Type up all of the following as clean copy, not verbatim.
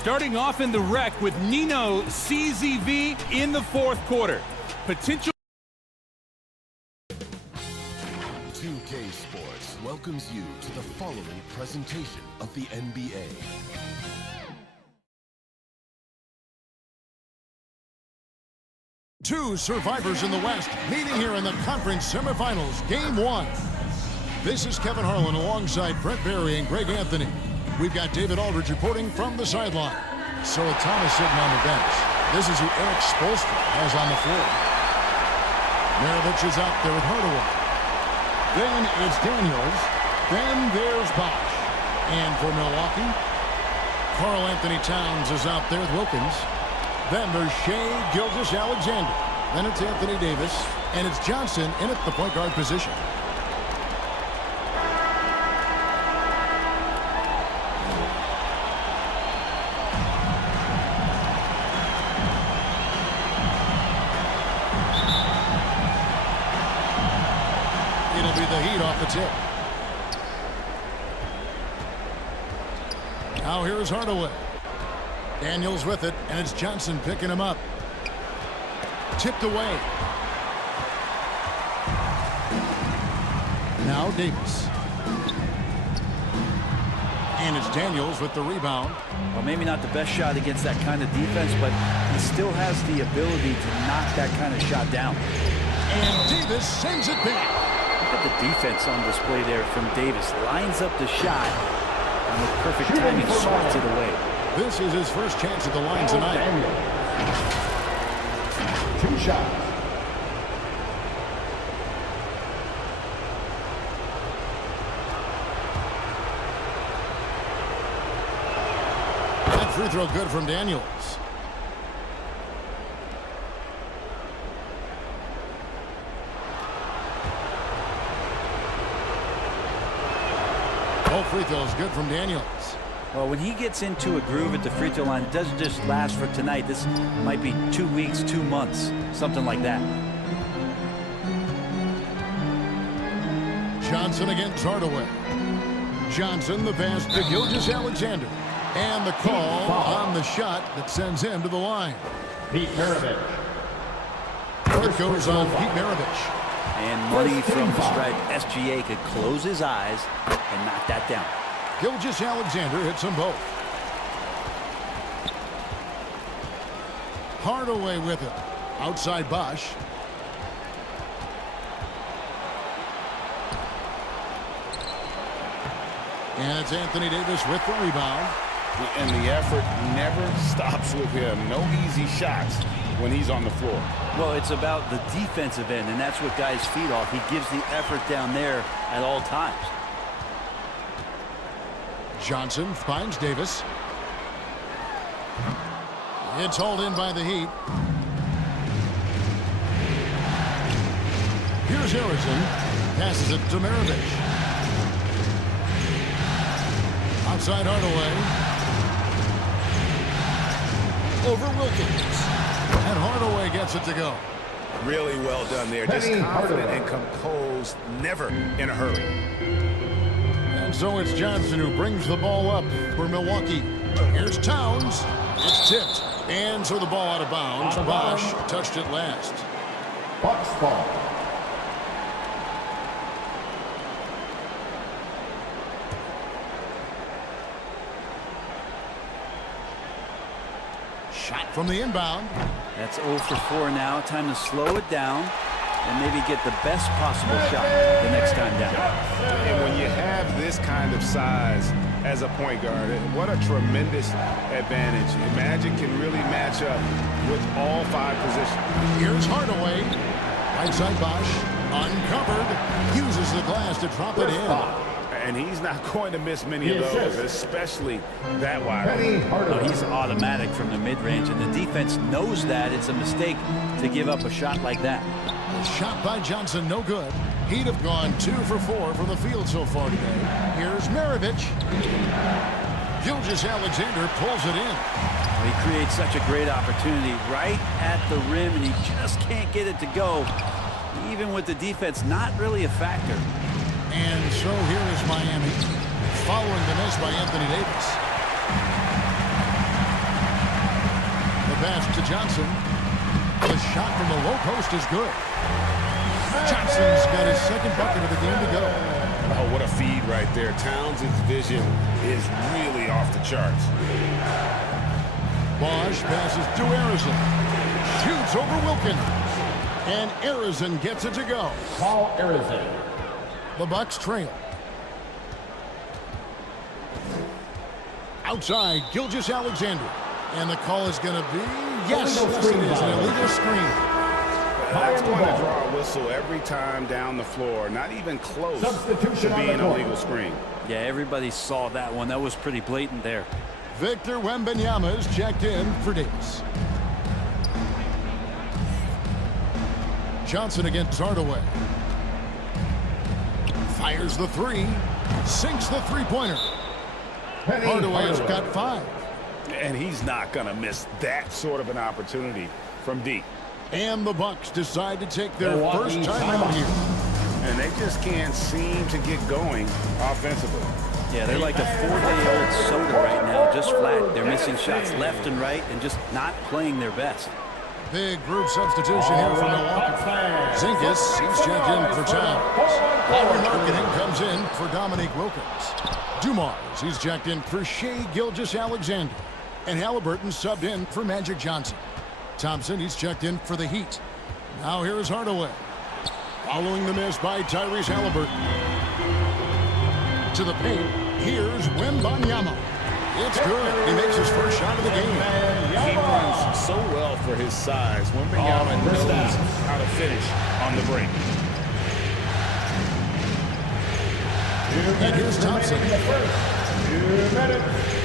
Starting off in the wreck with Nino CZV in the fourth quarter. Potential. 2K Sports welcomes you to the following presentation of the NBA. Two survivors in the West meeting here in the conference semifinals, game one. This is Kevin Harlan alongside Brent Barry and Greg Anthony. We've got David Aldridge reporting from the sideline. So Thomas sitting on the bench. This is who Eric Spoelstra has on the floor. Maravich is out there with Hardaway. Then it's Daniels. Then there's Bosh. And for Milwaukee, Karl Anthony Towns is out there with Wilkins. Then there's Shai Gilgeous-Alexander. Then it's Anthony Davis. And it's Johnson in at the point guard position. It'll be the Heat off the tip. Now here's Hardaway. Daniels with it, and it's Johnson picking him up. Tipped away. Now Davis. And it's Daniels with the rebound. Well, maybe not the best shot against that kind of defense, but he still has the ability to knock that kind of shot down. And Davis sends it back. Look at the defense on display there from Davis. Lines up the shot, and with perfect timing, swats it away. This is his first chance at the line tonight. Two shots. That free throw good from Daniels. Both free throws good from Daniels. Well, when he gets into a groove at the free throw line, it doesn't just last for tonight. This might be 2 weeks, 2 months, something like that. Johnson against Hardaway. Johnson, the pass to Gilgeous-Alexander. And the call on the shot that sends him to the line. Pete Maravich. It goes on Pete Maravich. And money from the stripe. SGA could close his eyes and knock that down. Gilgeous-Alexander hits them both. Hardaway with it. Outside Bosh. And it's Anthony Davis with the rebound. And the effort never stops with him. No easy shots when he's on the floor. Well, it's about the defensive end, and that's what guys feed off. He gives the effort down there at all times. Johnson finds Davis. It's hauled in by the Heat. Here's Harrison. Passes it to Maravich. Outside Hardaway. Over Wilkins. And Hardaway gets it to go. Really well done there. Just confident and composed, never in a hurry. And so it's Johnson who brings the ball up for Milwaukee. Here's Towns. It's tipped. And so the ball out of bounds. Bosh touched it last. Bucks ball. Shot from the inbound. That's 0 for 4 now. Time to slow it down and maybe get the best possible shot the next time down. And when you have this kind of size as a point guard, what a tremendous advantage. Magic can really match up with all 5 positions. Here's Hardaway. Right side Bosh. Uncovered. Uses the glass to drop it in. And he's not going to miss many of those, especially that wide. He's automatic from the mid-range, and the defense knows that. It's a mistake to give up a shot like that. The shot by Johnson, no good. He'd have gone 2 for 4 from the field so far today. Here's Maravich. Gilgeous-Alexander pulls it in. He creates such a great opportunity right at the rim, and he just can't get it to go, even with the defense not really a factor. And so here is Miami, following the miss by Anthony Davis. pass to Johnson. The shot from the low post is good. Johnson's got his second bucket of the game to go. Oh, what a feed right there. Towns' vision is really off the charts. Bosch passes to Arizon. Shoots over Wilkins. And Arizon gets it to go. Paul Arizon. The Bucks trail. Outside, Gilgeous-Alexander. And the call is going to be, yes, it is an illegal screen. That's going to draw a whistle every time down the floor. Not even close to being a legal screen. Yeah, everybody saw that one. That was pretty blatant there. Victor Wembanyama is checked in for Davis. Johnson against Hardaway. Fires the three. Sinks the three-pointer. Hardaway has got 5. And he's not going to miss that sort of an opportunity from deep. And the Bucks decide to take their first time out here. And they just can't seem to get going offensively. Yeah, they're like a 4-day-old soda right now, just flat. They're missing shots left and right and just not playing their best. Big group substitution here for Milwaukee. Zinkas, he's checked in for Towns. Lauri Markkanen comes in for Dominique Wilkins. Dumars, he's checked in for Shai Gilgeous-Alexander. And Halliburton subbed in for Magic Johnson. Thompson, he's checked in for the Heat. Now here's Hardaway. Following the miss by Tyrese Halliburton. To the paint, here's Wembanyama. It's good. He makes his first shot of the game. He runs so well for his size. Wembanyama knows how to finish on the break. And here's Thompson. 2 minutes.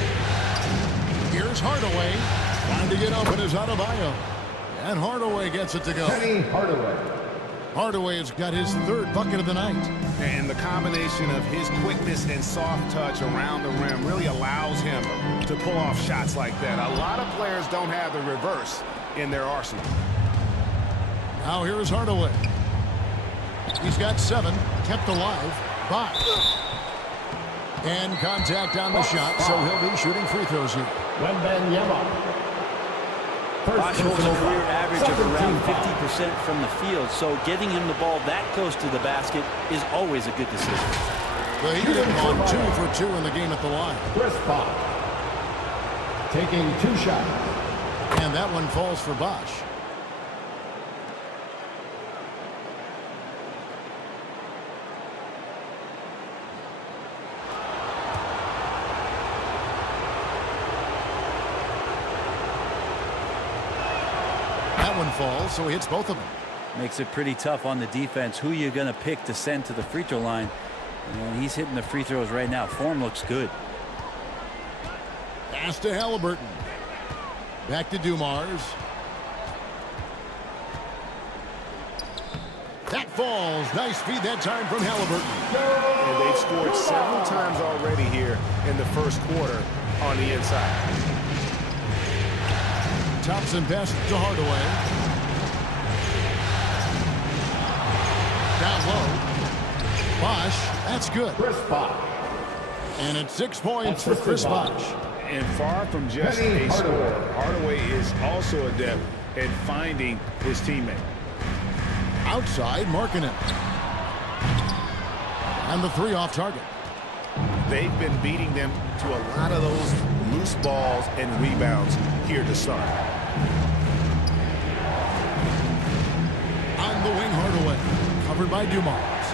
Here's Hardaway. Trying to get open is Adebayo. And Hardaway gets it to go. Penny Hardaway. Hardaway has got his 3rd bucket of the night. And the combination of his quickness and soft touch around the rim really allows him to pull off shots like that. A lot of players don't have the reverse in their arsenal. Now here is Hardaway. He's got 7, kept alive. Bosch. And contact on the shot, so he'll be shooting free throws here. Wembanyama. Bosch holds a career average of around 50% from the field, so getting him the ball that close to the basket is always a good decision. The Heat have gone 2 for 2 in the game at the line. Chris Bosh. Taking 2 shots. And that one falls for Bosch. One falls, so he hits both of them. Makes it pretty tough on the defense. Who you going to pick to send to the free throw line? And he's hitting the free throws right now. Form looks good. Pass to Halliburton. Back to Dumars. That falls. Nice feed that time from Halliburton. And they've scored several times already here in the first quarter on the inside. Thompson passes to Hardaway. Down low. Bosch, that's good. Chris Bosh. And it's 6 points for Chris Bosh. And far from just a scorer, Hardaway is also adept at finding his teammate. Outside, Markkanen. And the 3 off target. They've been beating them to a lot of those loose balls and rebounds here to start. On the wing, Hardaway. Covered by Dumars.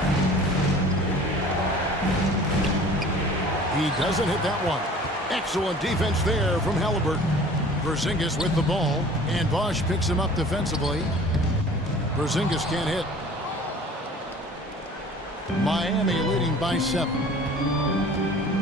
He doesn't hit that one. Excellent defense there from Halliburton. Porzingis with the ball. And Bosch picks him up defensively. Porzingis can't hit. Miami leading by 7.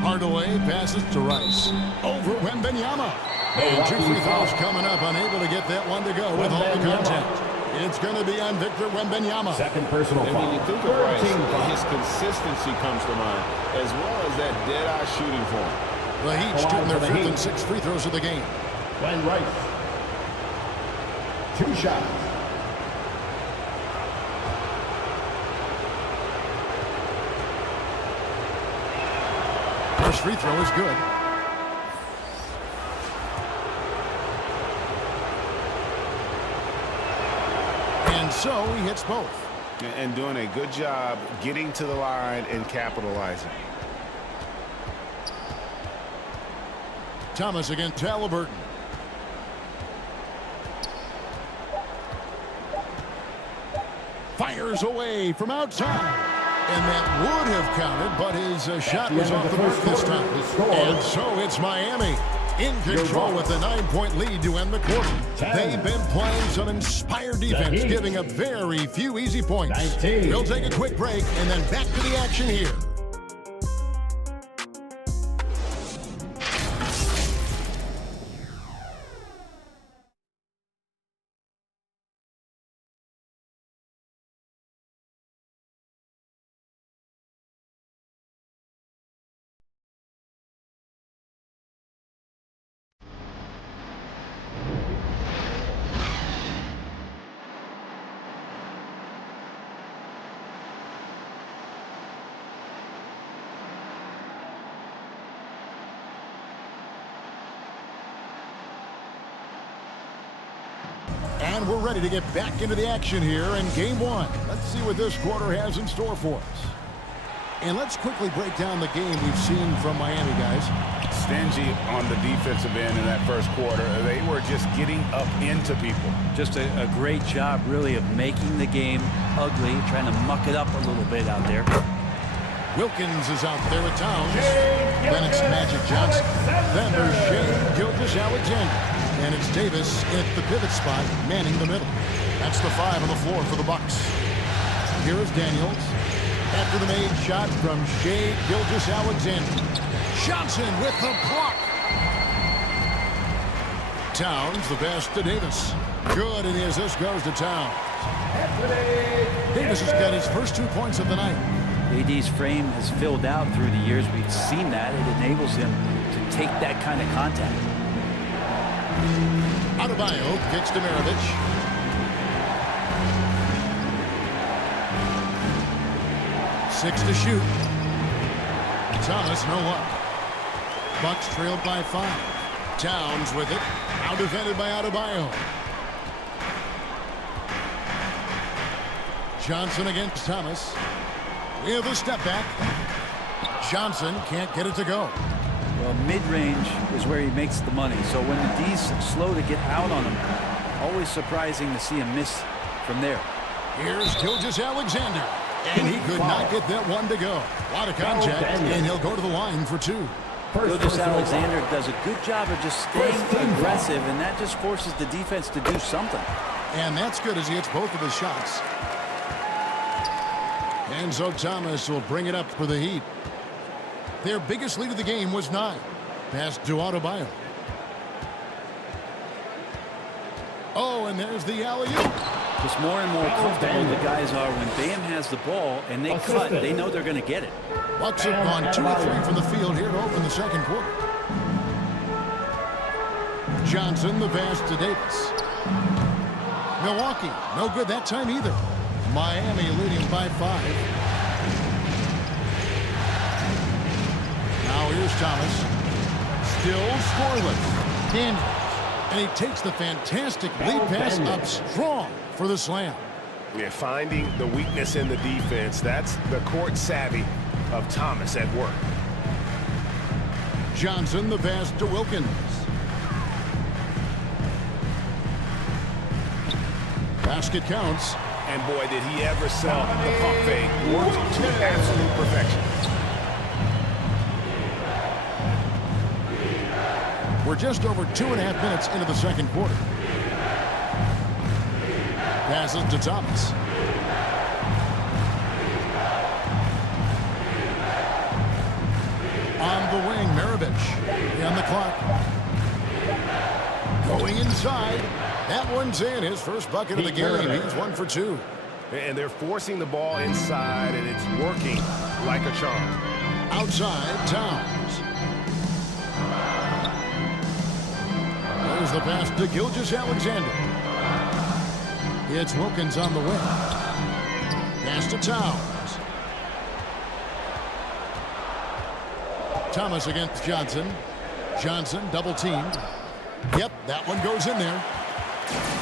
Hardaway passes to Rice. Over Wembanyama. And 2 free throws coming up. Unable to get that one to go with all the contact. It's going to be on Victor Wembanyama. Second personal And foul. when you think of Rice, his consistency comes to mind, as well as that dead-eye shooting form. The Heat shooting their 5th and 6th free throws of the game. Glenn Rice. 2 shots. First free throw is good. so he hits both. And doing a good job getting to the line and capitalizing. Thomas against Halliburton. Fires away from outside. And that would have counted, but his shot was off the mark this time. And so it's Miami in control with a 9-point lead to end the quarter. They've been playing some inspired defense, giving up very few easy points. We'll take a quick break and then back to the action here. And we're ready to get back into the action here in game one. Let's see what this quarter has in store for us. And let's quickly break down the game we've seen from Miami, guys. Stingy on the defensive end in that first quarter. They were just getting up into people. Just a great job, really, of making the game ugly, trying to muck it up a little bit out there. Wilkins is out there with Towns. Then it's Magic Johnson. Then there's Shea Gilgeous-Alexander. And it's Davis at the pivot spot, manning the middle. That's the 5 on the floor for the Bucks. Here is Daniels. After the made shot from Shea Gilgeous-Alexander. Johnson with the block. Towns, the pass to Davis. Good, and the assist goes to Towns. Davis has got his first 2 points of the night. AD's frame has filled out through the years. We've seen that. It enables him to take that kind of contact. Adebayo kicks to Maravich. Six to shoot. Thomas, no luck. Bucks trailed by 5. Towns with it. Now defended by Adebayo. Johnson against Thomas. We have a step back. Johnson can't get it to go. Well, mid-range is where he makes the money. So when the D's slow to get out on him, always surprising to see him miss from there. Here's Gilgeous-Alexander. And he could not get that one to go. A lot of contact, and he'll go to the line for 2. Gilgeous-Alexander does a good job of just staying aggressive, and that just forces the defense to do something. And that's good as he hits both of his shots. And so Thomas will bring it up for the Heat. Their biggest lead of the game was 9. Pass to Adebayo. Oh, and there's the alley-oop. Just more and more comfortable the guys are when Bam has the ball and they cut. They know they're going to get it. Bucks have gone 2 or 3 from the field here to open the second quarter. Johnson, the pass to Davis. Milwaukee, no good that time either. Miami leading by 5. Now here's Thomas. Still scoreless. And he takes the fantastic lead pass up strong for the slam. Yeah, finding the weakness in the defense. That's the court savvy of Thomas at work. Johnson, the pass to Wilkins. Basket counts. And boy, did he ever sell the pump fake. Worked to absolute perfection. We're just over 2.5 minutes into the second quarter. Passes to Thomas. On the wing, Maravich. On the clock. Going inside. That one's in. His first bucket of the game. He's 1 for 2. And they're forcing the ball inside, and it's working like a charm. Outside, Towns. There's the pass to Gilgeous-Alexander. It's Wilkins on the wing. Pass to Towns. Thomas against Johnson. Johnson double teamed. Yep, that one goes in there.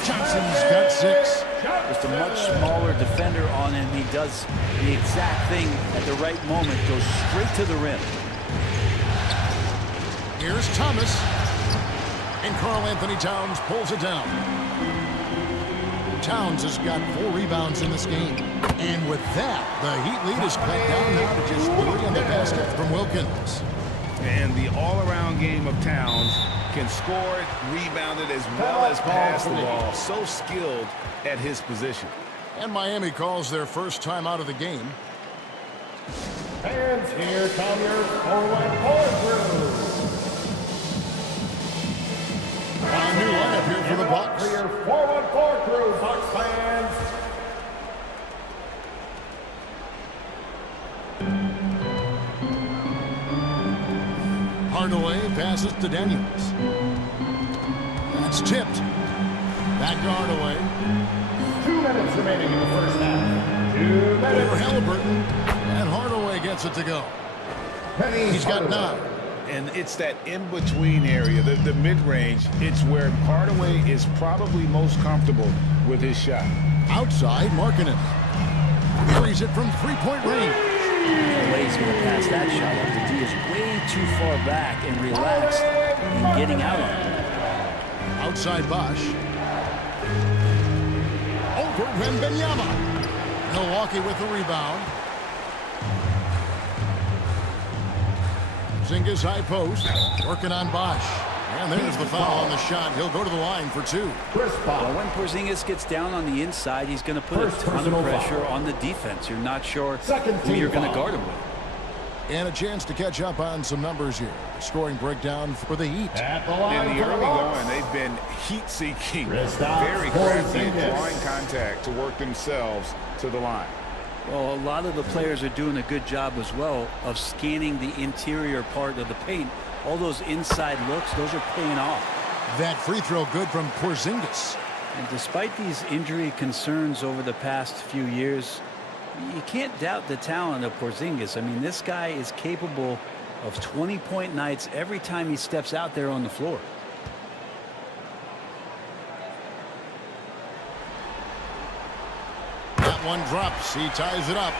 Johnson's got 6. Just a much smaller defender on him. He does the exact thing at the right moment, goes straight to the rim. Here's Thomas. And Karl Anthony Towns pulls it down. Towns has got 4 rebounds in this game. And with that, the Heat lead is cut down now to just 3 on the basket from Wilkins. And the all-around game of Towns can score it, rebound it, as well as pass the ball. So skilled at his position. And Miami calls their first time out of the game. And here come your forward crew. A new lineup here for the Bucks. For your forward crew, Bucks fans. Hardaway passes to Daniels. That's tipped. Back to Hardaway. 2 minutes remaining in the first half. 2 minutes. Over Halliburton. And Hardaway gets it to go. He's got 9. And it's that in-between area, the mid-range. It's where Hardaway is probably most comfortable with his shot. Outside, Markkanen. Carries it from 3-point range. Clay's going to pass that shot up. The D is way too far back and relaxed and getting out on it. Outside Bosch. Over Wembanyama. Milwaukee with the rebound. Porzingis high post, working on Bosch. And there's the foul on the shot. He'll go to the line for 2. Well, when Porzingis gets down on the inside, he's going to put a ton of pressure on the defense. You're not sure who you're going to guard him with. And a chance to catch up on some numbers here. The scoring breakdown for the Heat. At the line In the early going, they've been heat-seeking, very crafty at drawing contact to work themselves to the line. Well, a lot of the players are doing a good job as well of scanning the interior part of the paint. All those inside looks, those are paying off. That free throw good from Porzingis. And despite these injury concerns over the past few years, you can't doubt the talent of Porzingis. I mean, this guy is capable of 20-point nights every time he steps out there on the floor. That one drops. He ties it up.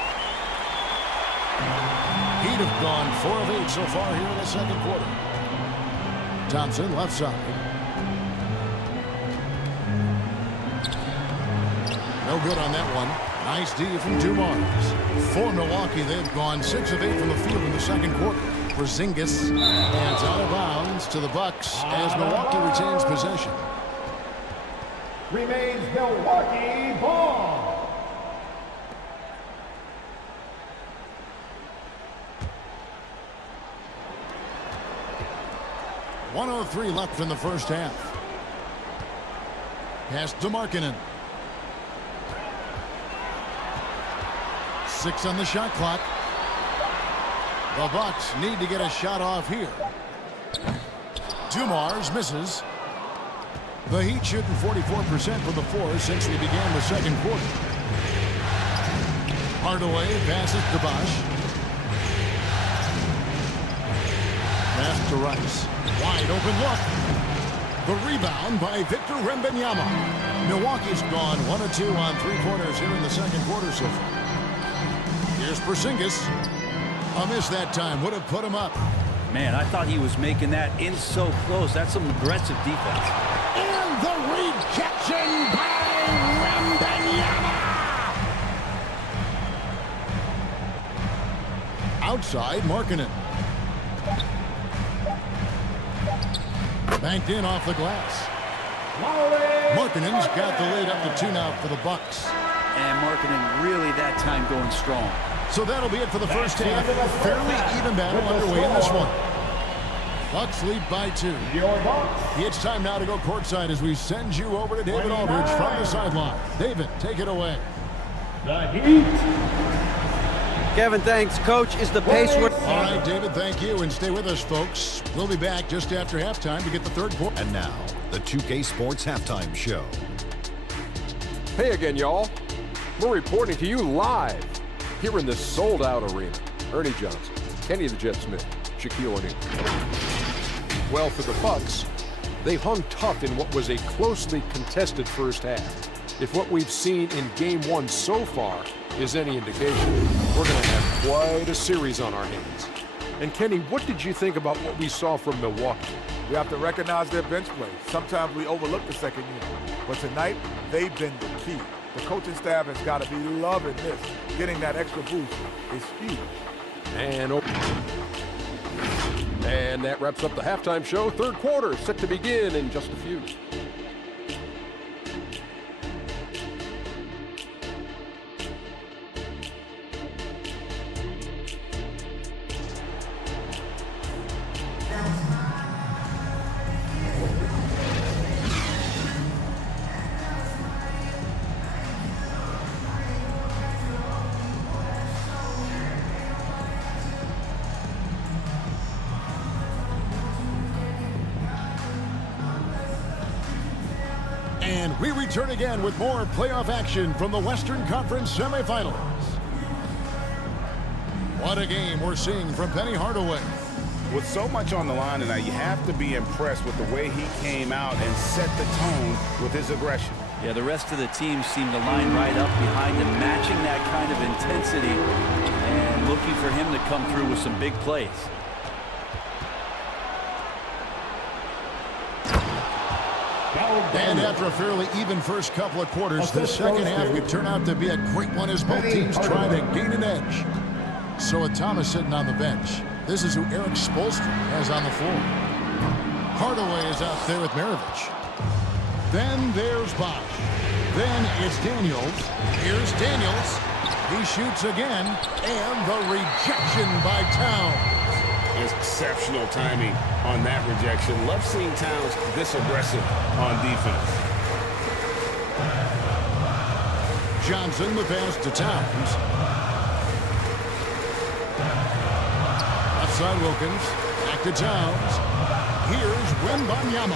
Heat have gone 4 of 8 so far here in the second quarter. Thompson, left side. No good on that one. Nice D from Dumars. For Milwaukee, they've gone 6 of 8 from the field in the second quarter. Porzingis hands out of bounds to the Bucks as Milwaukee retains possession. Remains Milwaukee ball. .103 left in the first half. Pass to Markkanen. 6 on the shot clock. The Bucks need to get a shot off here. Dumars misses. The Heat shooting 44% from the floor since they began the second quarter. Hardaway passes to Bosch. Pass to Rice. Wide open look. The rebound by Victor Wembanyama. Milwaukee's gone 1 of 2 on 3-pointers here in the second quarter so far. Here's Porzingis. A miss that time would have put him up. Man, I thought he was making that in so close. That's some aggressive defense. And the rejection by Wembanyama. Outside, Markkanen. Banked in off the glass. Markkanen's got the lead up to 2 now for the Bucks. And Markkanen really that time going strong. So that'll be it for the first half. Fairly even battle underway in this one. Bucks lead by 2. It's time now to go courtside as we send you over to David Aldridge from the sideline. David, take it away. The Heat. Kevin, thanks. Coach, is the pace... All right, David, thank you. And stay with us, folks. We'll be back just after halftime to get the third quarter. And now, the 2K Sports Halftime Show. Hey again, y'all. We're reporting to you live here in this sold-out arena. Ernie Johnson, Kenny the Jet Smith, Shaquille O'Neal. Well, for the Bucks, they hung tough in what was a closely contested first half. If what we've seen in Game 1 so far is any indication, we're going to have quite a series on our hands. And Kenny, what did you think about what we saw from Milwaukee? We have to recognize their bench play. Sometimes we overlook the second unit. But tonight, they've been the key. The coaching staff has got to be loving this. Getting that extra boost is huge. And that wraps up the halftime show. Third quarter set to begin in just a few. And we return again with more playoff action from the Western Conference semifinals. What a game we're seeing from Penny Hardaway. With so much on the line tonight, you have to be impressed with the way he came out and set the tone with his aggression. Yeah, the rest of the team seemed to line right up behind him, matching that kind of intensity and looking for him to come through with some big plays. And after a fairly even first couple of quarters, the second half could turn out to be a great one as both teams try to gain an edge. So with Thomas sitting on the bench, this is who Eric Spoelstra has on the floor. Hardaway is out there with Maravich. Then there's Bosch. Then it's Daniels. Here's Daniels. He shoots again, and the rejection by Towns. Exceptional timing on that rejection. Love seeing Towns this aggressive on defense. Johnson, the pass to Towns. Outside Wilkins. Back to Towns. Here's Wembanyama.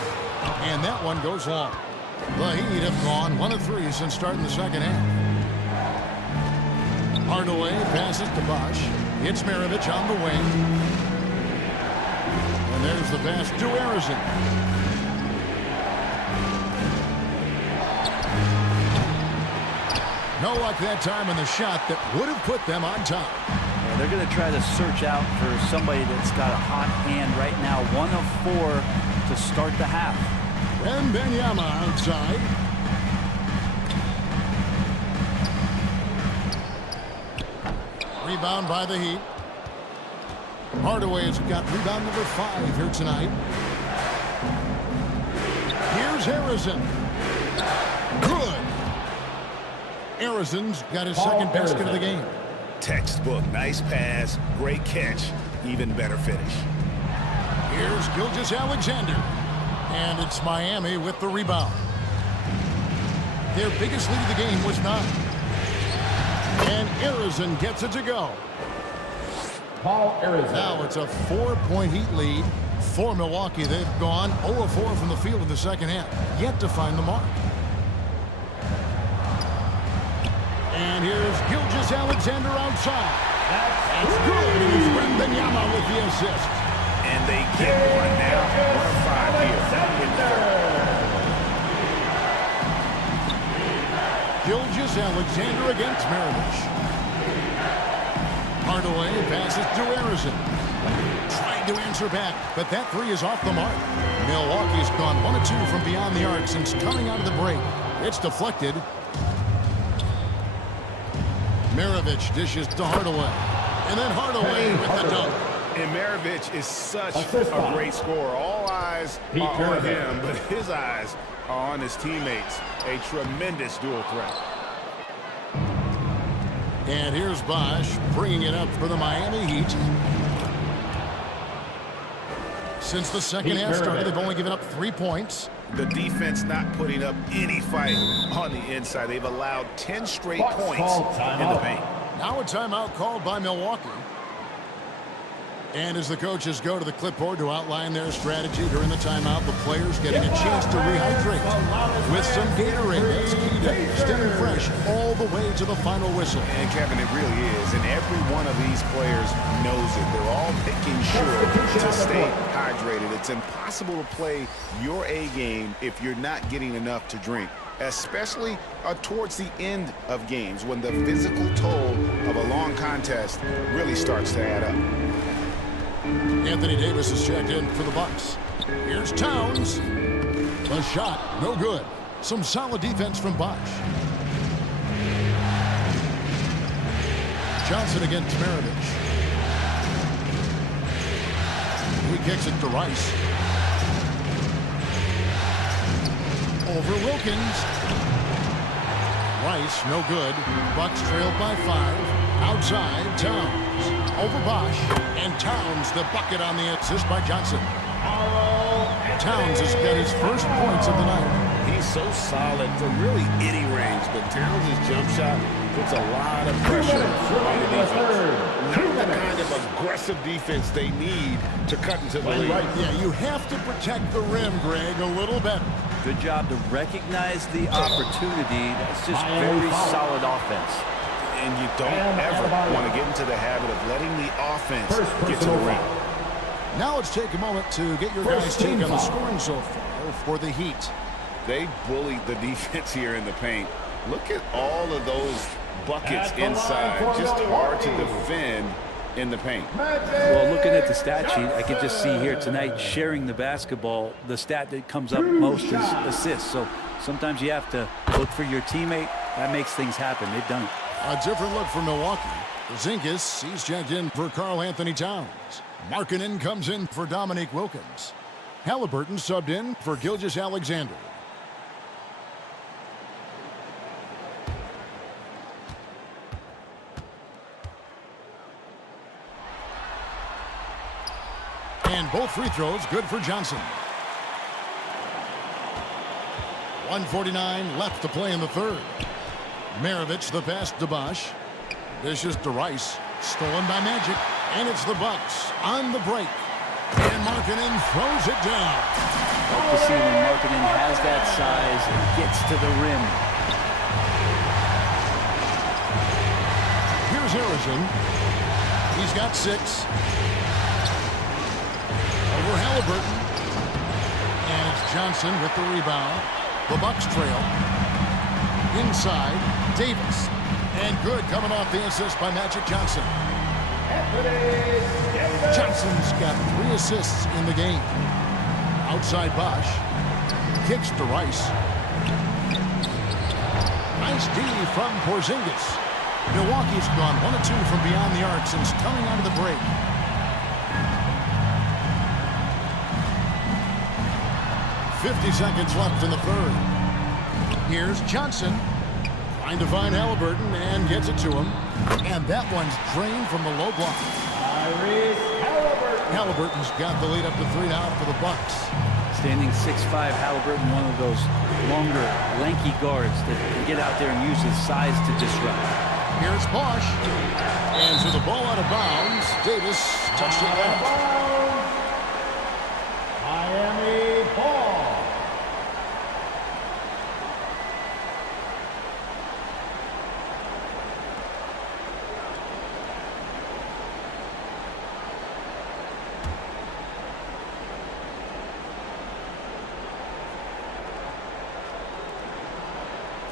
And that one goes long. The Heat have gone 1 of 3 since starting the second half. Hardaway passes to Bosch. It's Maravich on the wing. And there's the pass to Harrison. No luck that time in the shot that would have put them on top. Yeah, they're going to try to search out for somebody that's got a hot hand right now. 1 of 4 to start the half. And Wembanyama outside. Rebound by the Heat. Hardaway has got rebound number 5 here tonight. Here's Harrison. Good. Harrison's got his second basket of the game. Textbook. Nice pass. Great catch. Even better finish. Here's Gilgeous-Alexander. And it's Miami with the rebound. Their biggest lead of the game was 9. And Harrison gets it to go. Now it's a 4-point Heat lead for Milwaukee. They've gone 0 of 4 from the field in the second half. Yet to find the mark. And here's Gilgeous-Alexander outside. That's good. He's Wembanyama with the assist. And they get one now. 1 of 5 here. Gilgeous-Alexander against Maravich. Hardaway passes to Harrison. Trying to answer back, but that 3 is off the mark. Milwaukee's gone 1 of 2 from beyond the arc since coming out of the break. It's deflected. Maravich dishes to Hardaway. And then Hardaway with the dunk. And Maravich is such a great scorer. All eyes are on him, but his eyes are on his teammates. A tremendous dual threat. And here's Bosch bringing it up for the Miami Heat. Since the second half started, they've only given up 3 points. The defense not putting up any fight on the inside. They've allowed 10 straight points in the paint. Now a timeout called by Milwaukee. And as the coaches go to the clipboard to outline their strategy during the timeout, the players getting a chance to rehydrate with some Gatorade. That's key to staying fresh all the way to the final whistle. And Kevin, it really is. And every one of these players knows it. They're all making sure to stay hydrated. It's impossible to play your A game if you're not getting enough to drink. especially towards the end of games when the physical toll of a long contest really starts to add up. Anthony Davis is checked in for the Bucks. Here's Towns. The shot, no good. Some solid defense from Bosch. Johnson against Maravich. He kicks it to Rice. Over Wilkins. Rice, no good. Bucks trailed by 5. Outside, Towns. Over Bosch. And Towns, the bucket on the assist by Johnson. Towns has got his first points of the night. He's so solid for really any range, but Towns' jump shot puts a lot of pressure on the defense. Not the kind of aggressive defense they need to cut into the lead. Yeah, you have to protect the rim, Greg, a little better. Good job to recognize the opportunity. That's just very solid offense. And you don't ever want to get into the habit of letting the offense get to the rim. Now let's take a moment to get your guys' take on the scoring so far for the Heat. They bullied the defense here in the paint. Look at all of those buckets inside. Just hard to defend in the paint. Well, looking at the stat sheet, I can just see here tonight sharing the basketball. The stat that comes up most is assists. So sometimes you have to look for your teammate. That makes things happen. They've done it. A different look for Milwaukee. Porzingis, he's checked in for Karl Anthony Towns. Markkanen comes in for Dominique Wilkins. Halliburton subbed in for Gilgeous-Alexander. And both free throws good for Johnson. 1:49 left to play in the third. Maravich the pass to Bosch. Dishes to Rice. Stolen by Magic. And it's the Bucks on the break. And Markkanen throws it down. Like to see when Markkanen has that size and gets to the rim. Here's Harrison. He's got 6. Over Halliburton. And it's Johnson with the rebound. The Bucks trail. Inside, Davis. And good coming off the assist by Magic Johnson. Johnson's got 3 assists in the game. Outside Bosch. Kicks to Rice. Nice D from Porzingis. Milwaukee's gone 1 of 2 from beyond the arc since coming out of the break. .50 seconds left in the third. Here's Johnson. Trying to find Halliburton and gets it to him. And that one's drained from the low block. Halliburton's got the lead up to 3 now for the Bucks. Standing 6'5", Halliburton, one of those longer, lanky guards that can get out there and use his size to disrupt. Here's Bosch. And to the ball out of bounds. Davis touched it last. Miami ball.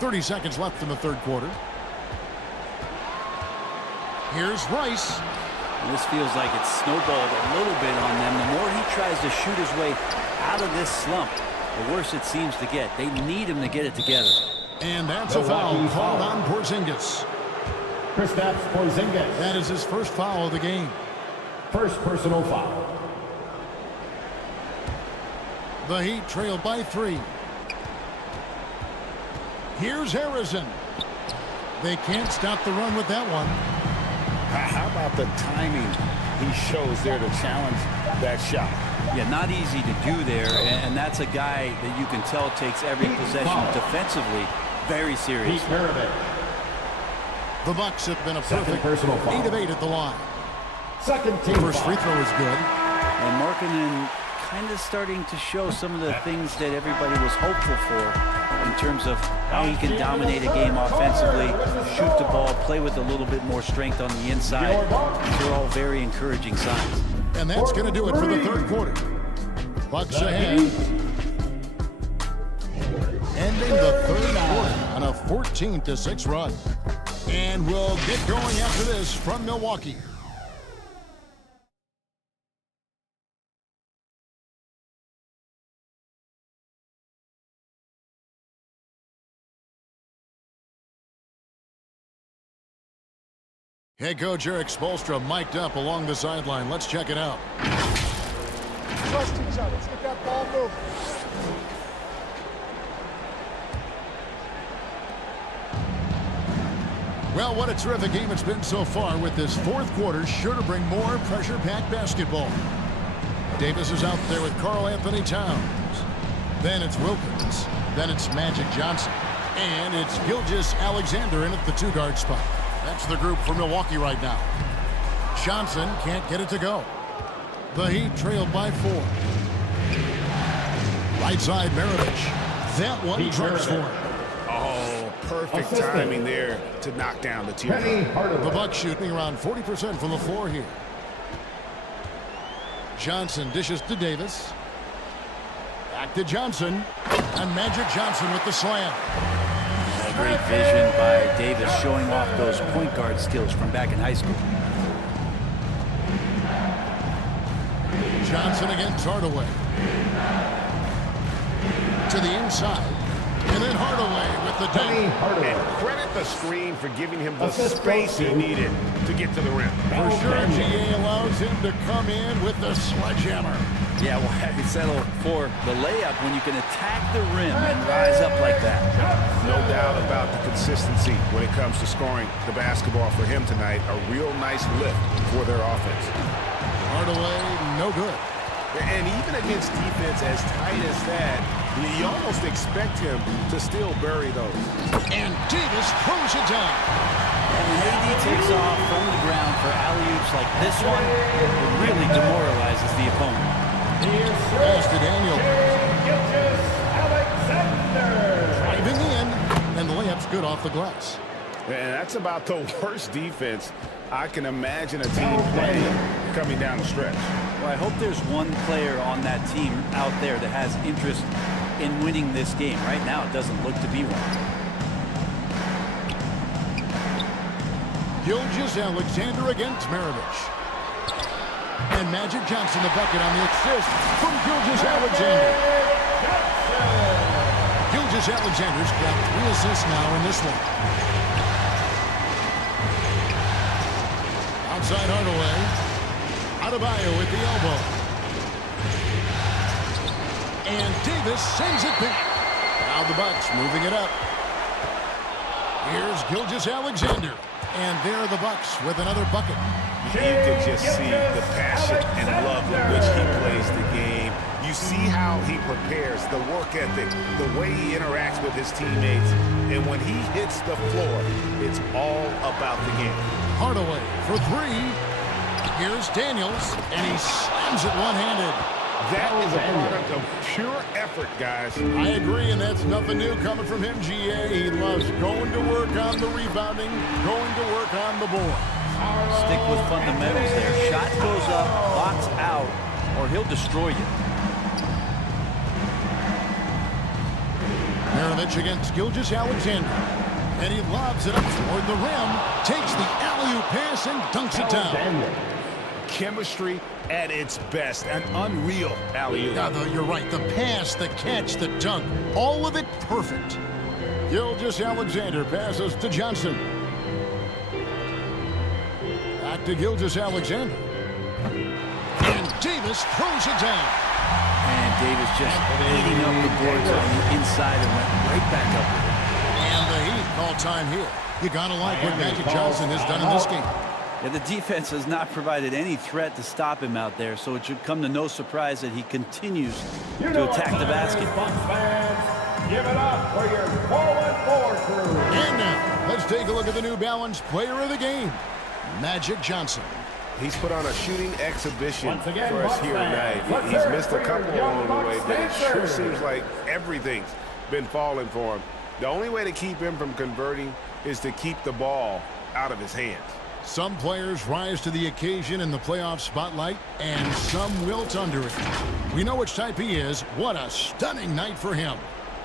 .30 seconds left in the third quarter. Here's Rice. This feels like it's snowballed a little bit on them. The more he tries to shoot his way out of this slump, the worse it seems to get. They need him to get it together. And that's a foul called on Porzingis. Kristaps Porzingis. That is his first foul of the game. First personal foul. The Heat trail by 3. Here's Harrison. They can't stop the run with that one. How about the timing he shows there to challenge that shot? Yeah, not easy to do there, and that's a guy that you can tell takes every possession defensively very serious. The Bucks have been a perfect 8 of 8 at the line. Second team First free throw is good. And Markkanen kind of starting to show some of the things that everybody was hopeful for in terms of how he can dominate a game offensively, shoot the ball, play with a little bit more strength on the inside. These are all very encouraging signs. And that's going to do it for the third quarter. Bucks ahead. ending the third quarter on a 14-6 run. And we'll get going after this from Milwaukee. Head coach Eric Spoelstra mic'd up along the sideline. Let's check it out. Trust each other. Let's get that ball moving. Well, what a terrific game it's been so far, with this fourth quarter sure to bring more pressure-packed basketball. Davis is out there with Karl Anthony Towns. Then it's Wilkins. Then it's Magic Johnson. And it's Gilgeous-Alexander in at the two-guard spot. That's the group for Milwaukee right now. Johnson can't get it to go. The Heat trailed by 4. Right side, Maravich. That one drops for him. Oh, perfect timing there to knock down the teardrop. The Bucks shooting around 40% from the floor here. Johnson dishes to Davis. Back to Johnson. And Magic Johnson with the slam. Great vision by Davis, showing off those point guard skills from back in high school. Johnson against Hardaway. To the inside. And then Hardaway with the dunk. And credit the screen for giving him the space he needed to get to the rim. For sure, GA allows him to come in with the sledgehammer. Yeah, well, how do you settle for the layup when you can attack the rim and rise up like that? No doubt about the consistency when it comes to scoring the basketball for him tonight. A real nice lift for their offense. Hardaway, no good. And even against defense as tight as that, you almost expect him to still bury those. And Davis throws it down. And when AD takes off from the ground for alley-oops like this one, it really demoralizes the opponent. Pass to Daniel. Driving in, and the layup's good off the glass. And that's about the worst defense I can imagine a team playing coming down the stretch. Well, I hope there's one player on that team out there that has interest in winning this game. Right now, it doesn't look to be one. Gilgeous-Alexander against Maravich. And Magic Johnson, the bucket on the assist from Gilgeous-Alexander. Gilgeous-Alexander's got 3 assists now in this one. Outside Hardaway. Adebayo with the elbow. And Davis sends it back. Now the Bucks moving it up. Here's Gilgeous-Alexander. And there are the Bucks with another bucket. You can just see the passion and love with which he plays the game. You see how he prepares, the work ethic, the way he interacts with his teammates. And when he hits the floor, it's all about the game. Hardaway for 3. Here's Daniels, and he slams it one-handed. That is a product of pure effort, guys. I agree, and that's nothing new coming from him, GA. He loves going to work on the rebounding, going to work on the board. Stick with fundamentals there. Shot goes up, box out, or he'll destroy you. Maravich against Gilgeous-Alexander. And he lobs it up toward the rim, takes the alley-oop pass, and dunks it down. Chemistry at its best. An unreal alley-oop. Yeah, you're right. The pass, the catch, the dunk, all of it perfect. Gilgeous-Alexander passes to Johnson. Back to Gilgeous-Alexander. And Davis throws it down. And Davis just eating up the boards on the inside and went right back up with it. And the Heat call time here. You gotta like what Magic Johnson has done in this game. Yeah, the defense has not provided any threat to stop him out there, so it should come to no surprise that he continues to attack the basket. Give it up for your 4-1-4 crew. And now, let's take a look at the New Balance player of the game, Magic Johnson. He's put on a shooting exhibition Once again, for us here tonight. He's missed a couple along the way, but it sure seems like everything's been falling for him. The only way to keep him from converting is to keep the ball out of his hands. Some players rise to the occasion in the playoff spotlight, and some wilt under it. We know which type he is. What a stunning night for him.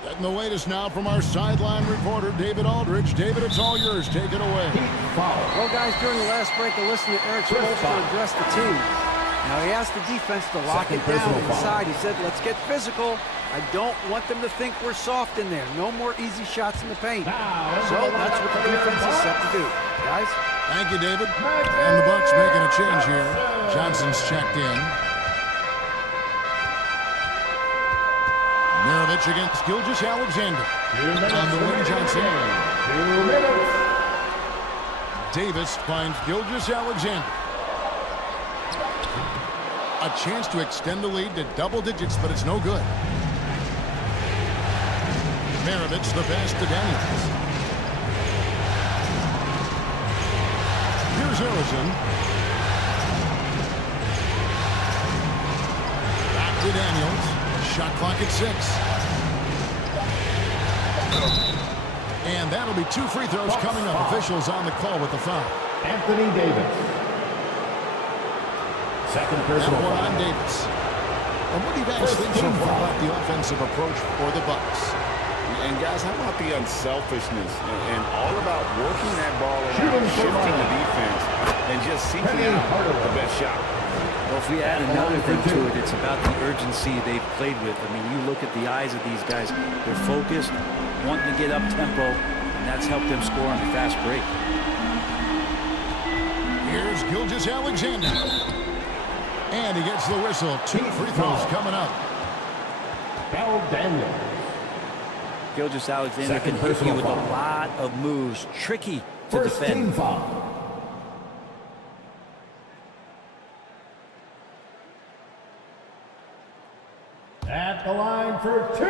Getting the latest now from our sideline reporter, David Aldridge. David, it's all yours. Take it away. Well, guys, during the last break, I listened to Eric Spoelstra address the team. Now, he asked the defense to lock it down inside. He said, let's get physical. I don't want them to think we're soft in there. No more easy shots in the paint. So that's what the defense is set to do. Guys? Thank you, David. And the Bucks making a change here. Johnson's checked in. Mirovic against Gilgeous-Alexander. On the wing, Johnson. 2 minutes. Davis finds Gilgeous-Alexander. A chance to extend the lead to double digits, but it's no good. Mirovic, the pass to Daniels. Here's Harrison. Back to Daniels. Shot clock at 6. And that'll be 2 free throws coming up. Officials on the call with the foul. Anthony Davis. Second personal foul. foul. On Davis. And what do you guys think so far about the offensive approach for the Bucks? And guys, how about the unselfishness and all about working that ball around, shifting the defense, and just seeking out the best shot? Well, if we add another thing to it, it's about the urgency they've played with. I mean, you look at the eyes of these guys. They're focused, wanting to get up tempo, and that's helped them score on the fast break. Here's Gilgeous-Alexander. And he gets the whistle. 2 free throws coming up. Daniels. Gilgeous-Alexander can hit you with a lot of moves. Tricky to First defend. team foul. At the line for 2.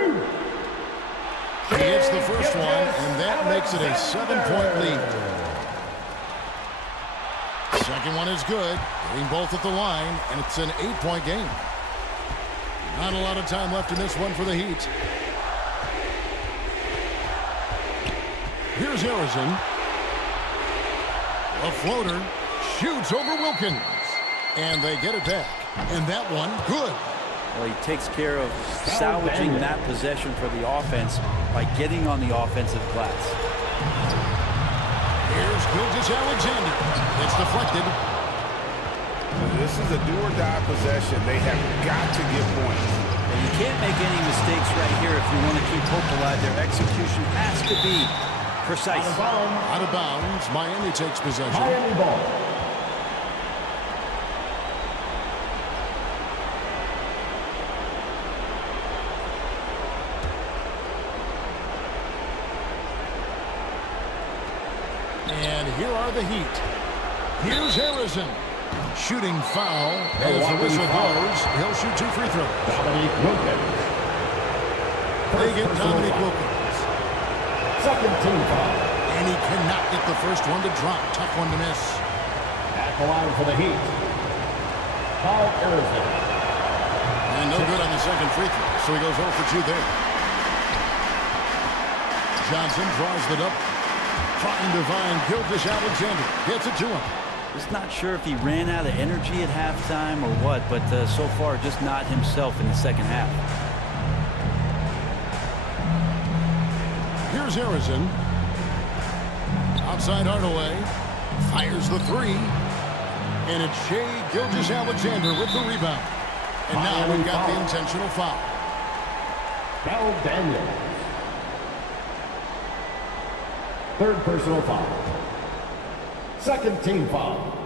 He hits the first one, and that makes it a 7-point lead. Second one is good. Getting both at the line, and it's an 8-point game. Not a lot of time left in this one for the Heat. Here's Harrison. A floater shoots over Wilkins. And they get it back. And that one, good. Well, he takes care of salvaging that possession for the offense by getting on the offensive glass. Here's Gilgeous-Alexander. It's deflected. This is a do-or-die possession. They have got to get points. And you can't make any mistakes right here if you want to keep hope alive. Their execution has to be precise. Out of bounds. Miami takes possession. Miami ball. And here are the Heat. Here's Harrison. Shooting foul. As the whistle blows, he'll shoot 2 free throws. Dominique Wilkins. They get Dominique Wilkins. Second team foul. And he cannot get the first one to drop. Tough one to miss. At the line for the Heat. Paul Harrison. And no good on the second free throw, so he goes 0 for 2 there. Johnson draws the double. Trying to find Gilgeous-Alexander. Gets it to him. Just not sure if he ran out of energy at halftime or what, but so far just not himself in the second half. Here's Harrison. Outside Hardaway. Fires the 3. And it's Shai Gilgeous-Alexander with the rebound. And now we've got the intentional foul. Daniels. Third personal foul. Second team foul.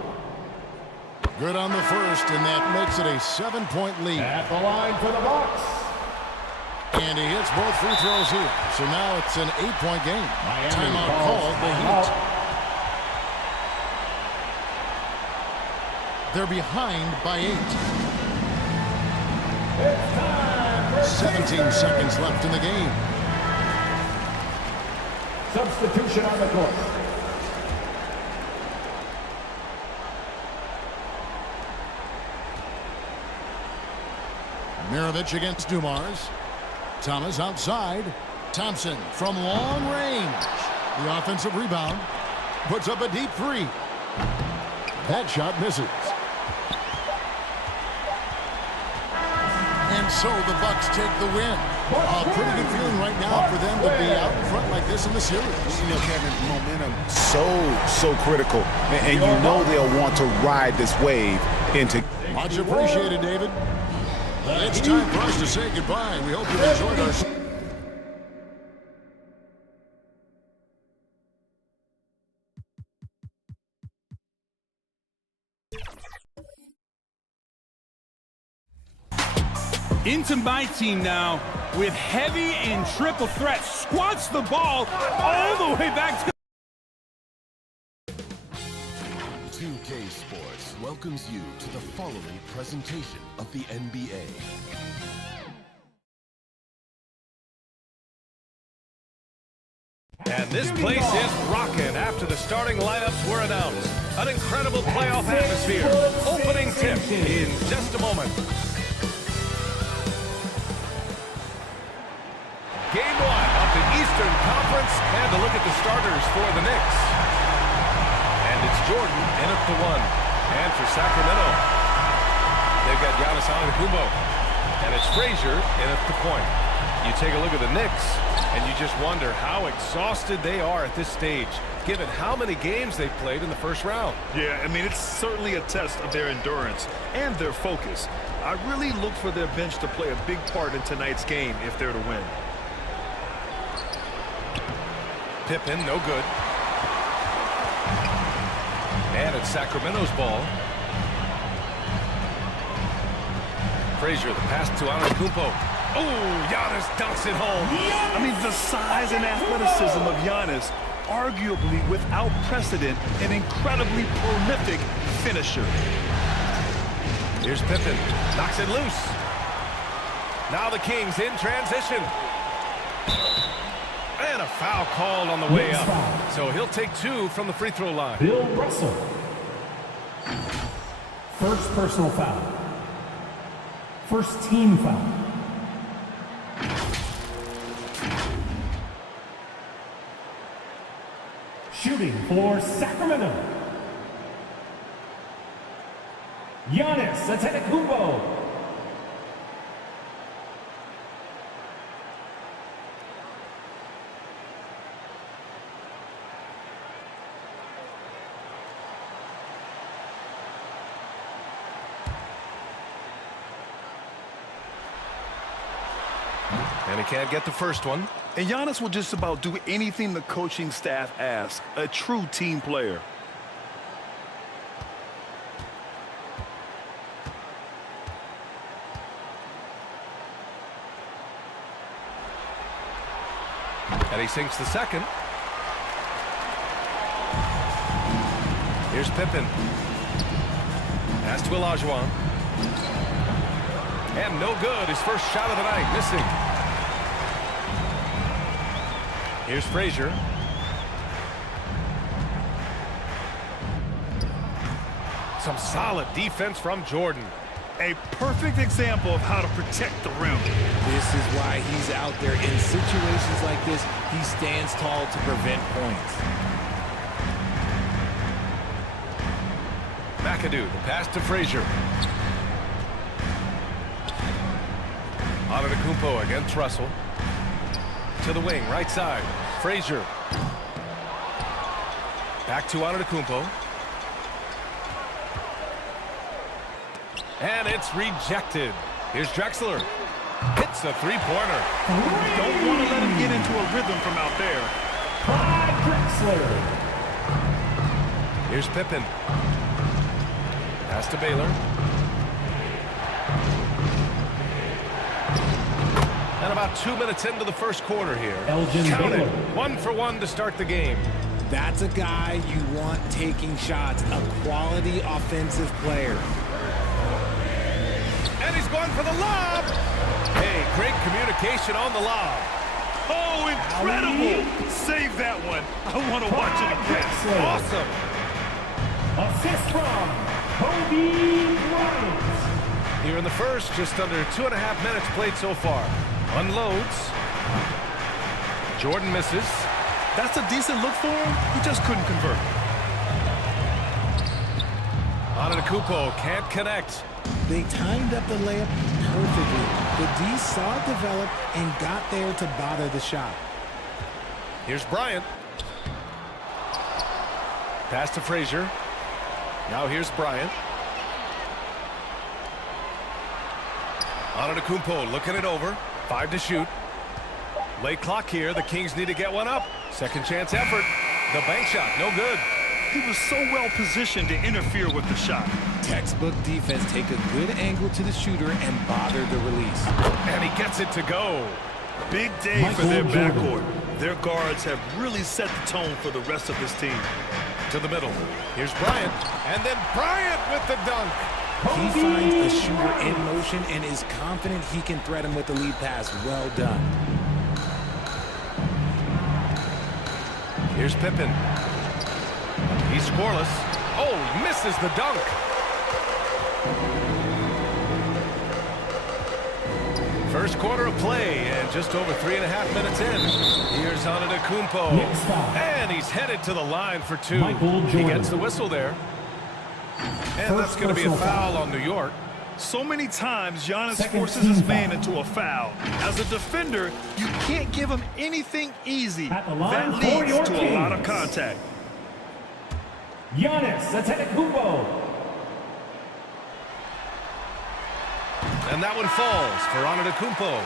Good on the first, and that makes it a 7-point lead. At the line for the Bucks. And he hits both free throws here. So now it's an 8-point game. Miami Timeout called the Heat. They're behind by 8. It's time for 17 seconds left in the game. substitution on the court. Mirovic against Dumars. Thomas outside. Thompson from long range. The offensive rebound. Puts up a deep 3. That shot misses. And So the Bucks take the win. A pretty good feeling right now for them to be out in front like this in the series. You know, Kevin, momentum so critical. And you know they'll want to ride this wave into... Much appreciated, David. It's time for us to say goodbye. We hope you enjoyed our... Into my team now with heavy and triple threat. Squats the ball all the way back to... 2K Sports welcomes you to the following presentation of the NBA. And this place is rocking after the starting lineups were announced. An incredible playoff atmosphere. Opening tip in just a moment. Game 1 of the Eastern Conference, and a look at the starters for the Knicks. And it's Jordan in at the 1. And for Sacramento, they've got Giannis Antetokounmpo. And it's Frazier in at the point. You take a look at the Knicks, and you just wonder how exhausted they are at this stage, given how many games they've played in the first round. Yeah, I mean, it's certainly a test of their endurance and their focus. I really look for their bench to play a big part in tonight's game if they're to win. Pippen, no good. And it's Sacramento's ball. Frazier, the pass to Antetokounmpo. Oh, Giannis dunks it home. I mean, the size and athleticism of Giannis, arguably without precedent, an incredibly prolific finisher. Here's Pippen, knocks it loose. Now the Kings in transition. And a foul called on the way up. So he'll take 2 from the free throw line. Bill Russell. First personal foul. First team foul. Shooting for Sacramento. Giannis Antetokounmpo. And he can't get the first one. And Giannis will just about do anything the coaching staff asks. A true team player. And he sinks the second. Here's Pippen. Pass to Olajuwon. And no good. His first shot of the night, missing. Here's Frazier. Some solid defense from Jordan. A perfect example of how to protect the rim. This is why he's out there in situations like this. He stands tall to prevent points. McAdoo, the pass to Frazier. Antetokounmpo against Russell. To the wing, right side. Frazier. Back to Antetokounmpo. And it's rejected. Here's Drexler. Hits a three-pointer. Don't want to let him get into a rhythm from out there. Drexler. Here's Pippen. Pass to Baylor. And about 2 minutes into the first quarter here. Count it. 1 for 1 to start the game. That's a guy you want taking shots. A quality offensive player. And he's going for the lob. Hey, great communication on the lob. Oh, incredible. Save that one. I want to watch it again. Awesome. Assist from Kobe Bryant. Here in the first, just under 2.5 minutes played so far. Unloads. Jordan misses. That's a decent look for him. He just couldn't convert. Antetokounmpo can't connect. They timed up the layup perfectly. The D saw it develop and got there to bother the shot. Here's Bryant. Pass to Frazier. Now here's Bryant. Antetokounmpo looking it over. 5 to shoot. Late clock here. The Kings need to get one up. Second chance effort. The bank shot, no good. He was so well positioned to interfere with the shot. Textbook defense, take a good angle to the shooter and bother the release. And he gets it to go. Big day for their backcourt. Their guards have really set the tone for the rest of this team. To the middle. Here's Bryant. And then Bryant with the dunk. He finds a shooter in motion and is confident he can threat him with the lead pass. Well done. Here's Pippen. He's scoreless. Oh, misses the dunk. First quarter of play and just over 3.5 minutes in. Here's Antetokounmpo. And he's headed to the line for 2. He gets the whistle there. And that's going to be a foul on New York. So many times Giannis forces his man into a foul. As a defender, you can't give him anything easy. That leads to a lot of contact. Giannis Antetokounmpo. And that one falls for Antetokounmpo.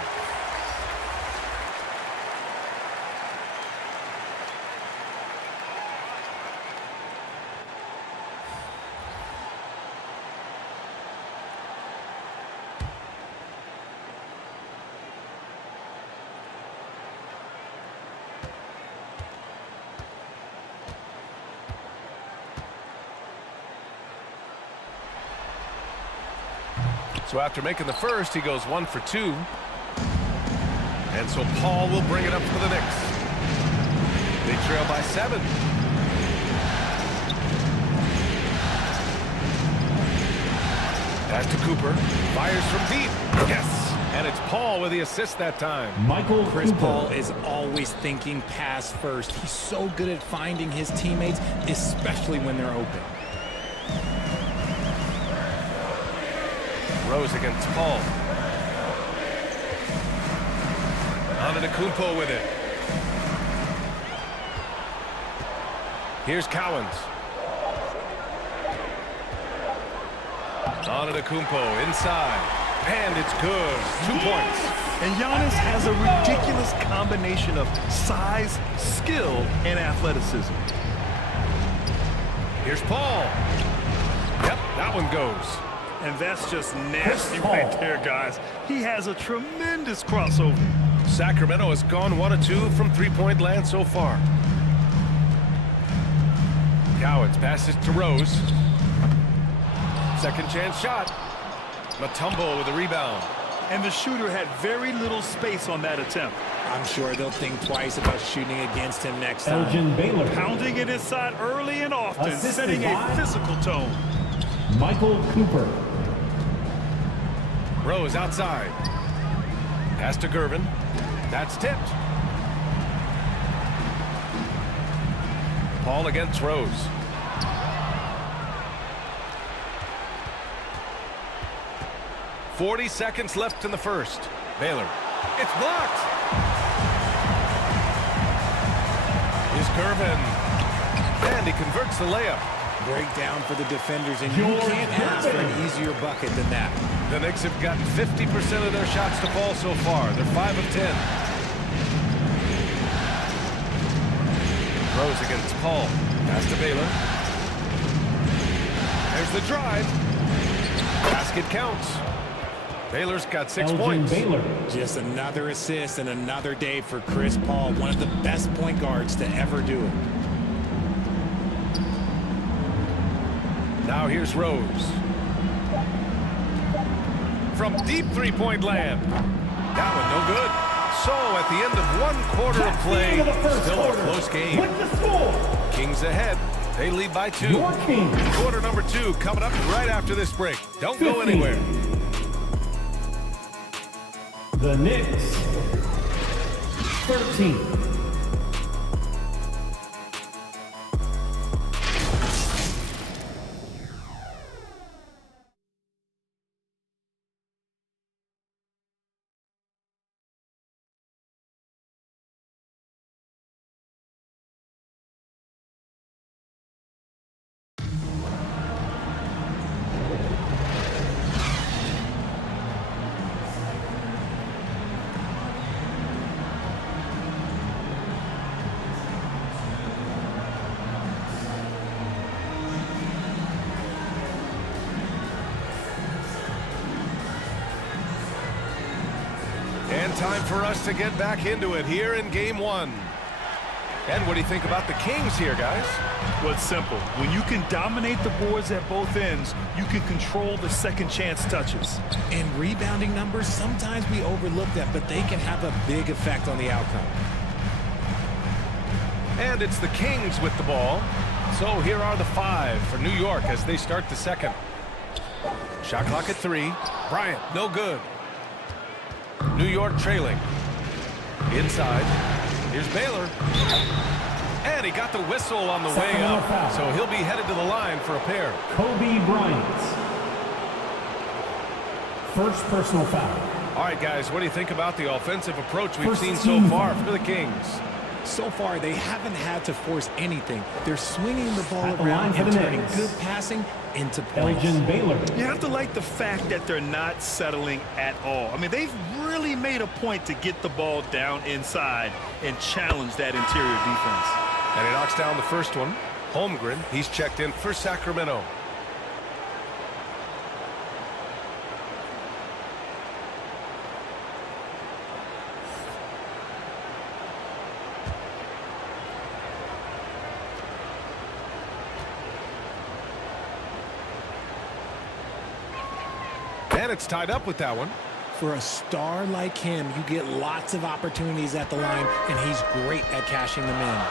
So after making the first, he goes 1 for 2. And so Paul will bring it up for the Knicks. They trail by 7. Pass to Cooper. Fires from deep. Yes. And it's Paul with the assist that time. Chris Paul is always thinking pass first. He's so good at finding his teammates, especially when they're open. Rose against Paul. Antetokounmpo with it. Here's Cowens. Antetokounmpo inside. And it's good. 2 points. And Giannis has a ridiculous combination of size, skill, and athleticism. Here's Paul. Yep, that one goes. And that's just nasty right there, guys. He has a tremendous crossover. Sacramento has gone 1 of 2 from three-point land so far. Cowens passes to Rose. Second chance shot. Mutombo with a rebound. And the shooter had very little space on that attempt. I'm sure they'll think twice about shooting against him next time. Elgin Baylor. Pounding it inside early and often, Assisted setting a physical tone. Michael Cooper. Rose outside. Pass to Gervin. That's tipped. Paul against Rose. .40 seconds left in the first. Baylor. It's blocked. Here's Gervin. And he converts the layup. Breakdown for the defenders, and you can't ask for an easier bucket than that. The Knicks have gotten 50% of their shots to fall so far. They're 5 of 10. Rose against Paul. Pass to Baylor. There's the drive. Basket counts. Baylor's got 6 points. Baylor. Just another assist and another day for Chris Paul, one of the best point guards to ever do it. Now here's Rose. From deep three-point land. That one no good. So at the end of 1 quarter of play, still a close game. Kings ahead. They lead by 2. Quarter number 2 coming up right after this break. Don't go anywhere. The Knicks 13. And time for us to get back into it here in game one. And what do you think about the Kings here, guys? Well, it's simple. When you can dominate the boards at both ends, you can control the second chance touches. And rebounding numbers, sometimes we overlook that, but they can have a big effect on the outcome. And it's the Kings with the ball. So here are the 5 for New York as they start the second. Shot clock at 3. Bryant, no good. New York trailing. Inside. Here's Baylor. And he got the whistle on the way up. So he'll be headed to the line for a pair. Kobe Bryant. First personal foul. All right, guys, what do you think about the offensive approach we've seen so far for the Kings? So far, they haven't had to force anything. They're swinging the ball around and turning good passing into points. Elgin Baylor. You have to like the fact that they're not settling at all. I mean, they've really made a point to get the ball down inside and challenge that interior defense. And he knocks down the first one. Holmgren, he's checked in for Sacramento. And it's tied up with that one. For a star like him, you get lots of opportunities at the line, and he's great at cashing them in.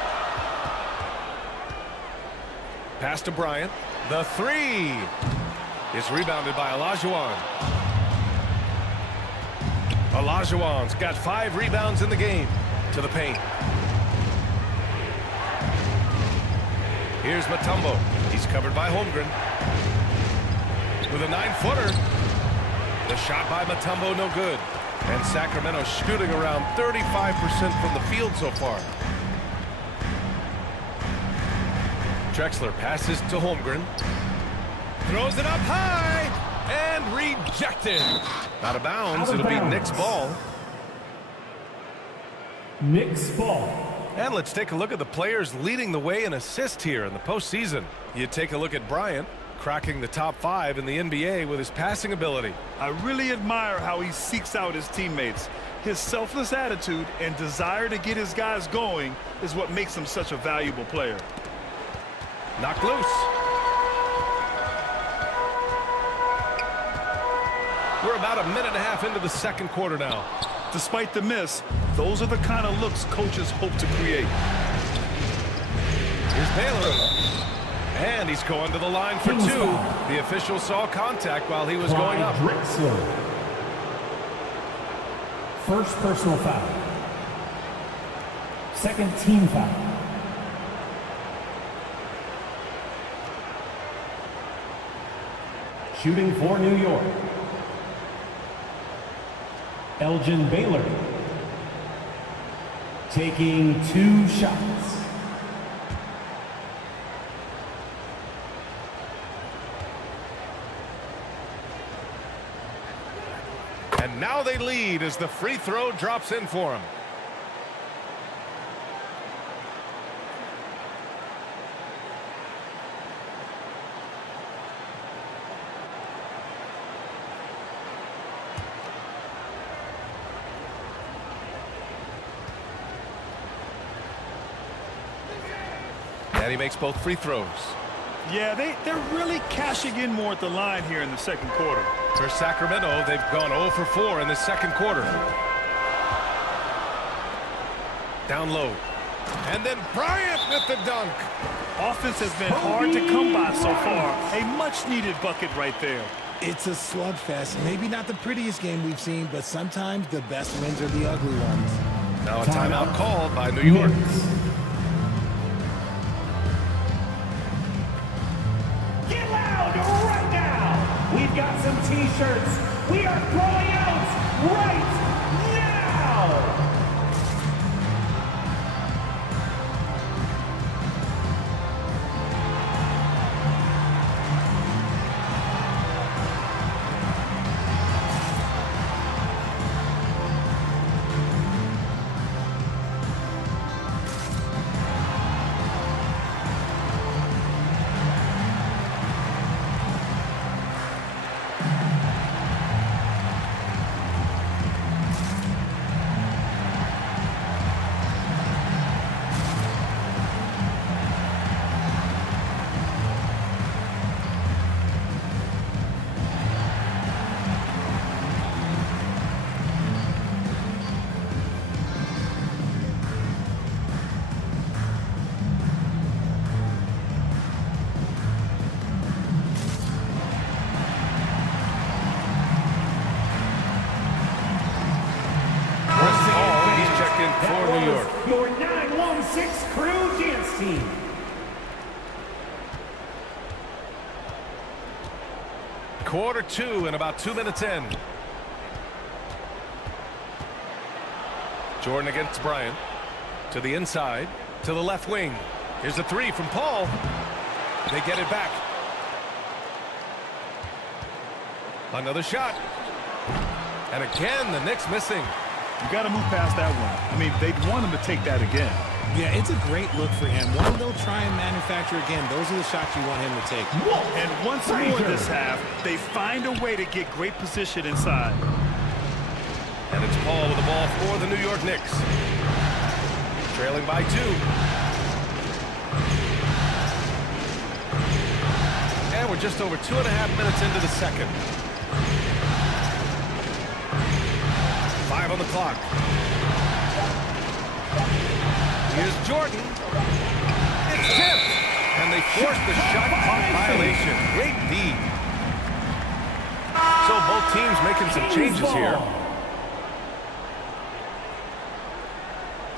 Pass to Bryant. The 3 is rebounded by Olajuwon. Olajuwon's got 5 rebounds in the game. To the paint. Here's Mutombo. He's covered by Holmgren. With a 9-footer. The shot by Mutombo, no good. And Sacramento shooting around 35% from the field so far. Drexler passes to Holmgren. Throws it up high. And rejected. Out of bounds. It'll be Knicks ball. Knicks ball. And let's take a look at the players leading the way in assists here in the postseason. You take a look at Bryant, cracking the top 5 in the NBA with his passing ability. I really admire how he seeks out his teammates. His selfless attitude and desire to get his guys going is what makes him such a valuable player. Knocked loose. We're about a minute and a half into the second quarter now. Despite the miss, those are the kind of looks coaches hope to create. Here's Baylor. And he's going to the line for 2. The official saw contact while he was going up. Drexler. First personal foul. Second team foul. Shooting for New York. Elgin Baylor. Taking 2 shots. And now they lead as the free throw drops in for him. And he makes both free throws. Yeah, they're really cashing in more at the line here in the second quarter. For Sacramento, they've gone 0 for 4 in the second quarter. Down low. And then Bryant with the dunk. Offense has been hard to come by so far. A much-needed bucket right there. It's a slugfest. Maybe not the prettiest game we've seen, but sometimes the best wins are the ugly ones. Now a timeout called by New York. Get loud right now! We've got some t-shirts. We are throwing out right now! 13. Quarter 2 and about 2 minutes in. Jordan against Bryant. To the inside. To the left wing. Here's a three from Paul. They get it back. Another shot. And again, the Knicks missing. You got to move past that one. I mean, they'd want him to take that again. Yeah, it's a great look for him. One they'll try and manufacture again. Those are the shots you want him to take. And once more this half, they find a way to get great position inside. And it's Paul with the ball for the New York Knicks. Trailing by 2. And we're just over 2.5 minutes into the second. 5 on the clock. Here's Jordan. It's tipped. And they force the shot clock violation. Great D. So both teams making some changes here.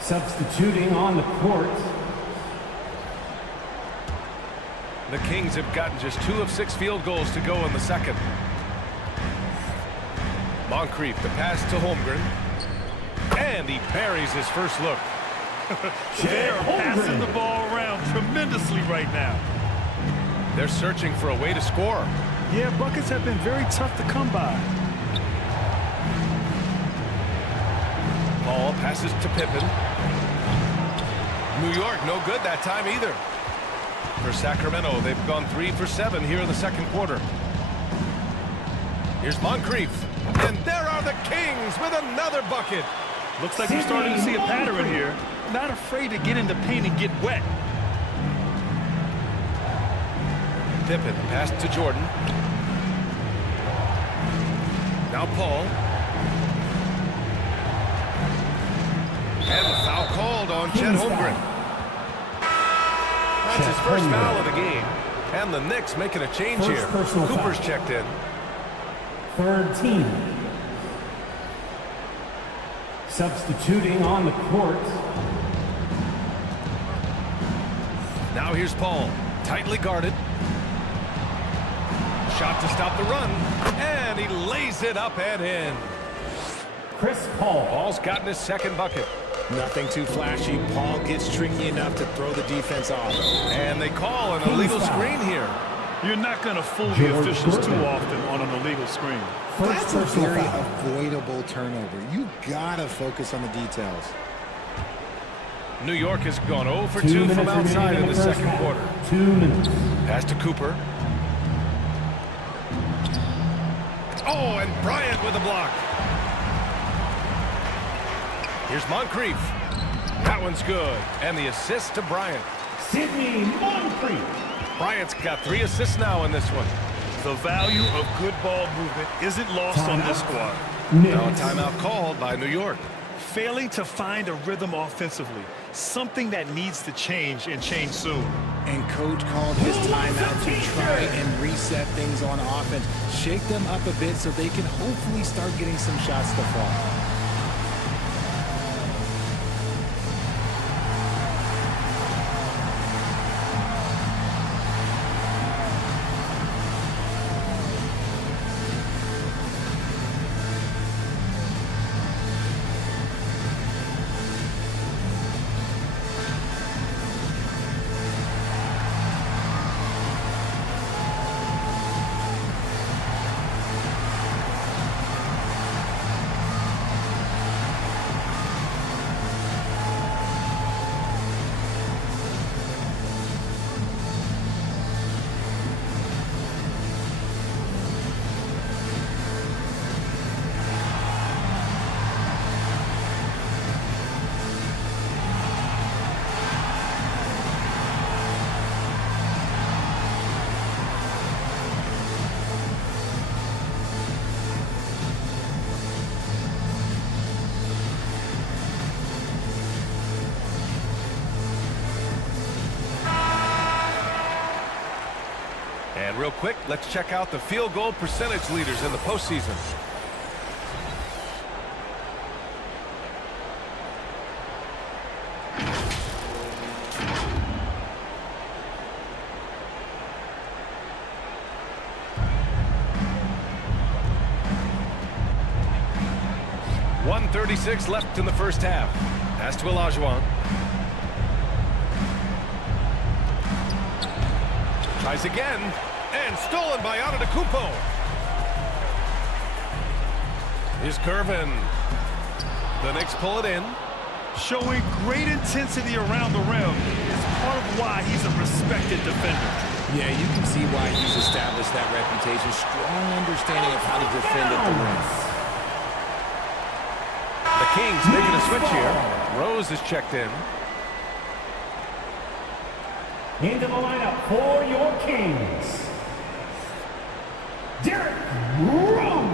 Substituting on the court. The Kings have gotten just 2 of 6 field goals to go in the second. Moncrief, the pass to Holmgren. And he parries his first look. They are passing the ball around tremendously right now. They're searching for a way to score. Yeah, buckets have been very tough to come by. Paul passes to Pippen. New York, no good that time either. For Sacramento, they've gone 3 for 7 here in the second quarter. Here's Moncrief. And there are the Kings with another bucket. Looks like we're starting to see a pattern here. Not afraid to get in the paint and get wet. Pippen pass to Jordan. Now Paul. And the foul called on Chet Holmgren. That's his first foul of the game. And the Knicks making a change here. Cooper's checked in. Third team. Substituting on the court. Now here's Paul. Tightly guarded. Shot to stop the run. And he lays it up and in. Chris Paul. Paul's gotten his second bucket. Nothing too flashy. Paul gets tricky enough to throw the defense off. And they call an illegal screen here. You're not going to fool the officials too often on an illegal screen. That's a very avoidable turnover. You got to focus on the details. New York has gone 0 for 2 from outside in the second quarter. 2 minutes. Pass to Cooper. Oh, and Bryant with a block. Here's Moncrief. That one's good. And the assist to Bryant. Sidney Moncrief. Bryant's got 3 assists now in this one. The value of good ball movement isn't lost on this squad. Now a timeout called by New York. Failing to find a rhythm offensively. Something that needs to change and change soon. And coach called his timeout to try and reset things on offense. Shake them up a bit so they can hopefully start getting some shots to fall. And real quick, let's check out the field goal percentage leaders in the postseason. 1:36 left in the first half. Pass to Olajuwon. Tries again, and stolen by Antetokounmpo. Here's Curvin. The Knicks pull it in. Showing great intensity around the rim is part of why he's a respected defender. Yeah, you can see why he's established that reputation. Strong understanding of how to defend at the rim. The Kings making a switch here. Rose is checked in. Into the lineup for your Kings, Derrick Rose.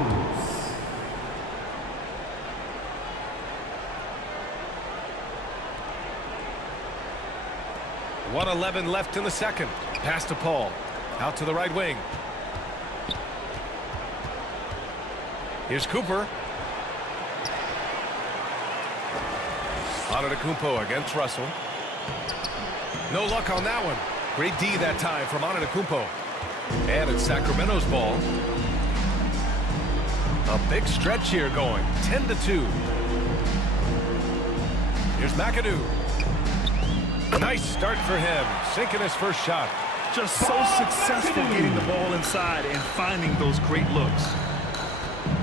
1:11 left in the second. Pass to Paul. Out to the right wing. Here's Cooper. Antetokounmpo against Russell. No luck on that one. Great D that time from Antetokounmpo. And it's Sacramento's ball. A big stretch here going. 10-2. Here's McAdoo. Nice start for him. Sinking his first shot. Just so successful getting the ball inside and finding those great looks.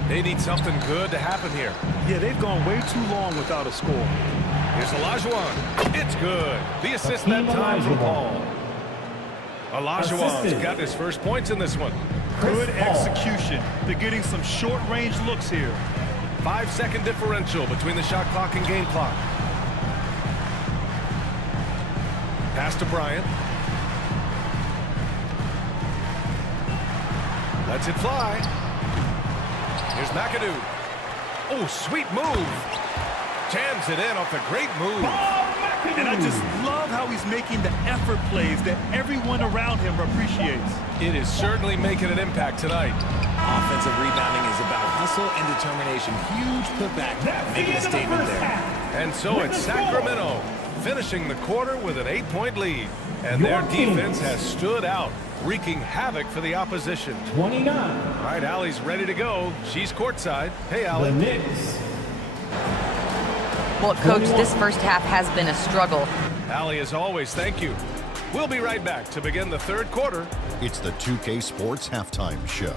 They need something good to happen here. Yeah, they've gone way too long without a score. Here's Olajuwon. It's good. The assist that time from Paul. Olajuwon's got his first points in this one. Good execution. They're getting some short-range looks here. 5-second differential between the shot clock and game clock. Pass to Bryant. Lets it fly. Here's McAdoo. Oh, sweet move. Jams it in off a great move. And I just love how he's making the effort plays that everyone around him appreciates. It is certainly making an impact tonight. Offensive rebounding is about hustle and determination. Huge putback, making a statement there. And so it's Sacramento finishing the quarter with an 8-point lead. And their defense has stood out, wreaking havoc for the opposition. 29. All right, Allie's ready to go. She's courtside. Hey, Allie. The Knicks. Well, Coach, this first half has been a struggle. Allie, as always, thank you. We'll be right back to begin the third quarter. It's the 2K Sports Halftime Show.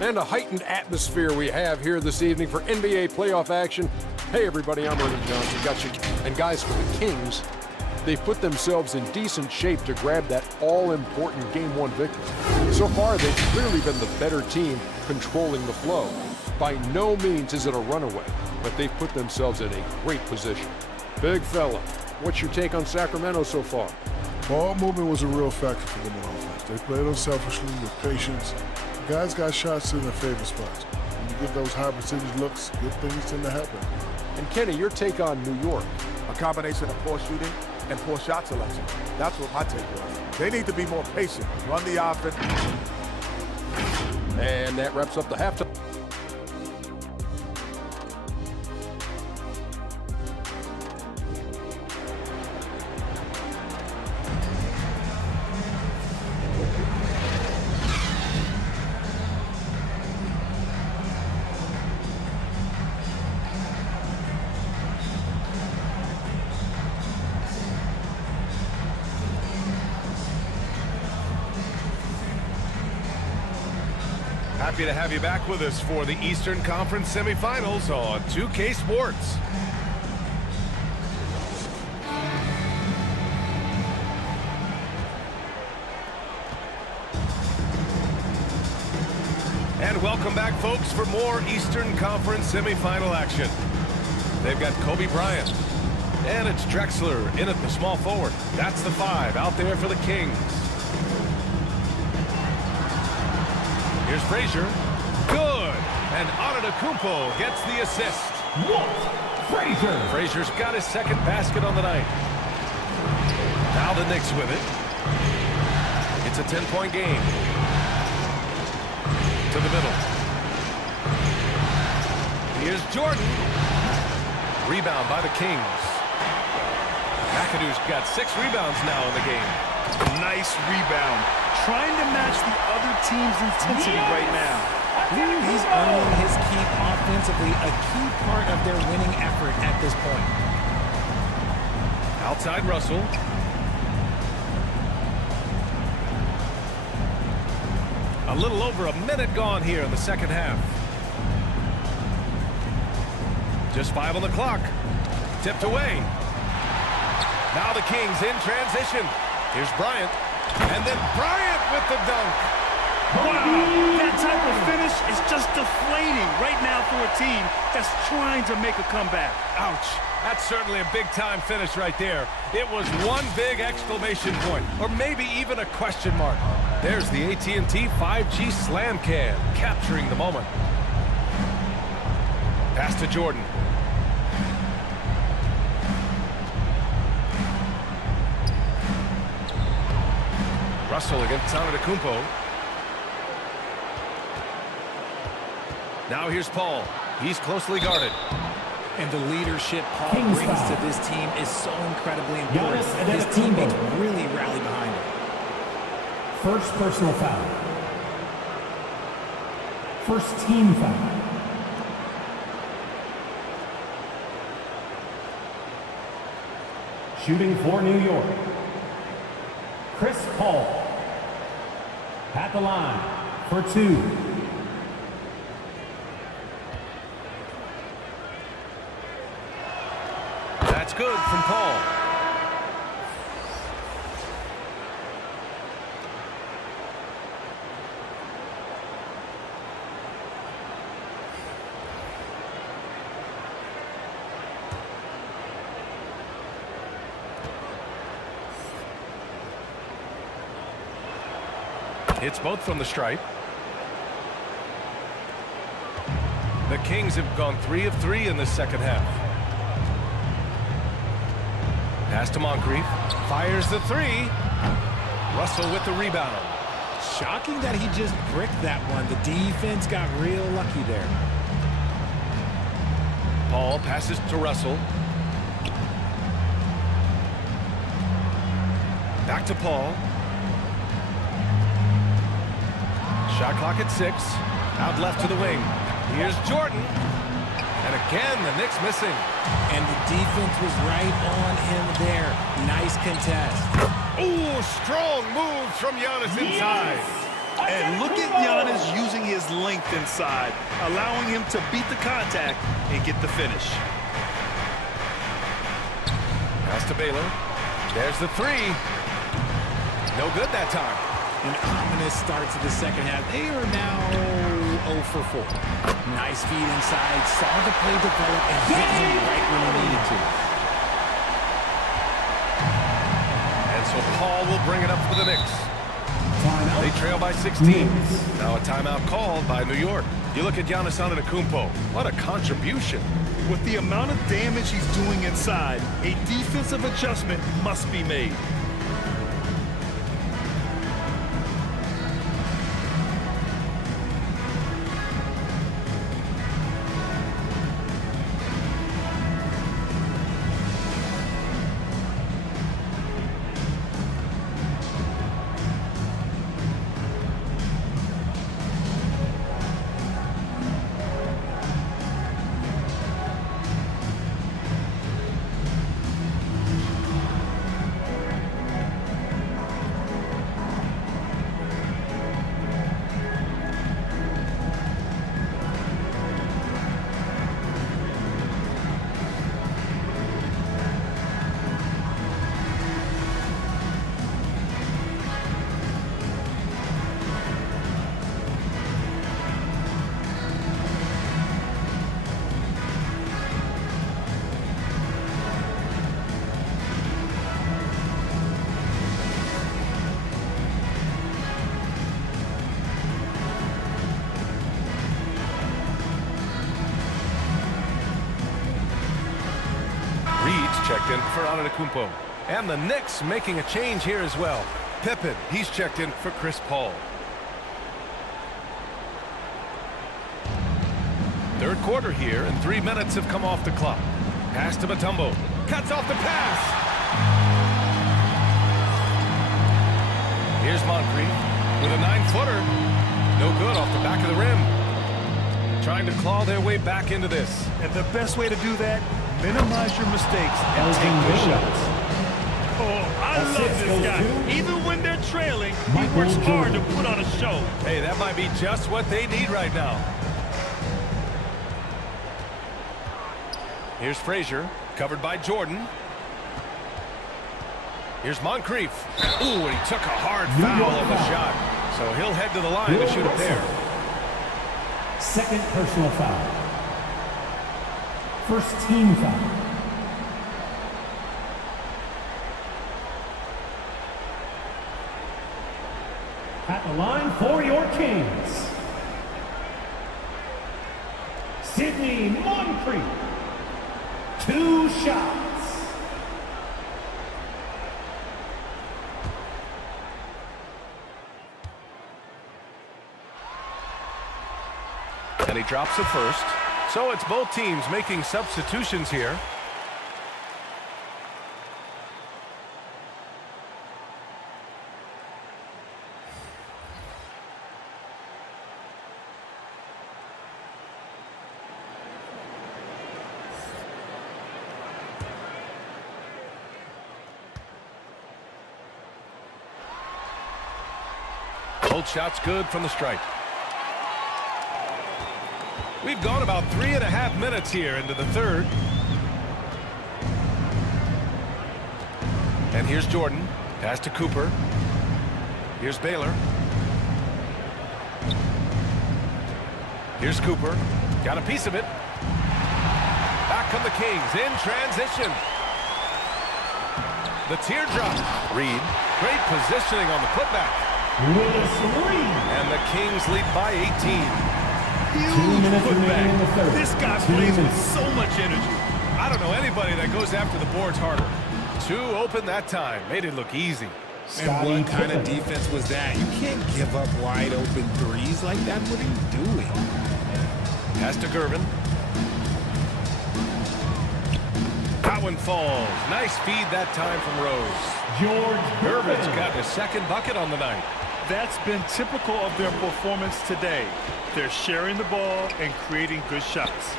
And a heightened atmosphere we have here this evening for NBA playoff action. Hey everybody, I'm Ernie Johnson. Got you. And guys, for the Kings, they've put themselves in decent shape to grab that all-important Game 1 victory. So far, they've clearly been the better team controlling the flow. By no means is it a runaway, but they've put themselves in a great position. Big fella, what's your take on Sacramento so far? Ball movement was a real factor for them on offense. They played unselfishly with patience. The guys got shots in their favorite spots. When you get those high percentage looks, good things tend to happen. And Kenny, your take on New York? A combination of poor shooting and poor shot selection. That's what my take was. They need to be more patient, run the offense. And that wraps up the halftime. Happy to have you back with us for the Eastern Conference semifinals on 2K Sports. And welcome back, folks, for more Eastern Conference semifinal action. They've got Kobe Bryant, and it's Drexler in at the small forward. That's the 5 out there for the Kings. Here's Frazier. Good. And Antetokounmpo gets the assist. Frazier. Frazier's got his second basket on the night. Now the Knicks with it. It's a 10-point game. To the middle. Here's Jordan. Rebound by the Kings. McAdoo's got 6 rebounds now in the game. Nice rebound. Trying to match the other team's intensity right now. He's earning his keep offensively, a key part of their winning effort at this point. Outside Russell. A little over a minute gone here in the second half. Just 5 on the clock. Tipped away. Now the Kings in transition. Here's Bryant. And then Bryant with the dunk. Wow, that type of finish is just deflating right now for a team that's trying to make a comeback. Ouch. That's certainly a big-time finish right there. It was one big exclamation point, or maybe even a question mark. There's the AT&T 5G Slam Can, capturing the moment. Pass to Jordan. Russell against Antetokounmpo. Now here's Paul. He's closely guarded. And the leadership Paul brings to this team is so incredibly important. His teammates really rally behind him. First personal foul. First team foul. Shooting for New York, Chris Paul. At the line for 2. That's good from Paul. It's both from the stripe. The Kings have gone 3 of 3 in this second half. Pass to Moncrief. Fires the 3. Russell with the rebound. Shocking that he just bricked that one. The defense got real lucky there. Paul passes to Russell. Back to Paul. Shot clock at 6. Out left to the wing. Here's Jordan. And again, the Knicks missing. And the defense was right on him there. Nice contest. Ooh, strong moves from Giannis inside. And look at Giannis using his length inside, allowing him to beat the contact and get the finish. Pass to Baylor. There's the 3. No good that time. An ominous start to the second half. They are now 0 for 4. Nice feed inside. Saw the play develop and hit him right when he needed to. And so Paul will bring it up for the Knicks. They trail by 16. Now a timeout called by New York. You look at Giannis Antetokounmpo. What a contribution. With the amount of damage he's doing inside, a defensive adjustment must be made. Checked in for Antetokounmpo. And the Knicks making a change here as well. Pippen, he's checked in for Chris Paul. Third quarter here, and 3 minutes have come off the clock. Pass to Mutombo. Cuts off the pass. Here's Moncrief with a 9-footer. No good off the back of the rim. trying to claw their way back into this. And the best way to do that, minimize your mistakes and take good shots. Oh, I love this guy. Even when they're trailing, he works hard to put on a show. Hey, that might be just what they need right now. Here's Frazier, covered by Jordan. Here's Moncrief. Ooh, and he took a hard foul on the shot. So he'll head to the line to shoot a pair. Second personal foul. First team foul. At the line for your Kings, Sidney Moncrief. 2 shots. And he drops it first. So it's both teams making substitutions here. Both shots good from the stripe. We've gone about 3.5 minutes here into the third. And here's Jordan. Pass to Cooper. Here's Baylor. Here's Cooper. Got a piece of it. Back come the Kings in transition. The teardrop. Reed. Great positioning on the putback. And the Kings lead by 18. Huge putback. This guy plays with so much energy. I don't know anybody that goes after the boards harder. 2 open that time. Made it look easy. And what kind of defense was that? You can't give up wide open threes like that. What are you doing? Pass to Gervin. That one falls. Nice feed that time from Rose. Gervin's got his second bucket on the night. That's been typical of their performance today. They're sharing the ball and creating good shots.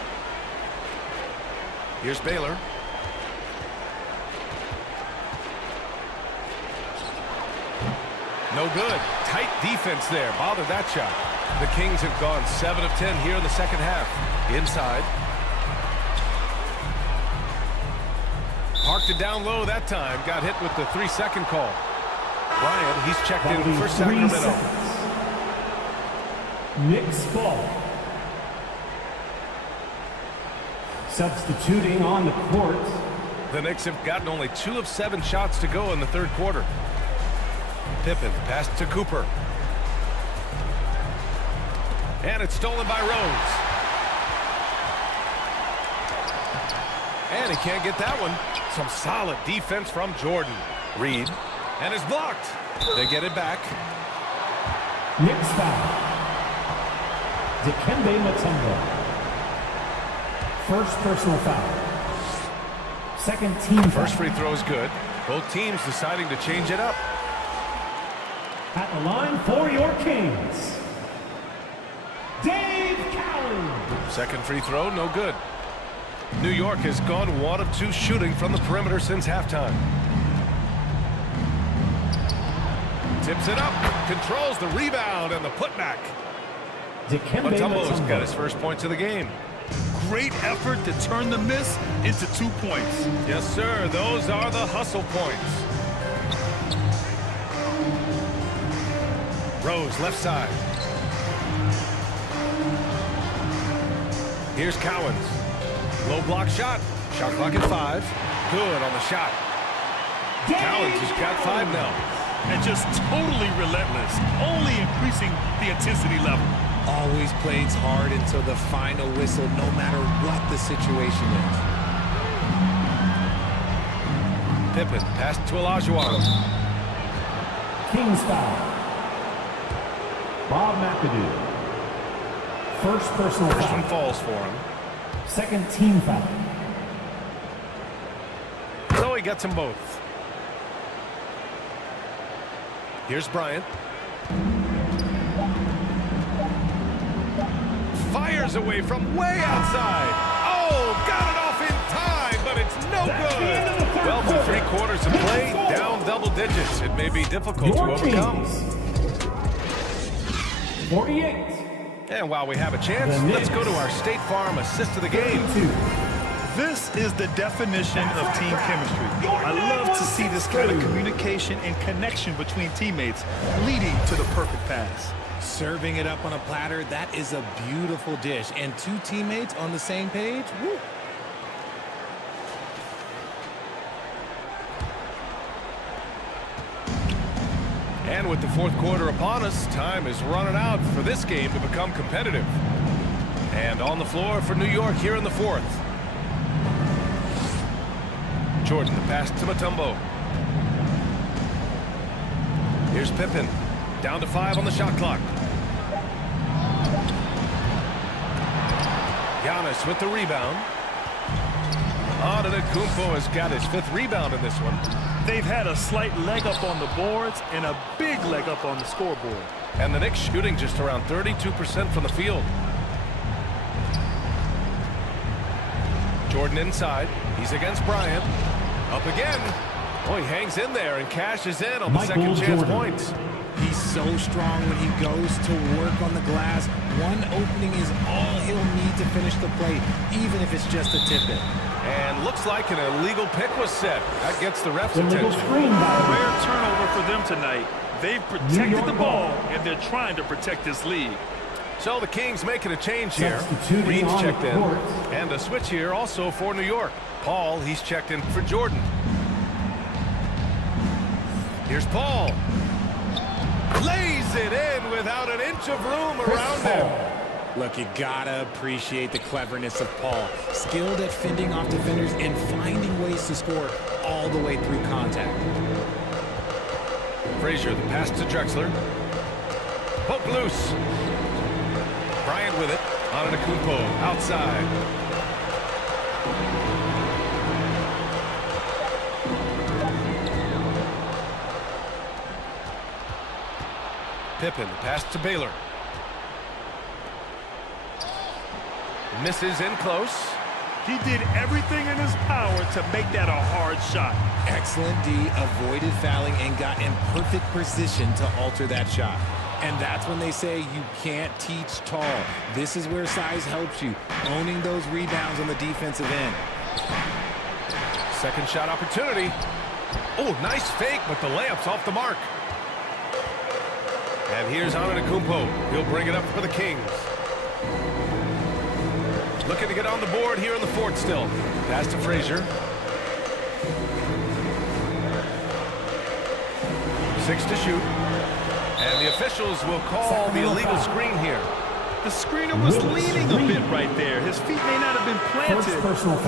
Here's Baylor. No good. Tight defense there. Bothered that shot. The Kings have gone 7 of 10 here in the second half. Inside. Parked it down low that time. Got hit with the 3-second call. Bryant, he's checked in for Sacramento. Knicks ball. Substituting on the court. The Knicks have gotten only 2 of 7 shots to go in the third quarter. Pippen passed to Cooper. And it's stolen by Rose. And he can't get that one. Some solid defense from Jordan. Reed. And it's blocked. They get it back. Knicks foul. Dikembe Mutombo. First personal foul. Second team foul. First free throw is good. Both teams deciding to change it up. At the line for your Kings, Dave Cowens. Second free throw, no good. New York has gone 1 of 2 shooting from the perimeter since halftime. Tips it up, controls the rebound and the putback. Mutombo's got his first points of the game. Great effort to turn the miss into 2 points. Yes, sir. Those are the hustle points. Rose, left side. Here's Cowens. Low block shot. Shot clock at 5. Good on the shot. Cowens has got 5 now. And just totally relentless, only increasing the intensity level. Always plays hard until the final whistle, no matter what the situation is. Pippen passed to Olajuwon. Kings foul. Bob McAdoo. First personal First foul. one falls for him. Second team foul. So he gets them both. Here's Bryant. Fires away from way outside. Oh, got it off in time, but it's no good. Well, for 3 quarters of play, down double digits. It may be difficult to overcome. 48. And while we have a chance, let's go to our State Farm assist of the game. This is the definition of team chemistry. I love to see this kind of communication and connection between teammates leading to the perfect pass. Serving it up on a platter, that is a beautiful dish. And 2 teammates on the same page, woo. And with the 4th quarter upon us, time is running out for this game to become competitive. And on the floor for New York here in the 4th. Jordan, the pass to Mutombo. Here's Pippen. Down to 5 on the shot clock. Giannis with the rebound. Antetokounmpo has got his 5th rebound in this one. They've had a slight leg up on the boards and a big leg up on the scoreboard. And the Knicks shooting just around 32% from the field. Jordan inside. He's against Bryant. Up again. Oh, he hangs in there and cashes in on the second chance points. He's so strong when he goes to work on the glass. One opening is all he'll need to finish the play, even if it's just a tip-in. And looks like an illegal pick was set. That gets the ref's attention. Rare turnover for them tonight. They've protected the ball, and they're trying to protect this lead. So the Kings making a change here. Reed's checked in. And a switch here also for New York. Paul, he's checked in for Jordan. Here's Paul. Lays it in without an inch of room around him. Look, you gotta appreciate the cleverness of Paul. Skilled at fending off defenders and finding ways to score all the way through contact. Frazier, the pass to Drexler. Poke loose. Bryant with it. Antetokounmpo outside. Pippen, the pass to Baylor. Misses in close. He did everything in his power to make that a hard shot. Excellent D, avoided fouling and got in perfect position to alter that shot. And that's when they say you can't teach tall. This is where size helps you, owning those rebounds on the defensive end. Second shot opportunity. Oh, nice fake, but the layup's off the mark. And here's Antetokounmpo. He'll bring it up for the Kings. Looking to get on the board here in the 4th still. Pass to Frazier. 6 to shoot. And the officials will call the illegal screen here. The screener was leaning a bit right there. His feet may not have been planted.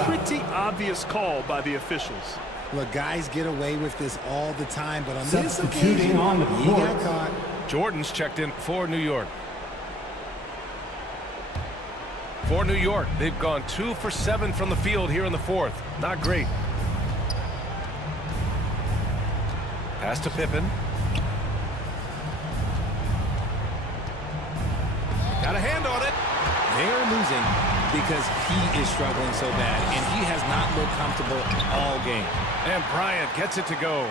Pretty obvious call by the officials. Look, guys get away with this all the time, but on this occasion, he got caught. Jordan's checked in for New York. For New York, they've gone 2 for 7 from the field here in the 4th. Not great. Pass to Pippen. Got a hand on it. They're losing because he is struggling so bad, and he has not looked comfortable all game. And Bryant gets it to go.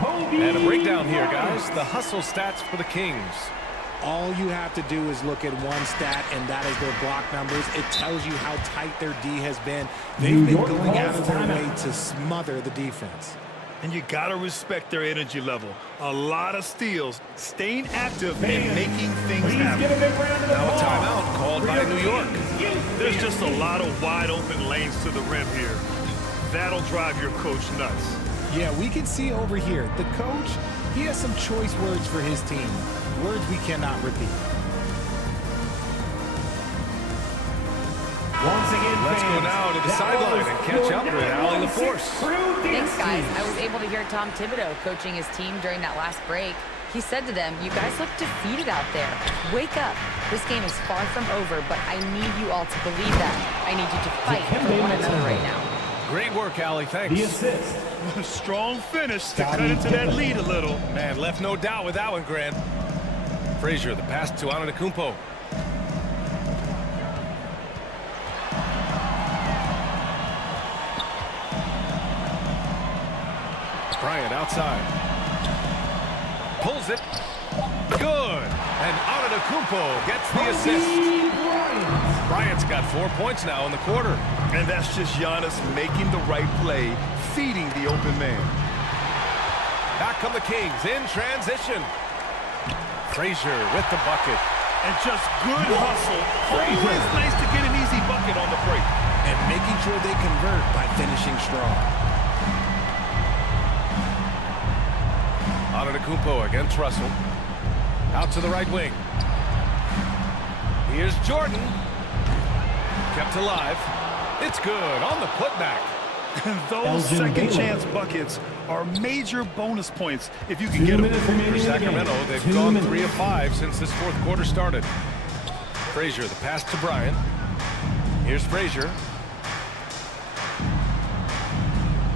And a breakdown here, guys. The hustle stats for the Kings. All you have to do is look at one stat, and that is their block numbers. It tells you how tight their D has been. They've been going out of their way to smother the defense. And you got to respect their energy level. A lot of steals, staying active, and making things happen. Now a timeout called by New York. There's just a lot of wide open lanes to the rim here. That'll drive your coach nuts. Yeah, we can see over here. The coach, he has some choice words for his team. Words we cannot repeat. Once again, let's go now to the sideline and catch up with Allie LaForce. Thanks, guys. I was able to hear Tom Thibodeau coaching his team during that last break. He said to them, "You guys look defeated out there. Wake up. This game is far from over, but I need you all to believe that. I need you to fight for one another right now." Great work, Allie. Thanks. The assist. Strong finish to cut into that lead a little. Man, left no doubt with that one, Grant. Frazier, the pass to Antetokounmpo. Bryant outside. Pulls it. Good. And Antetokounmpo gets the assist. Bryant's got 4 points now in the quarter. And that's just Giannis making the right play, feeding the open man. Back come the Kings in transition. Frazier with the bucket. And just good hustle. Always nice to get an easy bucket on the break. And making sure they convert by finishing strong. Antetokounmpo against Russell. Out to the right wing. Here's Jordan. Kept alive. It's good on the putback. Those second-chance buckets are major bonus points if you can get them. For Sacramento, they've gone 3 of 5 since this fourth quarter started. Frazier, the pass to Bryant. Here's Frazier.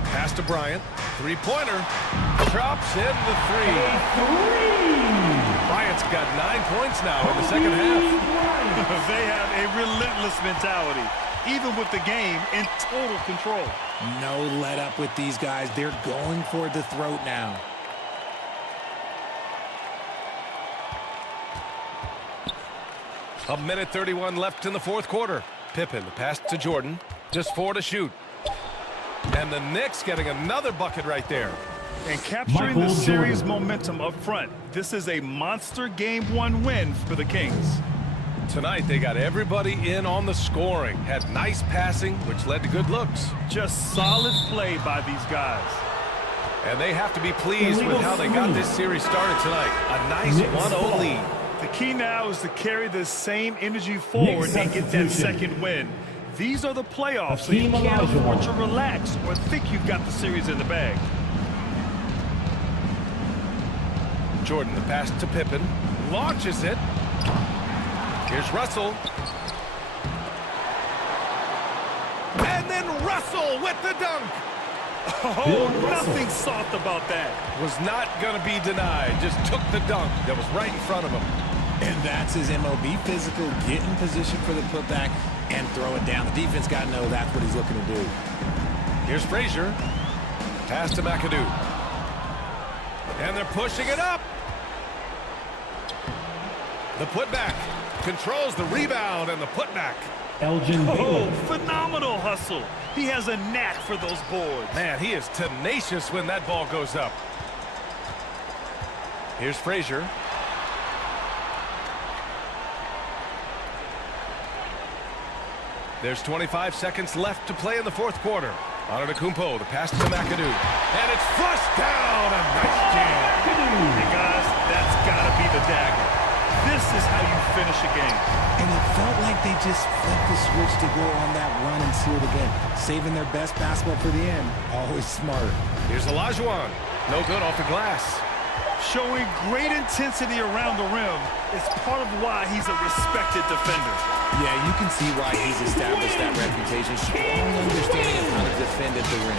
Pass to Bryant. Three-pointer. Drops in the three. Bryant's got 9 points now in the second half. They have a relentless mentality, even with the game in total control. No let up with these guys. They're going for the throat now. A minute 31 left in the fourth quarter. Pippen, the pass to Jordan. Just 4 to shoot. And the Knicks getting another bucket right there. And capturing the series momentum up front. This is a monster Game 1 win for the Kings. Tonight, they got everybody in on the scoring. Had nice passing, which led to good looks. Just solid play by these guys. And they have to be pleased with how they got this series started tonight. A nice 1-0 lead. The key now is to carry this same energy forward and get that second win. These are the playoffs, so you can't afford to relax or think you've got the series in the bag. Jordan, the pass to Pippen. Launches it. Here's Russell. And then Russell with the dunk. Oh, nothing soft about that. Was not going to be denied. Just took the dunk that was right in front of him. And that's his MLB physical. Get in position for the putback and throw it down. The defense got to know that's what he's looking to do. Here's Frazier. Pass to McAdoo. And they're pushing it up. The putback. Controls the rebound and the putback. Oh, phenomenal hustle. He has a knack for those boards. Man, he is tenacious when that ball goes up. Here's Frazier. There's 25 seconds left to play in the fourth quarter. Antetokounmpo, the pass to McAdoo. And it's flushed down. A nice jam. Hey, guys, that's got to be the dagger. This is how you finish a game. And it felt like they just flipped the switch to go on that run and seal the game. Saving their best basketball for the end. Always smart. Here's Olajuwon. No good off the glass. Showing great intensity around the rim is part of why he's a respected defender. Yeah, you can see why he's established that reputation. Strong understanding of how to defend at the rim.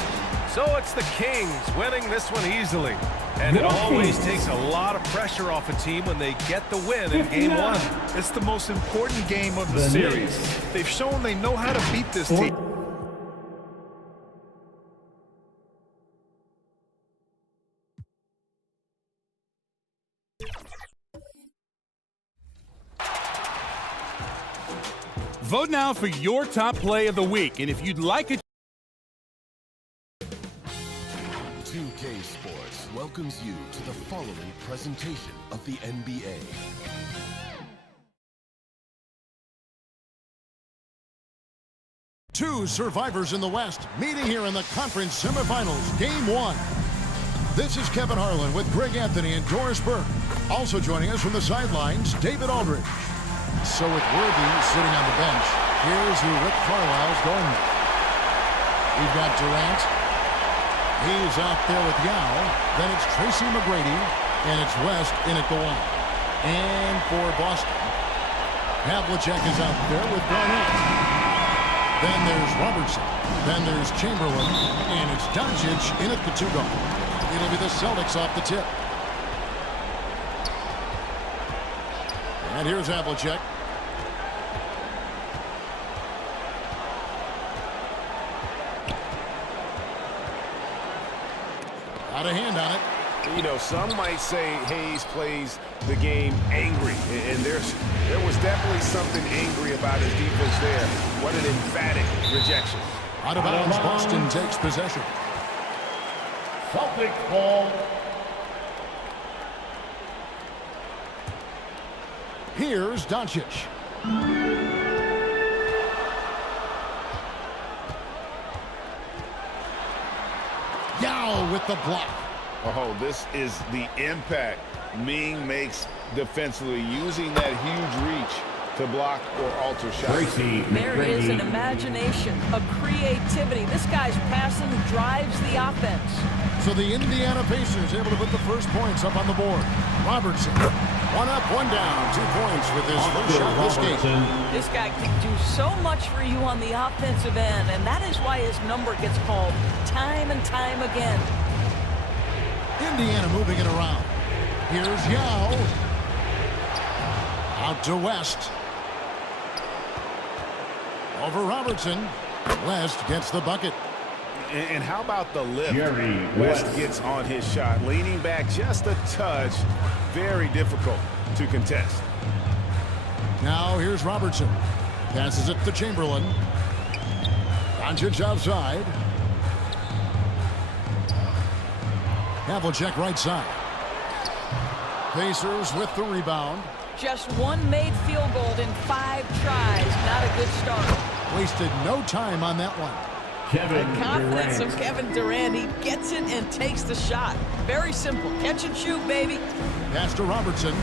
So it's the Kings winning this one easily. And it always takes a lot of pressure off a team when they get the win in Game 1. It's the most important game of the series. They've shown they know how to beat this team. Vote now for your top play of the week. And if you'd like it, 2K Sports welcomes you to the following presentation of the NBA. Two survivors in the West meeting here in the conference semifinals, Game 1. This is Kevin Harlan with Greg Anthony and Doris Burke. Also joining us from the sidelines, David Aldridge. So with Worthy sitting on the bench, here's who Rick Carlisle's going with. We've got Durant. He's out there with Yao. Then it's Tracy McGrady, and it's West in at the line. And for Boston, Havlicek is out there with Garnett. Then there's Robertson. Then there's Chamberlain, and it's Doncic in at the 2-guard. It'll be the Celtics off the tip. And here's Havlicek. Out of hand on it. You know, some might say Hayes plays the game angry, and there was definitely something angry about his defense there. What an emphatic rejection. Out of bounds, Boston takes possession. Celtics ball. Here's Doncic. Yao with the block. Oh, this is the impact Ming makes defensively, using that huge reach to block or alter shots. There is an imagination, a creativity. This guy's passing drives the offense. So the Indiana Pacers able to put the first points up on the board. Robertson, one up, one down, 2 points with his first shot this game. This guy can do so much for you on the offensive end, and that is why his number gets called time and time again. Indiana moving it around. Here's Yao. Out to West. Over Robertson. West gets the bucket. And how about the lift West gets on his shot? Leaning back just a touch. Very difficult to contest. Now here's Robertson. Passes it to Chamberlain. Doncic outside. Havlicek right side. Pacers with the rebound. Just one made field goal in 5 tries. Not a good start. Wasted no time on that one. The confidence of Kevin Durant. He gets it and takes the shot. Very simple. Catch and shoot, baby. Pass to Robertson.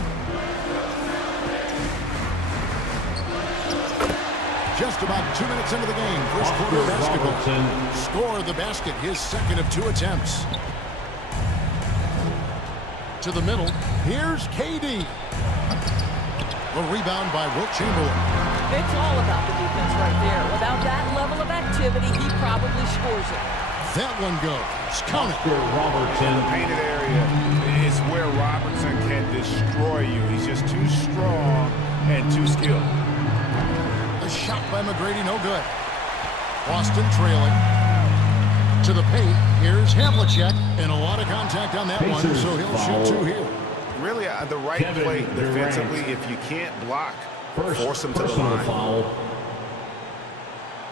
Just about 2 minutes into the game. First quarter of basketball. Score the basket. His second of 2 attempts. To the middle. Here's KD. The rebound by Wilt Chamberlain. It's all about the defense right there. Without that level of activity, he probably scores it. That one goes. Count it. Robertson. The painted area is where Robertson can destroy you. He's just too strong and too skilled. A shot by McGrady, no good. Boston trailing. To the paint. Here's Havlicek. And a lot of contact on that one, so he'll shoot 2 here. Really, the right play defensively. If you can't block, force him to the line.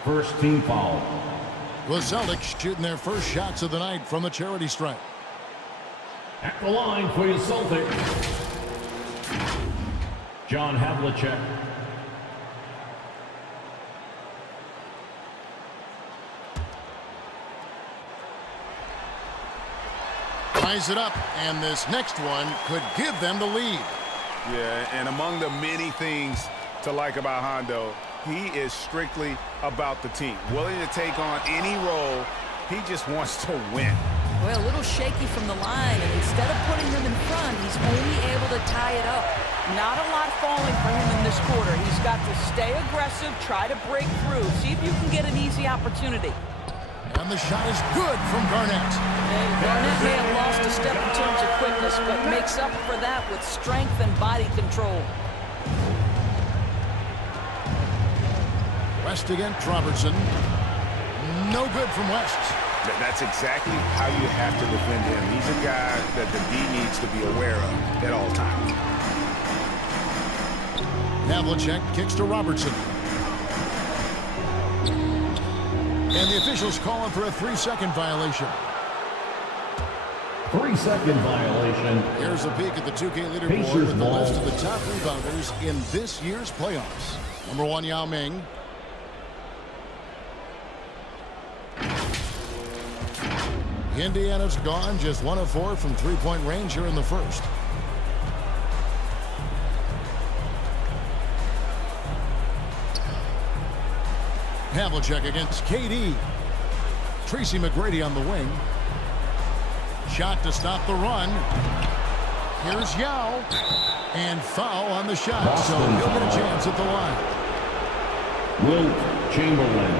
First team foul. The Celtics shooting their first shots of the night from the charity stripe. At the line for your Celtics, John Havlicek. Ties it up, and this next one could give them the lead. Yeah, and among the many things to like about Hondo, he is strictly about the team. Willing to take on any role. He just wants to win. Well, a little shaky from the line, and instead of putting them in front, he's only able to tie it up. Not a lot falling for him in this quarter. He's got to stay aggressive, try to break through, see if you can get an easy opportunity. And the shot is good from Garnett. And Garnett may have lost a step in terms of quickness, but makes up for that with strength and body control. West against Robertson. No good from West. That's exactly how you have to defend him. He's a guy that the D needs to be aware of at all times. Havlicek kicks to Robertson. And the officials calling for a 3-second violation. 3-second violation. Here's a peek at the 2K leaderboard with the list of the top rebounders in this year's playoffs. Number 1, Yao Ming. Indiana's gone just 1 of 4 from 3-point range here in the first. Havlicek against KD. Tracy McGrady on the wing. Shot to stop the run. Here's Yao. And foul on the shot, so he'll get a chance at the line. Wilt Chamberlain.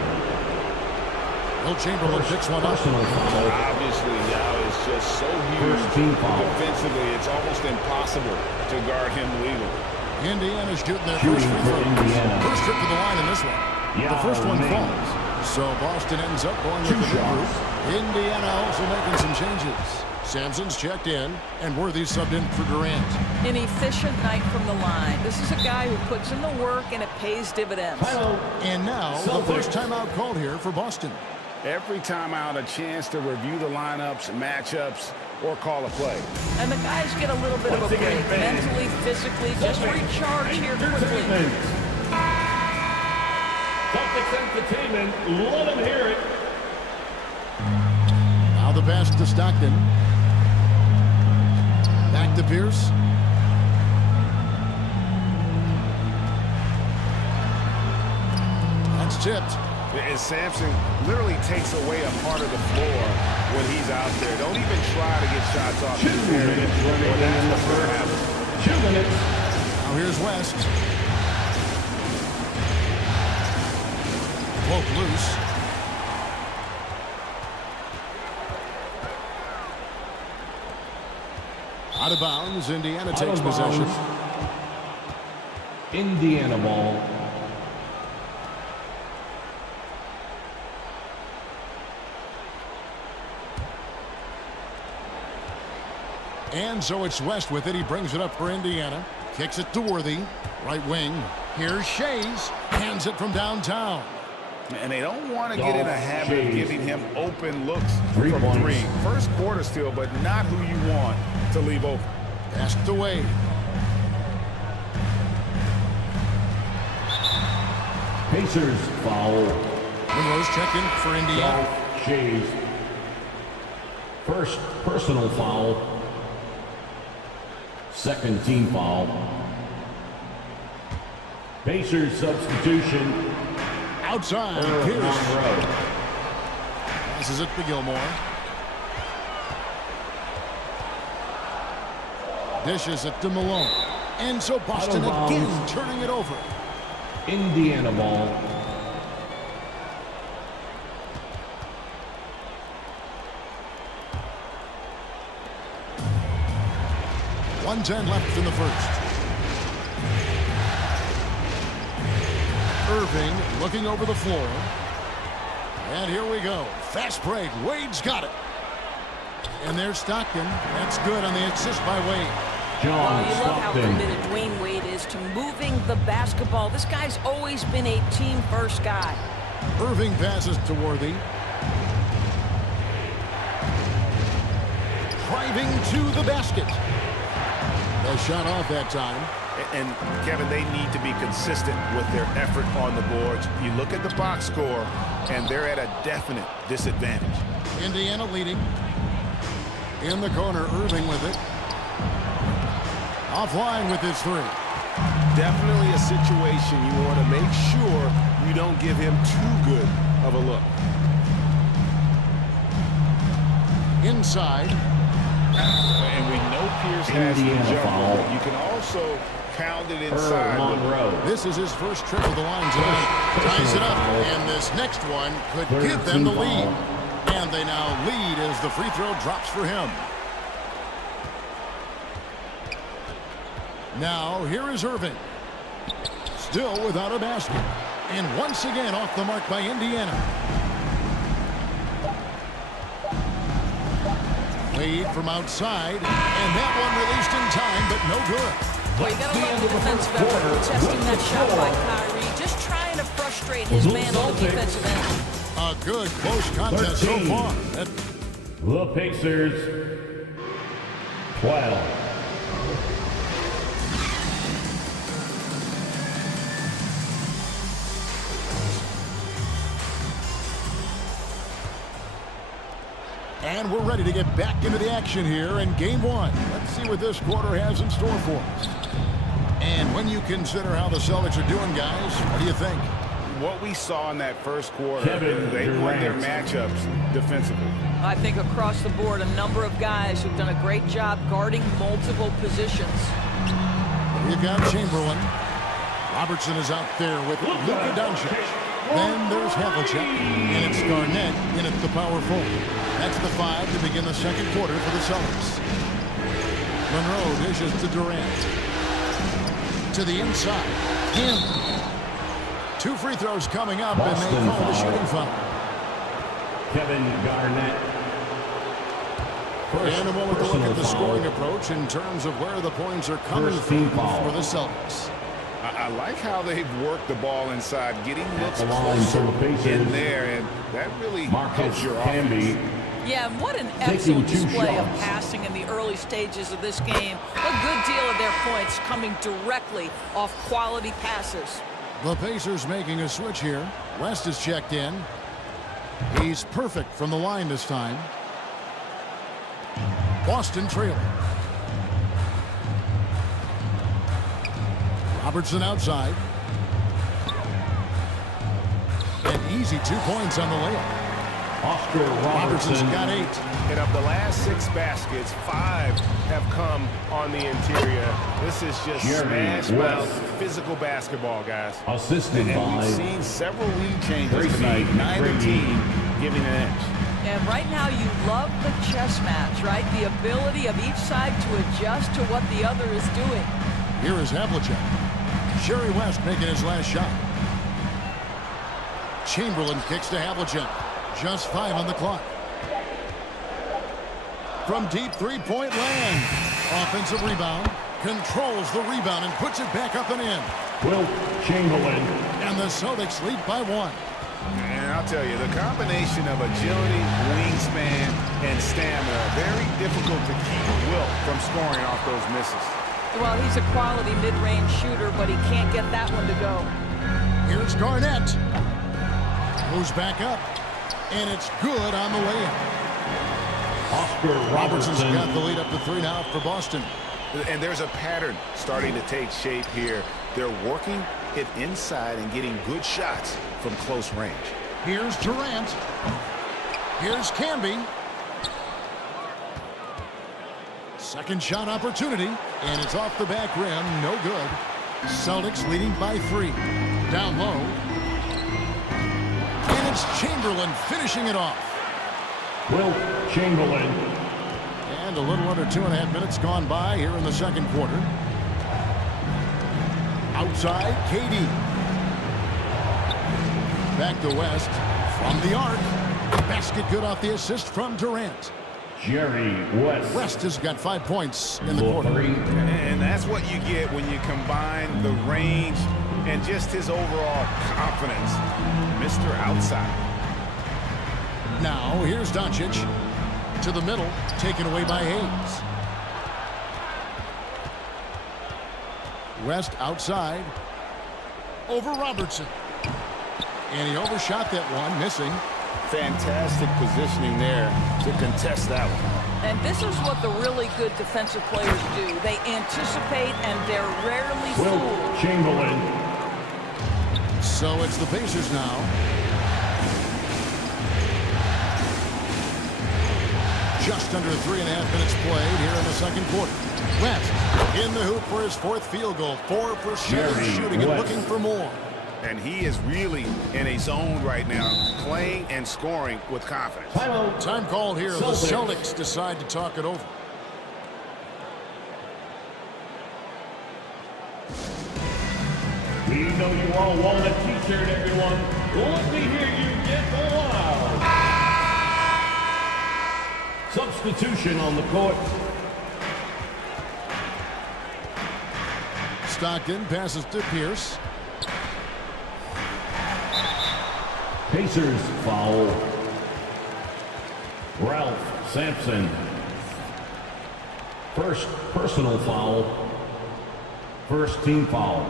Wilt Chamberlain picks one up. Obviously, Yao is just so huge defensively, it's almost impossible to guard him legally. Indiana's shooting their first free throw. First trip to the line in this one. The first one falls. So Boston ends up going with the new group. Indiana also making some changes. Sampson's checked in, and Worthy subbed in for Durant. An efficient night from the line. This is a guy who puts in the work, and it pays dividends. And now, the first timeout called here for Boston. Every timeout, a chance to review the lineups, matchups, or call a play. And the guys get a little bit of a break, mentally, physically, just recharge here quickly. Celtics Entertainment, let them hear it. Now the pass to Stockton. Back to Pierce. That's tipped. And Sampson literally takes away a part of the floor when he's out there. Don't even try to get shots off. 2 minutes remaining in the first. 2 minutes. Now here's West. Woke loose. Out of bounds. Indiana takes possession. Indiana ball. And so it's West with it. He brings it up for Indiana. Kicks it to Worthy. Right wing. Here's Shays. Hands it from downtown. And they don't want to get in a habit of giving him open looks from 3. First quarter still, but not who you want to leave open. Passed away. Pacers foul. Monroe's checked in for Indiana. Shays. First personal foul. Second team foul. Pacers substitution. Outside. Pierce. Passes it to Gilmore. Dishes it to Malone. And so Boston again turning it over. Indiana ball. .110 left in the first. Irving looking over the floor. And here we go. Fast break. Wade's got it. And there's Stockton. That's good on the assist by Wade. Well, you love how committed Dwayne Wade is to moving the basketball. This guy's always been a team-first guy. Irving passes to Worthy. Driving to the basket. A shot off that time. And, Kevin, they need to be consistent with their effort on the boards. You look at the box score, and they're at a definite disadvantage. Indiana leading. In the corner, Irving with it. Offline with his 3. Definitely a situation you want to make sure you don't give him too good of a look. Inside. And we know Pierce has the jumper, but you can also pound it inside. This is his first trip to the line tonight. Ties it up, and this next one could give them the lead. And they now lead as the free throw drops for him. Now, here is Irving. Still without a basket. And once again off the mark by Indiana. Wade from outside. And that one released in time, but no good. Well, you got to love the defensive effort, testing that shot by Kyrie. Just trying to frustrate his man on the defensive end. A good close contest so far. The Pacers 12. And we're ready to get back into the action here in Game 1. Let's see what this quarter has in store for us. And when you consider how the Celtics are doing, guys, what do you think? What we saw in that first quarter, they won their matchups defensively. I think across the board, a number of guys who've done a great job guarding multiple positions. We've got Chamberlain. Robertson is out there with Luka Doncic. Then there's Havlicek, and it's Garnett in at the power forward. That's the 5 to begin the second quarter for the Celtics. Monroe dishes to Durant. To the inside. Him. 2 free throws coming up, and they call the shooting foul. Kevin Garnett. And a moment to look at the scoring approach in terms of where the points are coming from for the Celtics. I like how they've worked the ball inside, getting looks closer in there, and that really helps your offense. Yeah, and what an excellent display of passing in the early stages of this game. A good deal of their points coming directly off quality passes. The Pacers making a switch here. West is checked in. He's perfect from the line this time. Boston trailing. Robertson outside. An easy 2 points on the layup. Robertson's got 8. And of the last 6 baskets, 5 have come on the interior. This is just smash mouth physical basketball, guys. Assisted and we've seen several lead changes tonight. 9-18 giving an edge. And right now you love the chess match, right? The ability of each side to adjust to what the other is doing. Here is Havlicek. Jerry West making his last shot. Chamberlain kicks to Havlicek. Just 5 on the clock. From deep three-point land. Offensive rebound. Controls the rebound and puts it back up and in. Wilt Chamberlain. And the Celtics lead by 1. And I'll tell you, the combination of agility, wingspan, and stamina, very difficult to keep Wilt from scoring off those misses. Well, he's a quality mid-range shooter, but he can't get that one to go. Here's Garnett. Moves back up. And it's good on the way in. Robertson's got the lead up to 3 now for Boston. And there's a pattern starting to take shape here. They're working it inside and getting good shots from close range. Here's Durant. Here's Camby. Second shot opportunity. And it's off the back rim. No good. Celtics leading by 3. Down low. And it's Chamberlain finishing it off. Wilt Chamberlain. And a little under 2.5 minutes gone by here in the second quarter. Outside, KD. Back to West. From the arc. Basket good off the assist from Durant. Jerry West. West has got 5 points in the quarter. And that's what you get when you combine the range and just his overall confidence. Mr. Outside. Now, here's Doncic. To the middle, taken away by Hayes. West outside. Over Robertson. And he overshot that one, missing. Fantastic positioning there to contest that one. And this is what the really good defensive players do. They anticipate and they're rarely fooled. Chamberlain. So it's the Pacers now. Just under 3.5 minutes played here in the second quarter. West in the hoop for his 4th field goal. 4 for 7 shooting and looking for more. And he is really in a zone right now, playing and scoring with confidence. Time called here. The Celtics decide to talk it over. We know you all want a t-shirt, everyone. Let me hear you get loud. Substitution on the court. Stockton passes to Pierce. Pacers foul. Ralph Sampson. First personal foul. First team foul.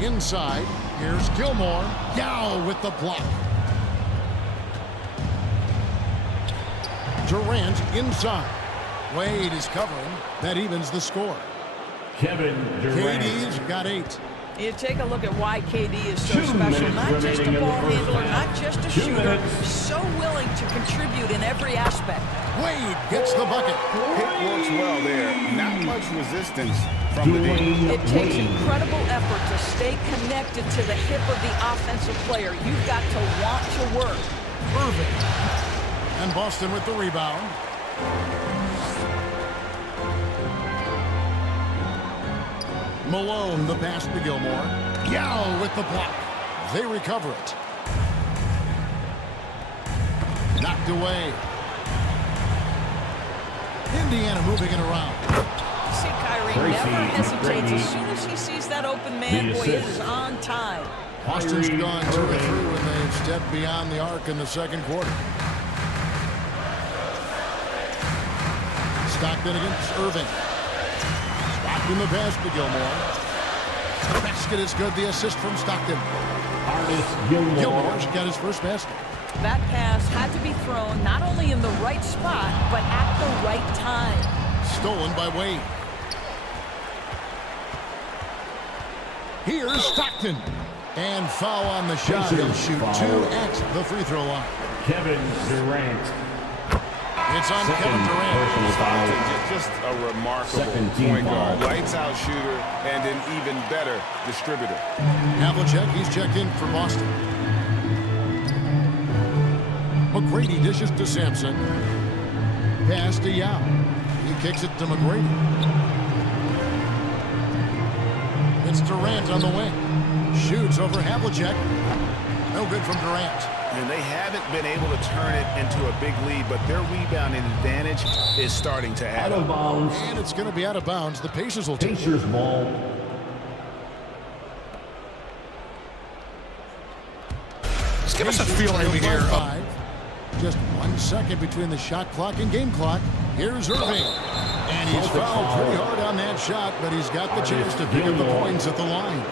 Inside, here's Gilmore. Yao with the block. Durant inside. Wade is covering. That evens the score. Kevin Durant. KD's got 8. You take a look at why KD is so special. Not just a ball handler, not just a shooter. So willing to contribute in every aspect. Wade gets the bucket. It works well there. Not much resistance from the D. It takes incredible effort to stay connected to the hip of the offensive player. You've got to want to work. Irving. And Boston with the rebound. Malone, the pass to Gilmore. Yao with the block. They recover it. Knocked away. Indiana moving it around. See, Kyrie never hesitates. As soon as he sees that open man, boy, it is on time. Boston's gone 2 or 3 when they've stepped beyond the arc in the second quarter. Stockton against Irving. Stockton the pass to Gilmore. The basket is good. The assist from Stockton. Gilmore's got his first basket. That pass had to be thrown not only in the right spot, but at the right time. Stolen by Wade. Here's Stockton. And foul on the shot. He'll shoot 2 at the free throw line. Kevin Durant. It's on Kevin Durant. Stockton, just a remarkable point guard. Lights out shooter and an even better distributor. Havlicek, he's checked in for Boston. McGrady dishes to Sampson. Pass to Yao. He kicks it to McGrady. It's Durant on the wing. Shoots over Havlicek. No good from Durant. And they haven't been able to turn it into a big lead, but their rebounding advantage is starting to add up. And it's going to be out of bounds. The Pacers will take Pacers ball. Just give us a feeling here. Just 1 second between the shot clock and game clock. Here's Irving. And he's fouled pretty hard on that shot, but he's got the chance to pick up the points at the line.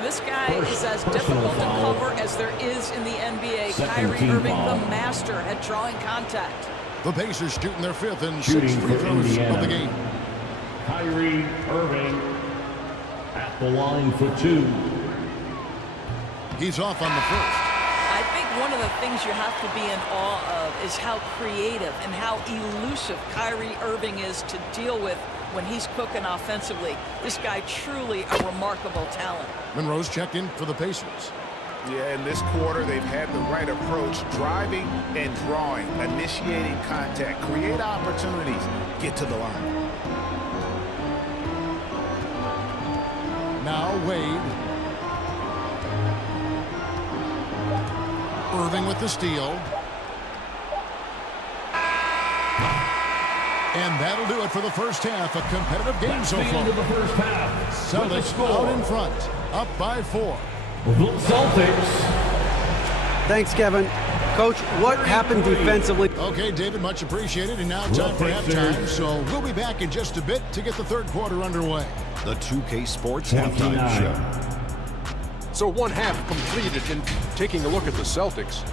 This guy is as difficult to cover as there is in the NBA. Kyrie Irving, the master at drawing contact. The Pacers shooting their 5th and 6th free throws of the game. Kyrie Irving at the line for 2. He's off on the first. I think one of the things you have to be in awe of is how creative and how elusive Kyrie Irving is to deal with when he's cooking offensively. This guy truly a remarkable talent. Monroe's checked in for the Pacers. Yeah, in this quarter, they've had the right approach, driving and drawing, initiating contact, create opportunities, get to the line. Now Wade. Irving with the steal. And that'll do it for the first half. A competitive game so far. The first half. Celtics out in front, up by 4. The Celtics. Thanks, Kevin. Coach, what happened defensively? Okay, David, much appreciated. And now time for halftime. So we'll be back in just a bit to get the third quarter underway. The 2K Sports Halftime Show. So 1 half completed, and taking a look at the Celtics,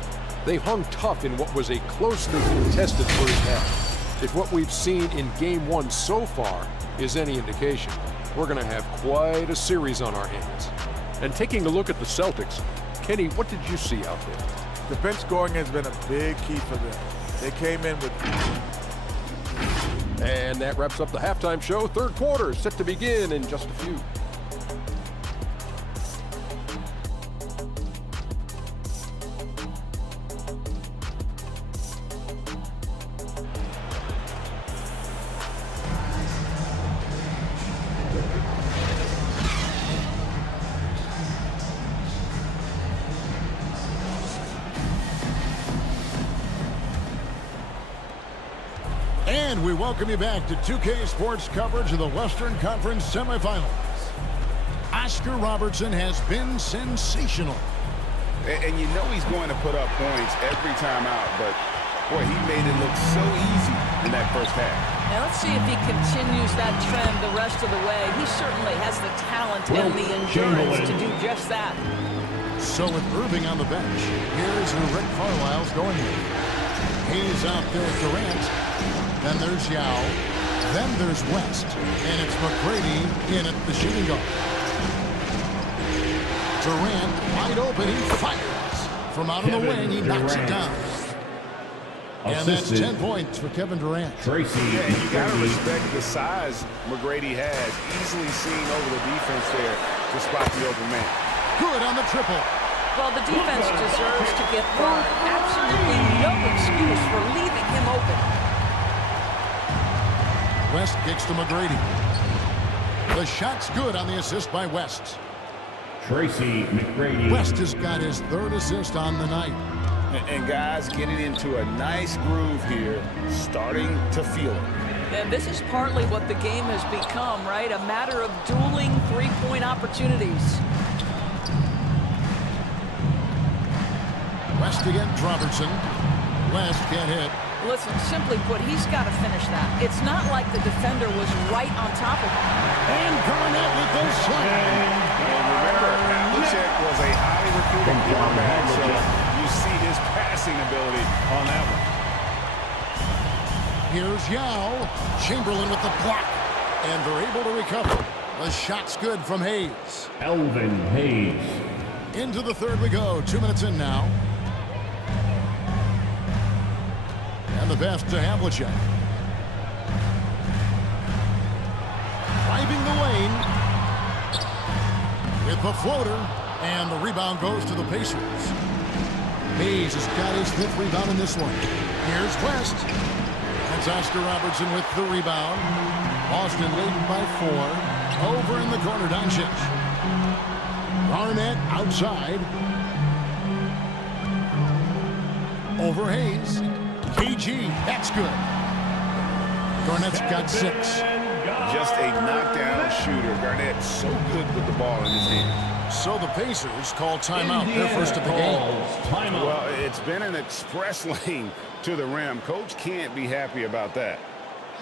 they hung tough in what was a closely contested first half. If what we've seen in Game 1 so far is any indication, we're going to have quite a series on our hands. And taking a look at the Celtics, Kenny, what did you see out there? The bench scoring has been a big key for them. They came in with... And that wraps up the halftime show. Third quarter set to begin in just a few. And we welcome you back to 2K Sports coverage of the Western Conference semifinals. Oscar Robertson has been sensational. And you know he's going to put up points every time out, but boy, he made it look so easy in that first half. Now let's see if he continues that trend the rest of the way. He certainly has the talent and the endurance to do just that. So with Irving on the bench, here's who Rick Carlisle's going with. He's out there with Durant. Then there's Yao. Then there's West. And it's McGrady in at the shooting guard. Durant wide open. He fires. From out of the wing, he knocks it down. And that's 10 points for Kevin Durant. Yeah, you got to respect the size McGrady has. Easily seen over the defense there to spot the open man. Good on the triple. Well, the defense deserves to get burned. Absolutely no excuse for leaving him open. West kicks to McGrady. The shot's good on the assist by West. Tracy McGrady. West has got his 3rd assist on the night. And guys getting into a nice groove here, starting to feel it. And this is partly what the game has become, right? A matter of dueling three-point opportunities. West against Robertson. West can't hit. Listen, simply put, he's got to finish that. It's not like the defender was right on top of him. And Garnett with those shots. And remember, Havlicek was a highly recruited quarterback, so you see his passing ability on that one. Here's Yao. Chamberlain with the block. And they're able to recover. The shot's good from Hayes. Elvin Hayes. Into the third we go. 2 minutes in now. And the pass to Havlicek. Driving the lane. With the floater. And the rebound goes to the Pacers. Hayes has got his 5th rebound in this one. Here's West. That's Oscar Robertson with the rebound. Boston leading by 4. Over in the corner, Doncic. Garnett outside. Over Hayes. KG, that's good. Garnett's got 6. Just a knockdown shooter. Garnett so good with the ball in his hand. So the Pacers call timeout. Their first of the game. Well, it's been an express lane to the rim. Coach can't be happy about that.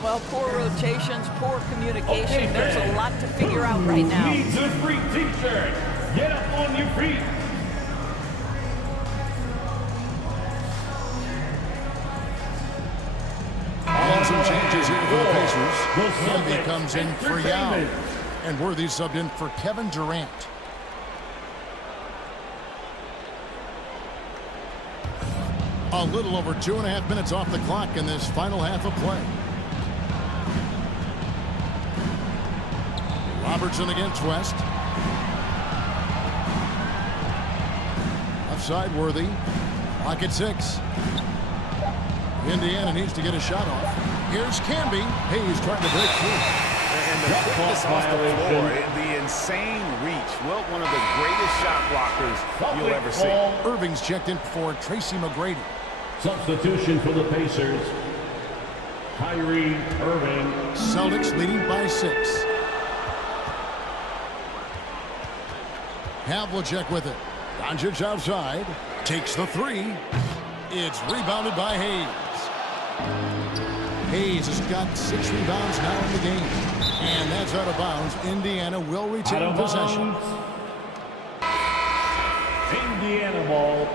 Well, poor rotations, poor communication. There's a lot to figure out right now. Needs a free t-shirt. Get up on your feet. And some changes here for the Pacers. Hamby comes in for Yao. And Worthy subbed in for Kevin Durant. A little over 2.5 minutes off the clock in this final half of play. Robertson against West. Offside Worthy. Clock at 6. Indiana needs to get a shot off. Here's Camby. Hayes trying to break through. And the quickness off the floor, the insane reach. Well, one of the greatest shot blockers you'll ever see. Irving's checked in for Tracy McGrady. Substitution for the Pacers. Kyrie Irving. Celtics leading by 6. Havlicek with it. Doncic outside. Takes the 3. It's rebounded by Hayes. Hayes has got 6 rebounds now in the game. And that's out of bounds. Indiana will retain possession. Indiana ball.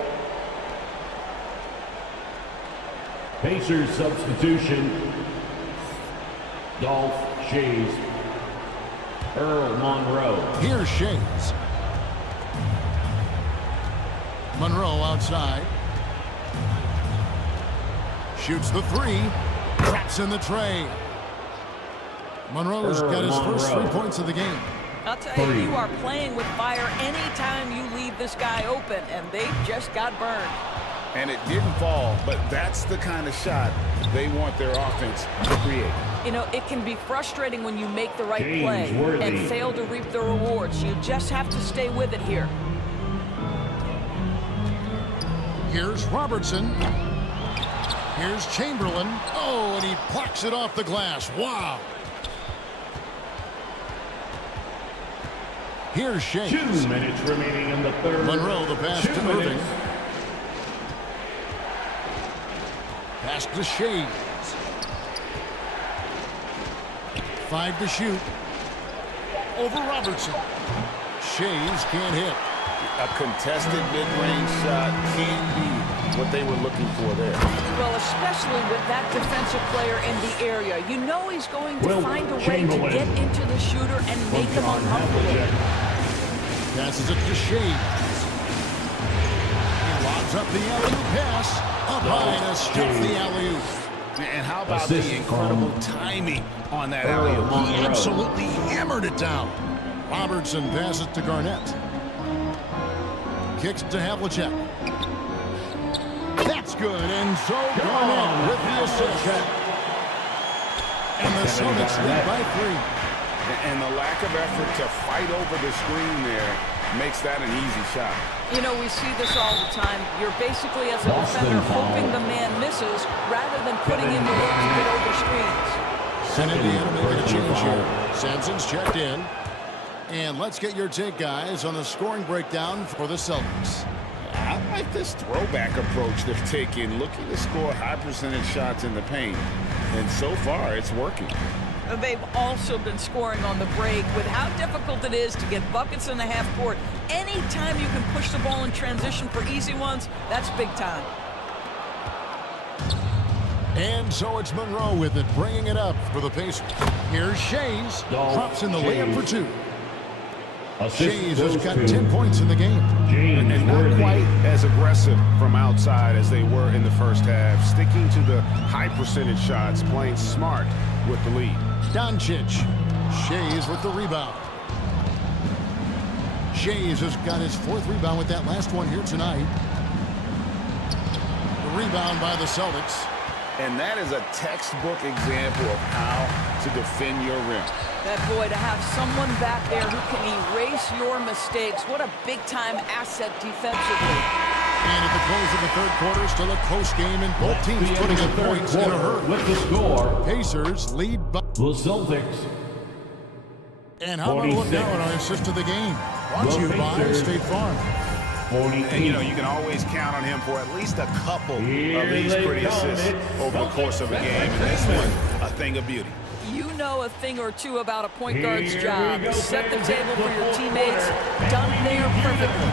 Pacers substitution. Dolph Shays. Earl Monroe. Here's Shays. Monroe outside. Shoots the 3. Traps in the tray. Monroe's got his first 3 points of the game. I'll tell you, you are playing with fire anytime you leave this guy open, and they just got burned. And it didn't fall, but that's the kind of shot they want their offense to create. You know, it can be frustrating when you make the right play and fail to reap the rewards. You just have to stay with it here. Here's Robertson. Here's Chamberlain. Oh, and he plucks it off the glass. Wow. Here's Shays. 2 minutes remaining in the third. Monroe, the pass to Irving. Pass to Shays. 5 to shoot. Over Robertson. Shays can't hit. A contested mid-range shot can't be what they were looking for there. Well, especially with that defensive player in the area. You know he's going to find a way to get into the shooter and make him uncomfortable. Passes it to Shays. He lobs up the alley-oop pass. Up high to stuff the alley-oop. And how about the incredible timing on that alley-oop? He absolutely hammered it down. Robertson passes to Garnett. Kicks to Havlicek. That's good, and so Garnett with the assist. And the Celtics lead by 3. And the lack of effort to fight over the screen there makes that an easy shot. You know, we see this all the time. You're basically, as a defender, hoping the man misses rather than putting in the work to get over screens. And Indiana making a change here. Sampson's checked in. And let's get your take, guys, on the scoring breakdown for the Celtics. I like this throwback approach they're taking, looking to score high percentage shots in the paint. And so far, it's working. They've also been scoring on the break. With how difficult it is to get buckets in the half court, anytime you can push the ball in transition for easy ones, that's big time. And so it's Monroe with it, bringing it up for the Pacers. Here's Shays. Drops in the layup for 2. Shays has got 10 points in the game. And not quite as aggressive from outside as they were in the first half. Sticking to the high percentage shots, playing smart with the lead. Doncic. Shays with the rebound. Shays has got his 4th rebound with that last one here tonight. The rebound by the Celtics. And that is a textbook example of how to defend your rim. That boy, to have someone back there who can erase your mistakes, what a big-time asset defensively. And at the close of the 3rd quarter, still a close game, and both teams putting up points in a hurry. With the score, Pacers lead by the Celtics. And how about a look now at our assist of the game? Brought to you by State Farm. And, you know, you can always count on him for at least a couple of these pretty assists over the course of a game. And this one, a thing of beauty. You know a thing or two about a point guard's job. Set the table for your teammates. Done there perfectly.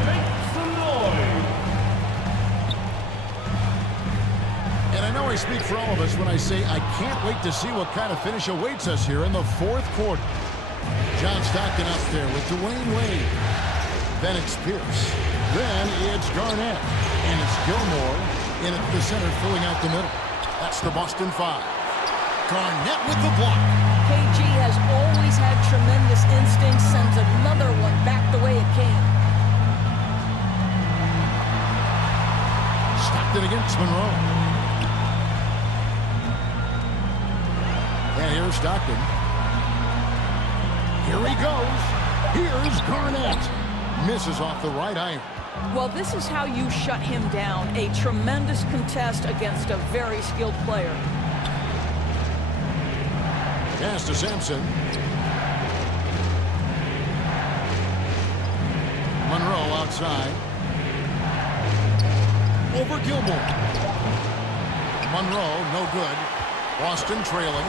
And I know I speak for all of us when I say I can't wait to see what kind of finish awaits us here in the 4th quarter. John Stockton up there with Dwayne Wade. Then it's Pierce. Then it's Garnett. And it's Gilmore in at the center, filling out the middle. That's the Boston 5. Garnett with the block. KG has always had tremendous instincts, sends another one back the way it came. Stockton against Monroe. And here's Stockton. Here he goes. Here's Garnett. Misses off the right iron. Well, this is how you shut him down. A tremendous contest against a very skilled player. Pass to Sampson. Monroe outside. Over Gilmore. Monroe, no good. Boston trailing.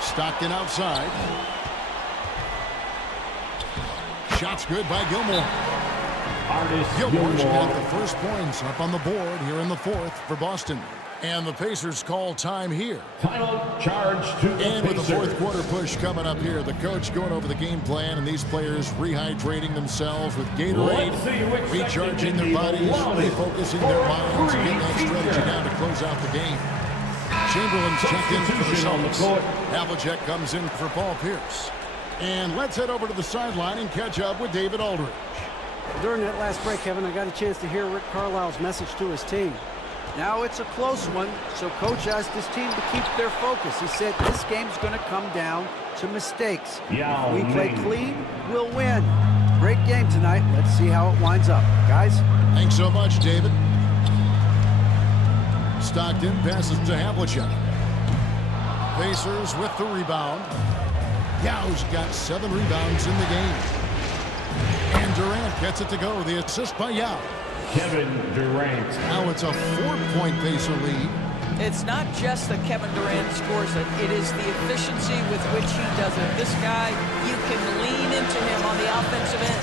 Stockton outside. Shot's good by Gilmore. Gilmore's got the first points up on the board here in the 4th for Boston. And the Pacers call time here. Final charge to the And with the Pacers. 4th quarter push coming up here, the coach going over the game plan, and these players rehydrating themselves with Gatorade, recharging their bodies, refocusing their minds, and getting that strategy down to close out the game. Chamberlain's checked in for the Celtics. Havlicek comes in for Paul Pierce. And let's head over to the sideline and catch up with David Aldridge. During that last break, Kevin, I got a chance to hear Rick Carlisle's message to his team. Now it's a close one, so Coach asked his team to keep their focus. He said this game's going to come down to mistakes. If we play clean, we'll win. Great game tonight. Let's see how it winds up. Guys? Thanks so much, David. Stockton passes to Havlicek. Pacers with the rebound. Yow's got 7 rebounds in the game. And Durant gets it to go. The assist by Yao. Kevin Durant. Now it's a 4-point Pacer lead. It's not just that Kevin Durant scores it. It is the efficiency with which he does it. This guy, you can lean into him on the offensive end.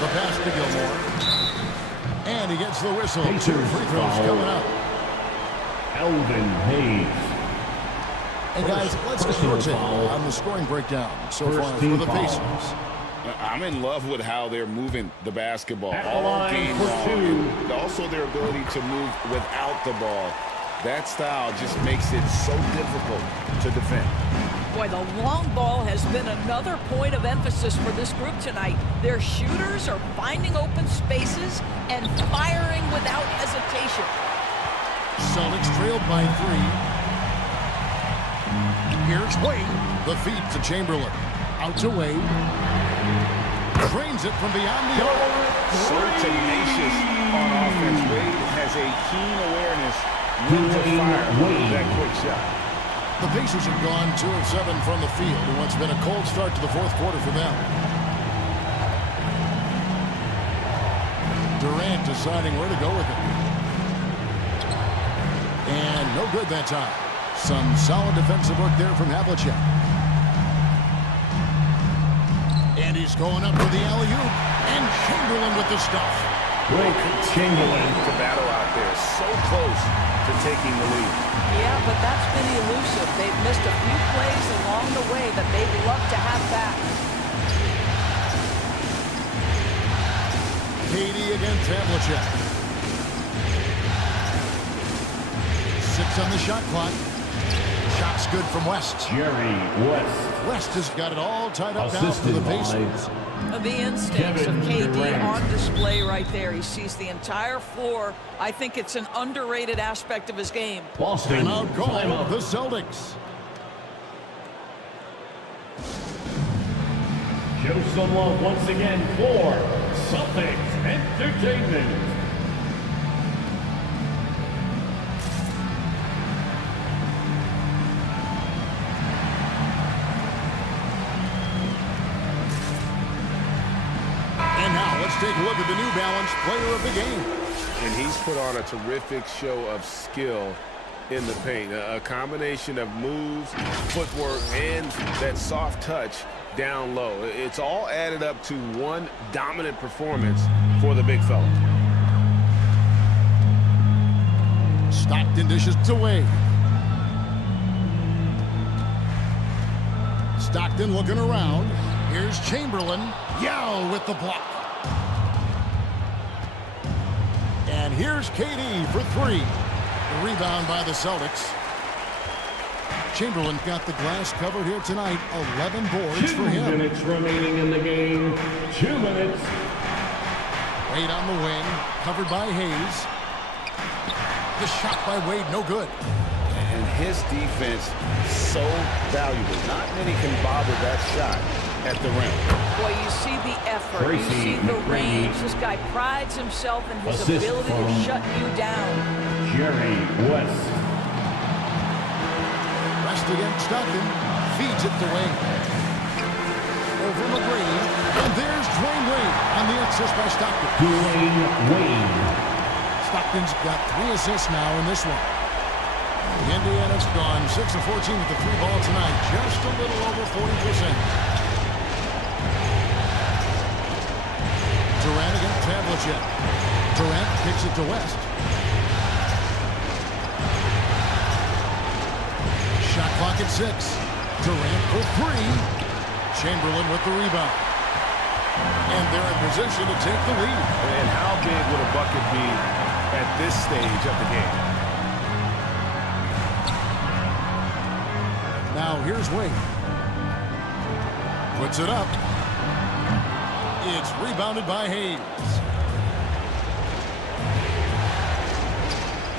The pass to Gilmore. And he gets the whistle. Pacers 2 free throws foul. coming up. Elvin Hayes. And guys, let's get your take on the scoring breakdown so far for the Pacers. I'm in love with how they're moving the basketball At the all line game for long. 2. And also their ability to move without the ball. That style just makes it so difficult to defend. Boy, the long ball has been another point of emphasis for this group tonight. Their shooters are finding open spaces and firing without hesitation. Celtics trailed by 3. Here's Wade. The feed to Chamberlain. Out to Wade. Drains it from beyond the arc. So tenacious on offense. Wade has a keen awareness when to fire that quick shot. The Pacers have gone 2 of 7 from the field in what's been a cold start to the fourth quarter for them. Durant deciding where to go with it. And no good that time. Some solid defensive work there from Havlicek. And he's going up for the alley-oop. And Chamberlain with the stuff. Chamberlain to battle out there. So close to taking the lead. Yeah, but that's been elusive. They've missed a few plays along the way that they'd love to have back. KD against Havlicek. 6 on the shot clock. Shot's good from West. Jerry West. West has got it all tied up now for the Pacers. The instincts of KD on display right there. He sees the entire floor. I think it's an underrated aspect of his game. Boston. Timeout call the Celtics. Show some love once again for Celtics Entertainment. And now let's take a look at the New Balance player of the game. And he's put on a terrific show of skill in the paint. A combination of moves, footwork, and that soft touch down low. It's all added up to one dominant performance for the big fella. Stockton dishes to Wade. Stockton looking around. Here's Chamberlain. Yao with the block. And here's KD for 3. The rebound by the Celtics. Chamberlain got the glass covered here tonight. 11 boards for him. 2 minutes remaining in the game. 2 minutes. Wade on the wing. Covered by Hayes. The shot by Wade, no good. And his defense so valuable. Not many can bother that shot at the rim. Boy, you see the effort. You see the range. This guy prides himself in his ability to shut you down. Jerry West. West against Stockton. Feeds it to Wade. Over McGrady. And there's Dwayne Wade on the assist by Stockton. Dwayne Wade. Stockton's got 3 assists now in this one. Indiana's gone 6 of 14 with the 3-ball tonight. Just a little over 40%. Durant against Havlicek. Durant kicks it to West. Shot clock at 6. Durant for 3. Chamberlain with the rebound. And they're in position to take the lead. And how big would a bucket be at this stage of the game? Now here's Wade. Puts it up. It's rebounded by Hayes.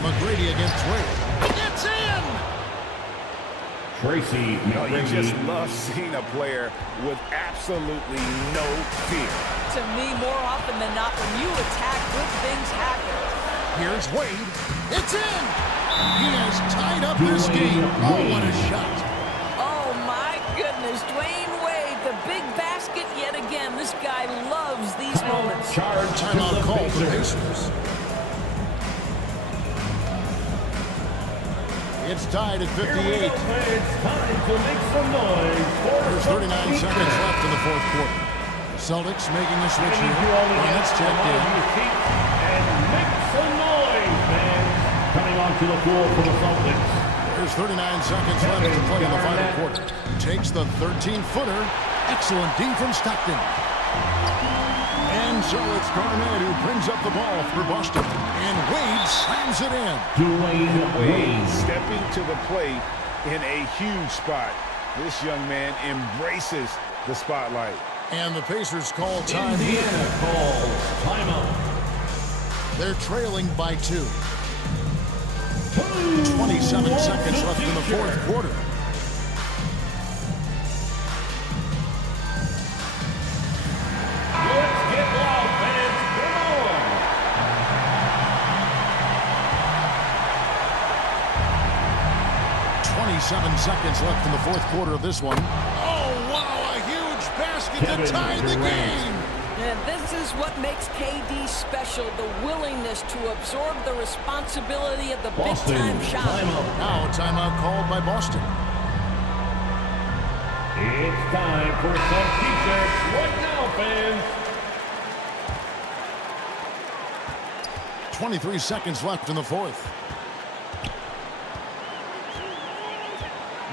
McGrady against Wade. It's in! Tracy McGrady. You just love seeing a player with absolutely no fear. To me, more often than not, when you attack, good things happen. Here's Wade. It's in! He has tied up this game. Oh, what a shot. Oh, my goodness. Dwayne Wade, the big basket yet again. This guy loves these moments. Timeout call for the Pacers. It's tied at 58. It's time to make some noise. There's 39 seconds left in the fourth quarter. Celtics making a switch here. Hornets checked in. And make some noise, fans. Coming onto the floor for the Celtics. There's 39 seconds left to play in the final quarter. Takes the 13-footer. Excellent D from Stockton. And so it's Garnett who brings up the ball for Boston. And Wade slams it in. Dwayne Wade stepping to the plate in a huge spot. This young man embraces the spotlight. And the Pacers call time. Indiana calls timeout. They're trailing by 2. 27 seconds left in the fourth quarter. 7 seconds left in the fourth quarter of this one. Oh, wow, a huge basket to tie the game. And this is what makes KD special, the willingness to absorb the responsibility of the big-time shot. Now a timeout called by Boston. It's time for some T-shirts. What now, fans? 23 seconds left in the fourth.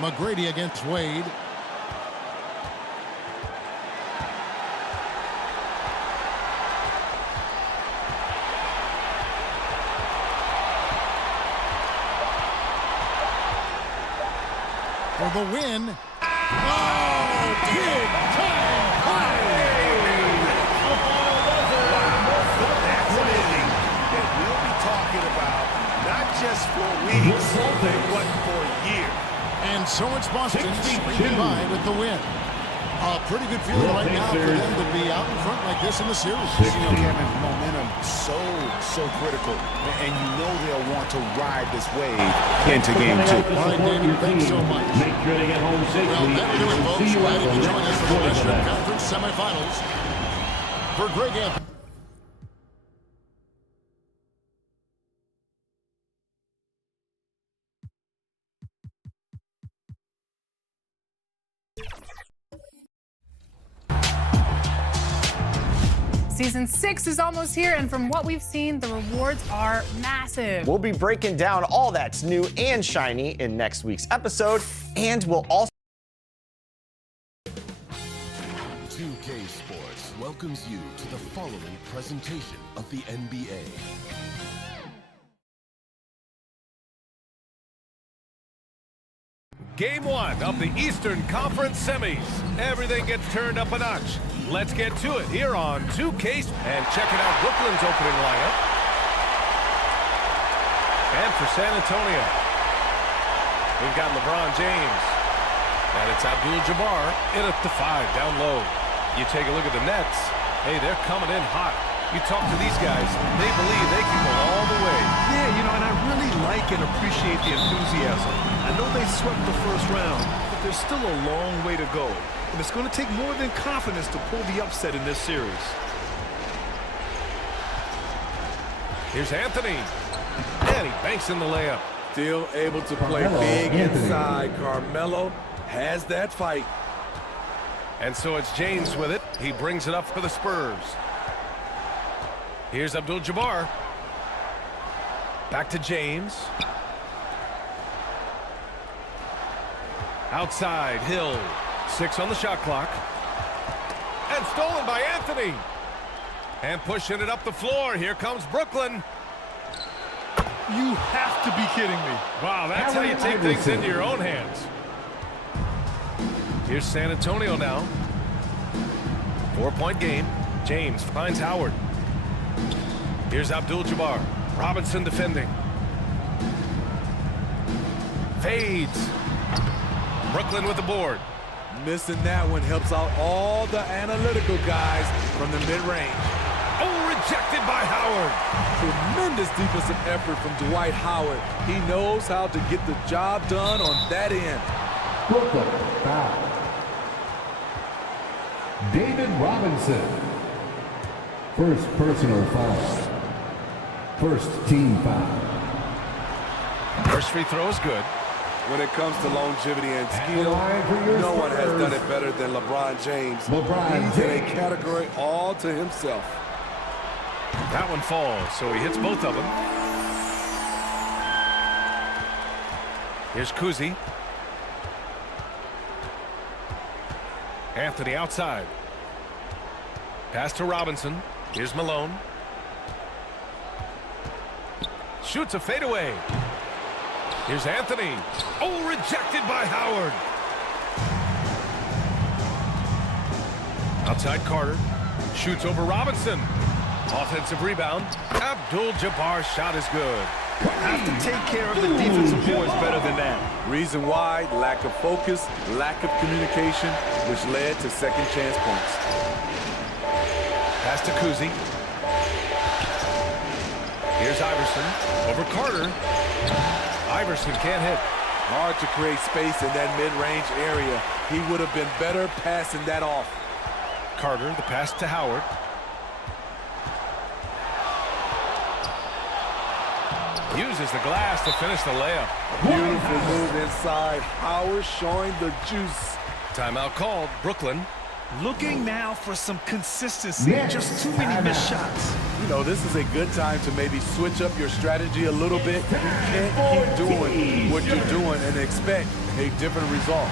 McGrady against Wade. For the win. Oh, big time play! That's an inning that we'll be talking about not just for weeks, but for years. And so it's Boston scraping by with the win. A pretty good feeling right now for them to be out in front like this in the series. You know, Kevin, momentum so critical. And you know they'll want to ride this wave into game 2. All right, David, thanks so much. Make sure to get home safely. Well, that'll do it, folks. See you Glad at you the could join us for the next Western quarterback. Conference semifinals. For Greg Anthony. Season 6 is almost here, and from what we've seen, the rewards are massive. We'll be breaking down all that's new and shiny in next week's episode, and we'll also 2K Sports welcomes you to the following presentation of the NBA. Game 1 of the Eastern Conference Semis. Everything gets turned up a notch. Let's get to it here on 2K. And checking out Brooklyn's opening lineup. And for San Antonio, we've got LeBron James. And it's Abdul-Jabbar in at the 5 down low. You take a look at the Nets. Hey, they're coming in hot. You talk to these guys, they believe they can go all the way. Yeah, you know, and I really like and appreciate the enthusiasm. I know they swept the first round, but there's still a long way to go. And it's going to take more than confidence to pull the upset in this series. Here's Anthony. And he banks in the layup. Still able to play big inside. Carmelo has that fight. And so it's James with it. He brings it up for the Spurs. Here's Abdul-Jabbar. Back to James. Outside, Hill. 6 on the shot clock. And stolen by Anthony. And pushing it up the floor. Here comes Brooklyn. You have to be kidding me. Wow, that's how you take things into your own hands. Here's San Antonio now. 4-point game. James finds Howard. Here's Abdul-Jabbar. Robinson defending. Fades. Brooklyn with the board. Missing that one helps out all the analytical guys from the mid-range. Oh, rejected by Howard. Tremendous defensive effort from Dwight Howard. He knows how to get the job done on that end. Brooklyn, foul. David Robinson. First personal foul. First team foul. First free throw is good. When it comes to longevity and skill, no one has done it better than LeBron James. He's in a category all to himself. That one falls, so he hits both of them. Here's Kuzi. Anthony outside. Pass to Robinson. Here's Malone. Shoots a fadeaway. Here's Anthony. Oh, rejected by Howard. Outside Carter. Shoots over Robinson. Offensive rebound. Abdul-Jabbar's shot is good. Have to take care of the defensive boys better than that. Reason why, lack of focus, lack of communication, which led to second chance points. Pass to Kuzi. Here's Iverson. Over Carter. Iverson can't hit. Hard to create space in that mid-range area. He would have been better passing that off. Carter, the pass to Howard. Uses the glass to finish the layup. Beautiful move inside. Howard showing the juice. Timeout called. Brooklyn. Looking now for some consistency. Just too many missed shots. You know, this is a good time to maybe switch up your strategy a little bit. You can't keep doing what you're doing and expect a different result.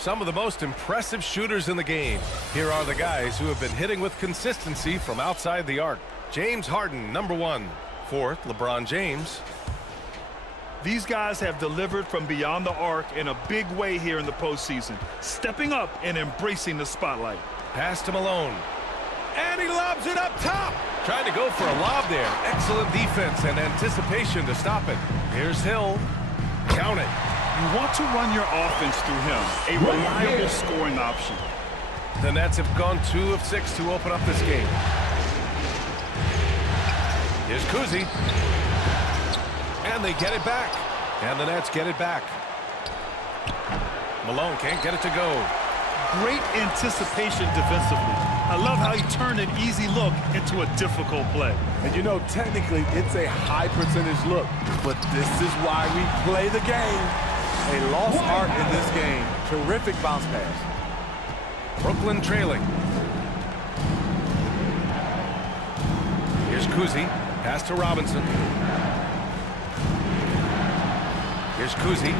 Some of the most impressive shooters in the game. Here are the guys who have been hitting with consistency from outside the arc. James Harden, number 1. 4th, LeBron James. These guys have delivered from beyond the arc in a big way here in the postseason, stepping up and embracing the spotlight. Pass to Malone. And he lobs it up top. Trying to go for a lob there. Excellent defense and anticipation to stop it. Here's Hill. Count it. You want to run your offense through him, a reliable scoring option. The Nets have gone 2 of 6 to open up this game. Here's Kuzi. And they get it back. And the Nets get it back. Malone can't get it to go. Great anticipation defensively. I love how he turned an easy look into a difficult play. And you know, technically, it's a high percentage look, but this is why we play the game. A lost art in this game. Terrific bounce pass. Brooklyn trailing. Here's Kuzi. Pass to Robinson. Here's Kuzi.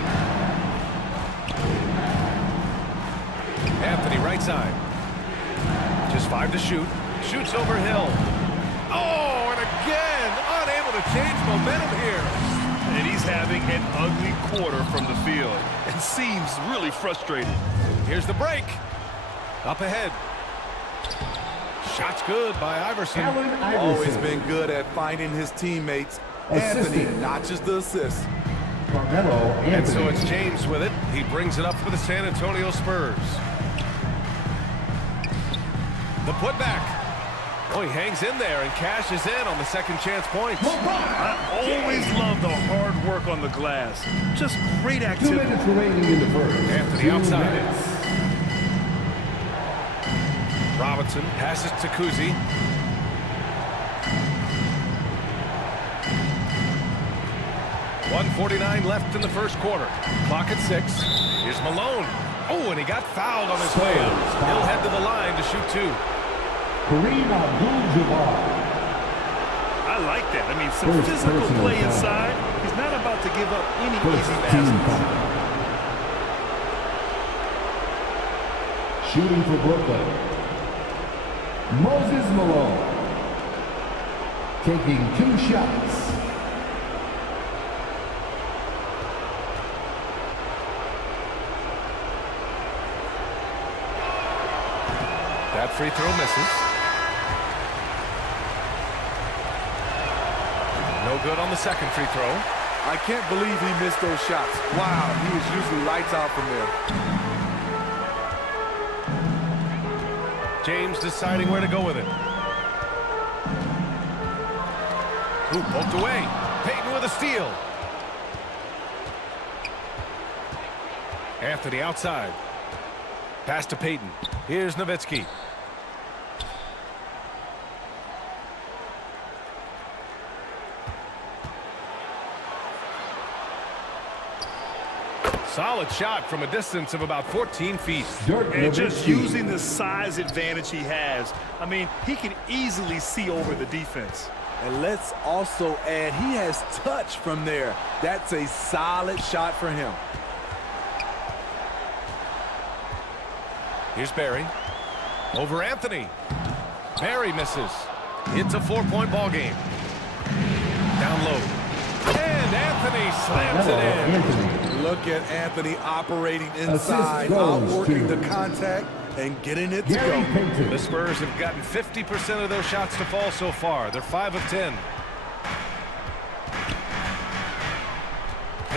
Anthony right side. Just 5 to shoot. Shoots over Hill. Oh, and again, unable to change momentum here. And he's having an ugly quarter from the field and seems really frustrated. Here's the break. Up ahead. Shot's good by Iverson. Always been good at finding his teammates. Anthony notches the assist. And so it's James with it. He brings it up for the San Antonio Spurs. The putback. Oh, he hangs in there and cashes in on the second chance points. I always love the hard work on the glass. Just great activity. 2 minutes remaining in the first. Anthony outside. Robinson passes to Kuzi. .149 left in the first quarter. Clock at 6. Here's Malone. Oh, and he got fouled on his way out. He'll head to the line to shoot 2. Kareem Abdul-Jabbar. I like that. I mean, some physical play inside. He's not about to give up any easy baskets. Shooting for Brooklyn. Moses Malone. Taking 2 shots. That free throw misses. No good on the second free throw. I can't believe he missed those shots. Wow, he is usually lights out from there. James deciding where to go with it. Ooh, poked away. Payton with a steal. Anthony outside. Pass to Payton. Here's Nowitzki. Solid shot from a distance of about 14 feet. And just using the size advantage he has. I mean, he can easily see over the defense. And let's also add, he has touch from there. That's a solid shot for him. Here's Barry. Over Anthony. Barry misses. It's a 4-point ball game. Down low. And Anthony slams it in. Look at Anthony operating inside, outworking the contact and getting it to go. The Spurs have gotten 50% of their shots to fall so far. They're 5 of 10.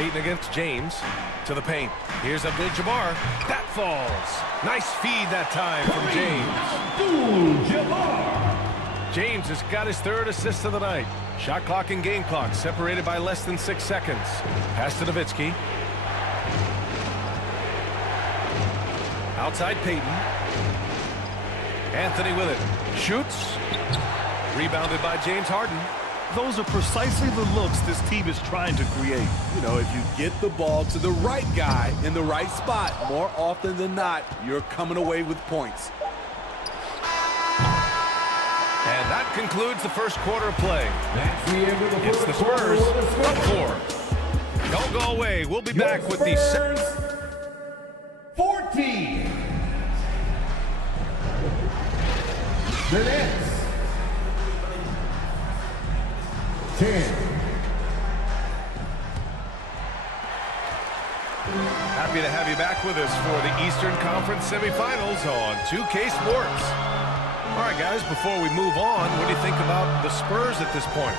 Payton against James. To the paint. Here's Abdul-Jabbar. That falls. Nice feed that time from James. Abdul-Jabbar. James has got his 3rd assist of the night. Shot clock and game clock separated by less than 6 seconds. Pass to Nowitzki. Outside Payton. Anthony with it. Shoots. Rebounded by James Harden. Those are precisely the looks this team is trying to create. You know, if you get the ball to the right guy in the right spot, more often than not, you're coming away with points. And that concludes the first quarter of play. It's the Spurs up 4. Don't go away. We'll be back with the Spurs 14. The Nets 10. Happy to have you back with us for the Eastern Conference semifinals on 2K Sports. All right, guys, before we move on, what do you think about the Spurs at this point?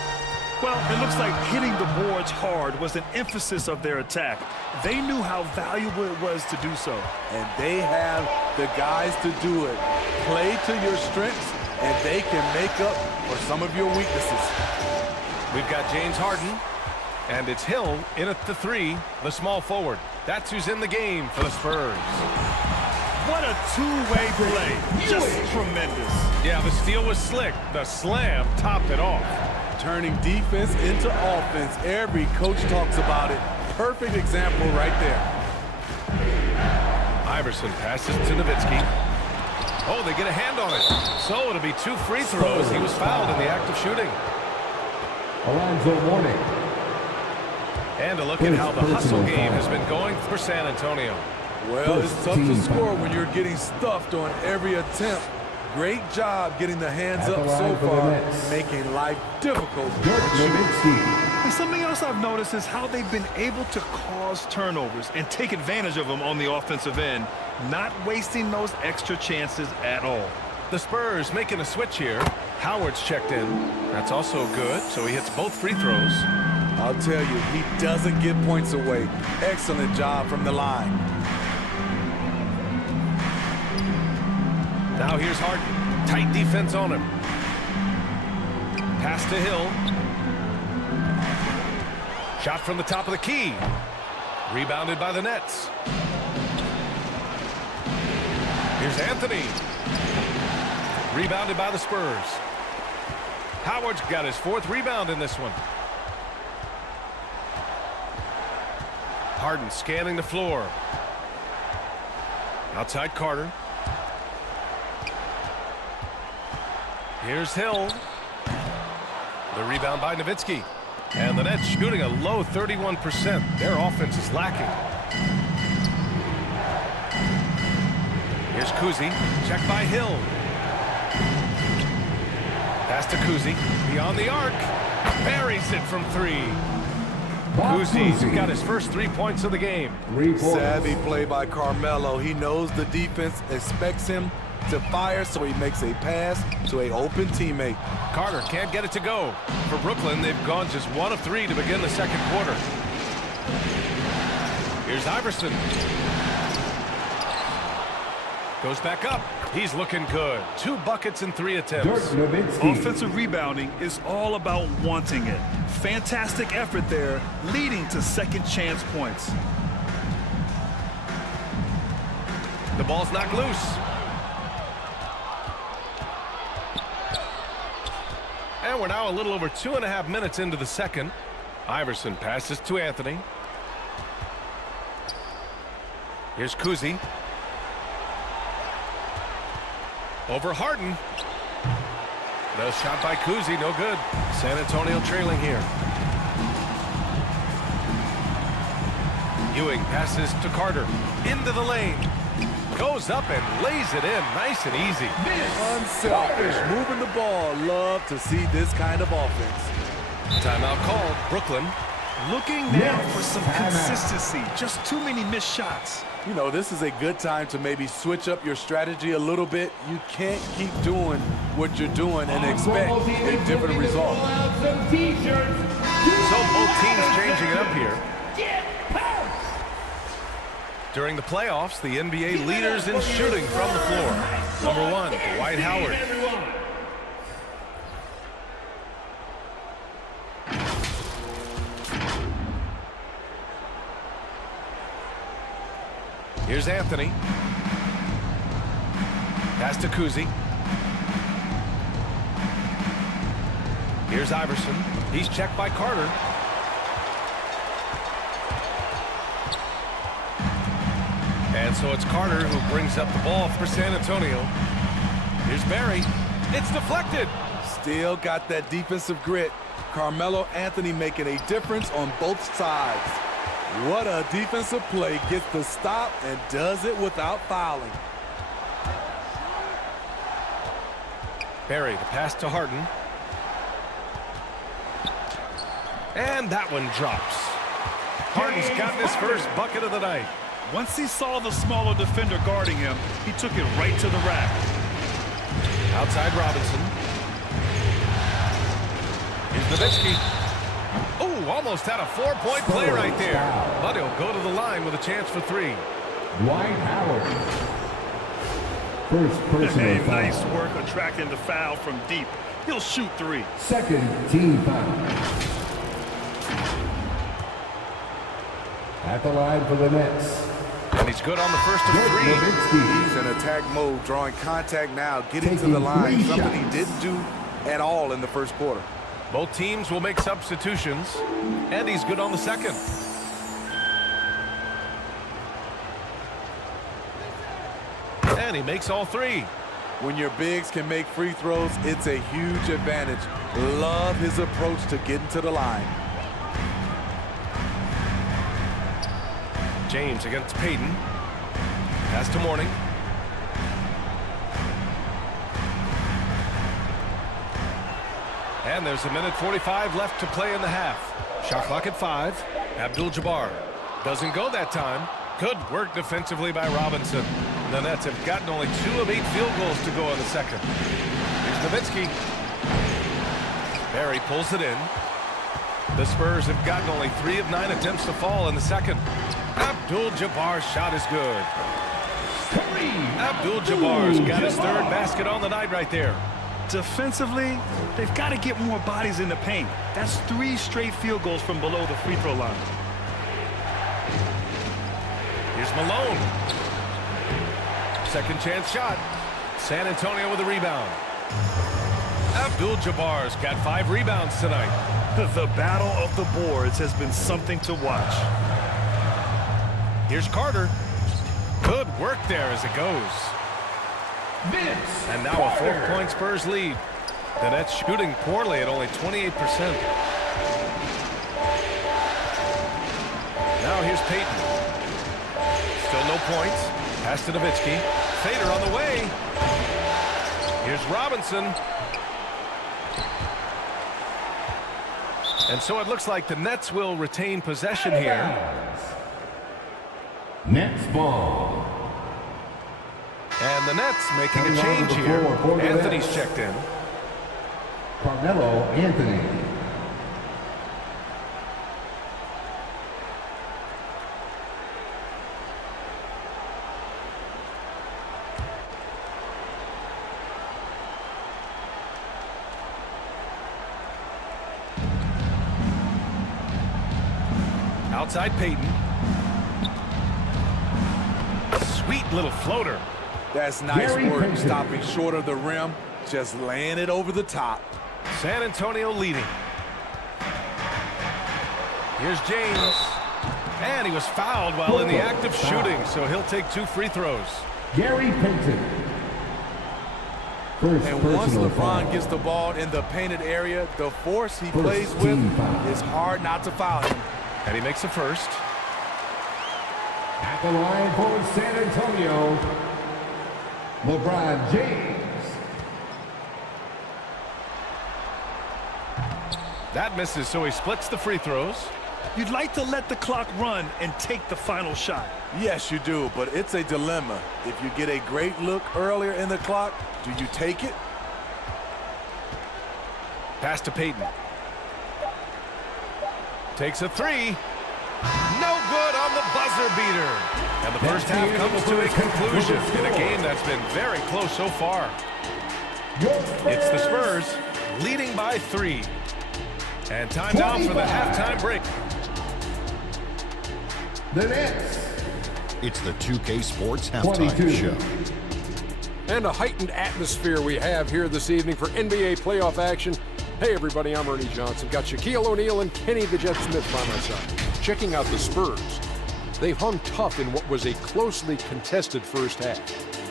Well, it looks like hitting the boards hard was an emphasis of their attack. They knew how valuable it was to do so. And they have the guys to do it. Play to your strengths, and they can make up for some of your weaknesses. We've got James Harden, and it's Hill in at the 3, the small forward. That's who's in the game for the Spurs. What a two-way play. Just tremendous. Yeah, the steal was slick. The slam topped it off. Turning defense into offense. Every coach talks about it. Perfect example right there. Iverson passes to Nowitzki. Oh, they get a hand on it. So it'll be 2 free throws. He was fouled in the act of shooting. Alonzo Mourning. And a look at how the hustle game has been going for San Antonio. Well, it's tough to score when you're getting stuffed on every attempt. Great job getting the hands up so far, making life difficult. And something else I've noticed is how they've been able to cause turnovers and take advantage of them on the offensive end, not wasting those extra chances at all. The Spurs making a switch here. Howard's checked in. That's also good, so he hits both free throws. I'll tell you, he doesn't give points away. Excellent job from the line. Now here's Harden. Tight defense on him. Pass to Hill. Shot from the top of the key. Rebounded by the Nets. Here's Anthony. Rebounded by the Spurs. Howard's got his 4th rebound in this one. Harden scanning the floor. Outside Carter. Here's Hill. The rebound by Nowitzki. And the Nets shooting a low 31%. Their offense is lacking. Here's Kuzi. Check by Hill. Pass to Kuzi. Beyond the arc. Buries it from 3. Kuzi's got his first 3 points of the game. Savvy play by Carmelo. He knows the defense expects him to fire, so he makes a pass to an open teammate. Carter can't get it to go. For Brooklyn, they've gone just 1 of 3 to begin the second quarter. Here's Iverson. Goes back up. He's looking good. 2 buckets in 3 attempts. Offensive rebounding is all about wanting it. Fantastic effort there, leading to second chance points. The ball's knocked loose. And we're now a little over 2.5 minutes into the second. Iverson passes to Anthony. Here's Kuzi. Over Harden. No shot by Kuzi, no good. San Antonio trailing here. Ewing passes to Carter. Into the lane. Goes up and lays it in. Nice and easy. Unselfish, moving the ball. Love to see this kind of offense. Timeout called. Brooklyn. Looking now for some consistency. Just too many missed shots. You know, this is a good time to maybe switch up your strategy a little bit. You can't keep doing what you're doing and expect a different result. So both teams changing it up here. During the playoffs, the NBA leaders in shooting from the floor. Number 1, Dwight Howard. Here's Anthony. Pass to Kuzi. Here's Iverson. He's checked by Carter. And so it's Carter who brings up the ball for San Antonio. Here's Barry. It's deflected. Still got that defensive grit. Carmelo Anthony making a difference on both sides. What a defensive play. Gets the stop and does it without fouling. Barry, the pass to Harden. And that one drops. Harden's got his first bucket of the night. Once he saw the smaller defender guarding him, he took it right to the rack. Outside Robinson. Here's Nowitzki. Oh, almost had a 4-point play right there. But he'll go to the line with a chance for 3. Dwight Howard. First personal foul. Nice work attracting the foul from deep. He'll shoot 3. Second team foul. At the line for the Nets. And he's good on the first of 3. He's in attack mode, drawing contact now, getting to the line, something he didn't do at all in the first quarter. Both teams will make substitutions, and he's good on the second. And he makes all 3. When your bigs can make free throws, it's a huge advantage. Love his approach to getting to the line. James against Payton. Pass to Mourning. And there's 1:45 left to play in the half. Shot clock at 5. Abdul-Jabbar doesn't go that time. Good work defensively by Robinson. The Nets have gotten only 2 of 8 field goals to go in the second. Here's Nowitzki. Barry pulls it in. The Spurs have gotten only 3 of 9 attempts to fall in the second. Abdul-Jabbar's shot is good. Abdul-Jabbar's got his 3rd basket on the night right there. Defensively, they've got to get more bodies in the paint. That's 3 straight field goals from below the free throw line. Here's Malone. Second chance shot. San Antonio with a rebound. Abdul-Jabbar's got 5 rebounds tonight. The battle of the boards has been something to watch. Here's Carter. Good work there as it goes. And now a 4-point Spurs lead. The Nets shooting poorly at only 28%. Now here's Payton. Still no points. Pass to Nowitzki. Fader on the way. Here's Robinson. And so it looks like the Nets will retain possession here. Nets ball. And the Nets making a change here. Anthony's checked in. Carmelo Anthony. Outside Payton. Sweet little floater. That's nice work, stopping short of the rim, just laying it over the top. San Antonio leading. Here's James. And he was fouled while in the act of shooting, so he'll take 2 free throws. Gary Payton. And once LeBron gets the ball in the painted area, the force he plays with is hard not to foul him. And he makes the first. At the line for San Antonio, LeBron James. That misses, so he splits the free throws. You'd like to let the clock run and take the final shot. Yes, you do, but it's a dilemma. If you get a great look earlier in the clock, do you take it? Pass to Payton. Takes a 3. No good on on the buzzer beater. And the first half comes to a conclusion in a game that's been very close so far. It's the Spurs leading by 3. And time now for the halftime break. The Knicks. It's the 2K Sports Halftime Show. And a heightened atmosphere we have here this evening for NBA playoff action. Hey everybody, I'm Ernie Johnson. Got Shaquille O'Neal and Kenny the Jet Smith by my side. Checking out the Spurs. They've hung tough in what was a closely contested first half.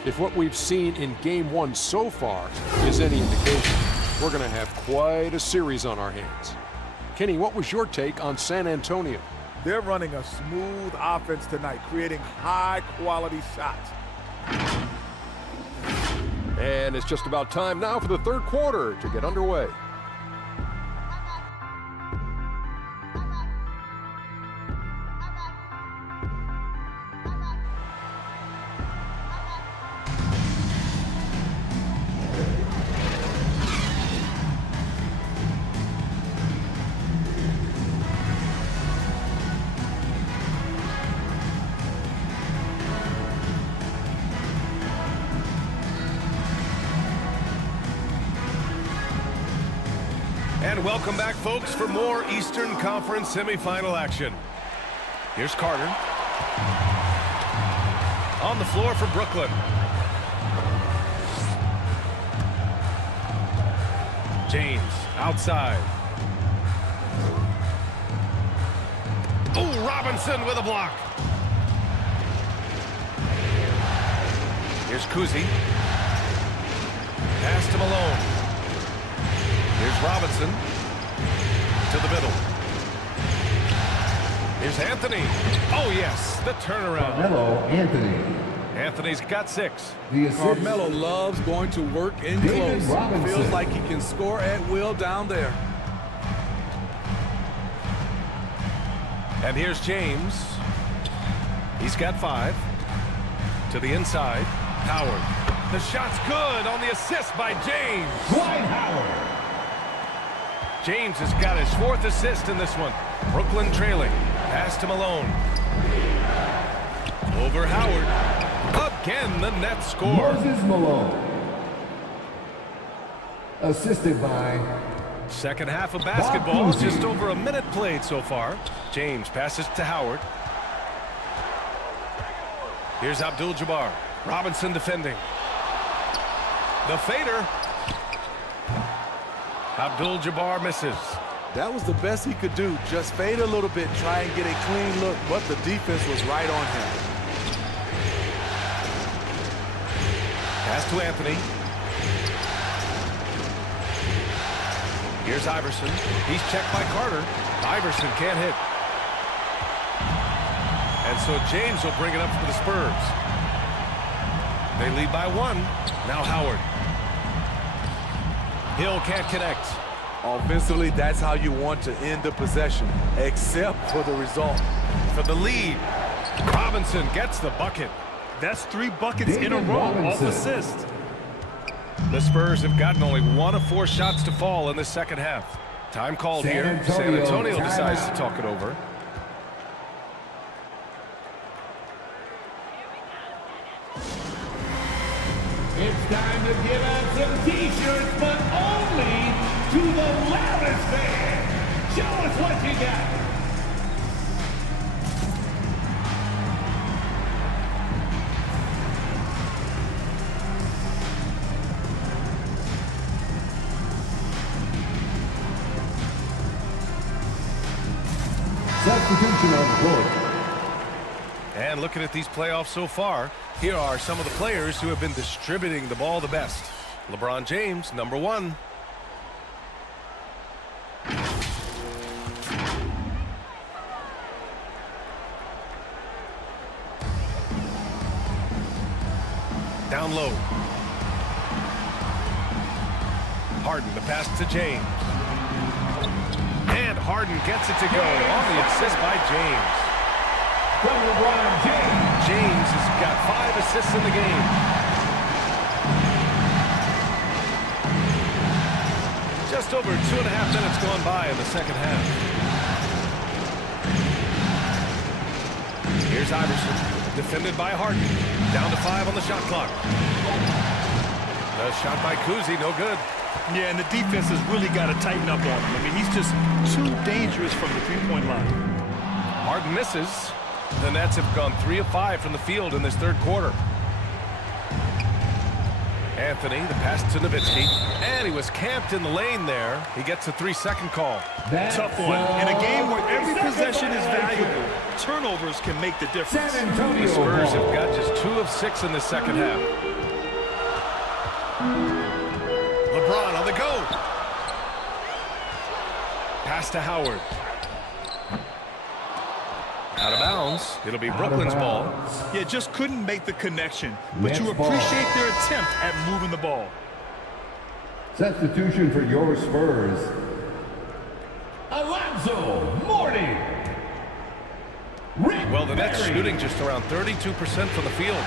If what we've seen in Game 1 so far is any indication, we're going to have quite a series on our hands. Kenny, what was your take on San Antonio? They're running a smooth offense tonight, creating high-quality shots. And it's just about time now for the third quarter to get underway. And welcome back, folks, for more Eastern Conference semifinal action. Here's Carter. On the floor for Brooklyn. James outside. Oh, Robinson with a block. Here's Kuzi. Pass to Malone. Here's Robinson to the middle. Here's Anthony. Oh, yes, the turnaround. Carmelo Anthony. Anthony's got 6. Carmelo loves going to work in close. Feels like he can score at will down there. And here's James. He's got 5. To the inside. Howard. The shot's good on the assist by James. Dwight Howard. James has got his 4th assist in this one. Brooklyn trailing. Pass to Malone. Over Howard. Again, the net score. Moses Malone. Assisted by... Second half of basketball. Just over a minute played so far. James passes to Howard. Here's Abdul-Jabbar. Robinson defending. The fader. Abdul-Jabbar misses. That was the best he could do. Just fade a little bit, try and get a clean look, but the defense was right on him. Pass to Anthony. Here's Iverson. He's checked by Carter. Iverson can't hit. And so James will bring it up for the Spurs. They lead by 1. Now Howard. Hill can't connect. Offensively, that's how you want to end the possession, except for the result. For the lead, Robinson gets the bucket. That's 3 buckets in a row off assist. The Spurs have gotten only 1 of 4 shots to fall in the second half. Time called here. San Antonio decides to talk it over. It's time to give out some T-shirts, but only to the loudest fan. Show us what you got. Substitution on the court. And looking at these playoffs so far, here are some of the players who have been distributing the ball the best. LeBron James, number 1. Down low. Harden, the pass to James. And Harden gets it to go on the assist by James. From LeBron James. James has got 5 assists in the game. Just over 2.5 minutes gone by in the second half. Here's Iverson, defended by Harden. Down to 5 on the shot clock. The shot by Kuzi, no good. Yeah, and the defense has really got to tighten up on him. I mean, he's just too dangerous from the three-point line. Harden misses. The Nets have gone 3 of 5 from the field in this third quarter. Anthony, the pass to Nowitzki, and he was camped in the lane there. He gets a 3-second call. Tough one. In a game where every possession is valuable, turnovers can make the difference. The Spurs have got just 2 of 6 in the second half. LeBron on the go. Pass to Howard. Out of bounds. It'll be Brooklyn's ball. Yeah, just couldn't make the connection. But you appreciate their attempt at moving the ball. Substitution for your Spurs. Alonzo Mourning. Well, the Nets shooting just around 32% from the field.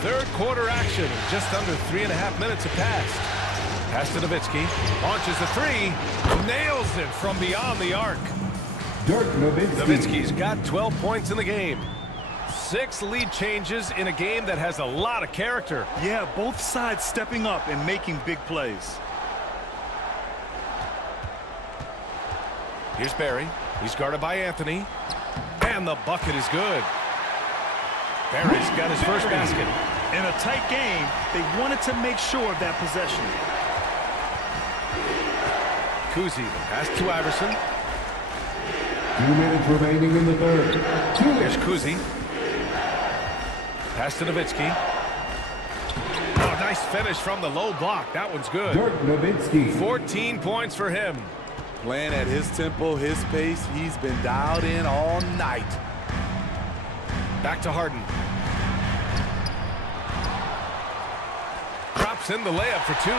Third quarter action. Just under 3.5 minutes have passed. Pass to Nowitzki, launches the 3, nails it from beyond the arc. Dirk Nowitzki. Nowitzki's got 12 points in the game. 6 lead changes in a game that has a lot of character. Yeah, both sides stepping up and making big plays. Here's Barry. He's guarded by Anthony. And the bucket is good. Barry's got his first basket. In a tight game, they wanted to make sure of that possession. Kuzi, pass to Iverson. 2 minutes remaining in the third. Here's Kuzi. Pass to Nowitzki. Oh, nice finish from the low block. That one's good. Dirk Nowitzki. 14 points for him. Playing at his tempo, his pace. He's been dialed in all night. Back to Harden. Drops in the layup for 2.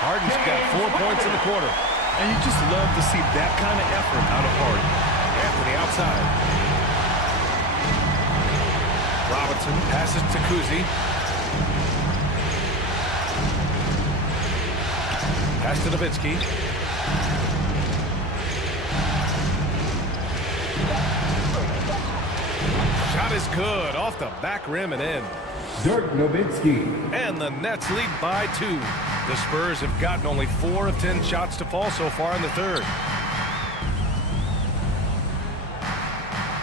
Harden's got 4 points in the quarter. And you just love to see that kind of effort out of Harden. Anthony outside. Robinson passes to Kuzi. Pass to Nowitzki. Shot is good. Off the back rim and in. Dirk Nowitzki. And the Nets lead by 2. The Spurs have gotten only 4 of 10 shots to fall so far in the third.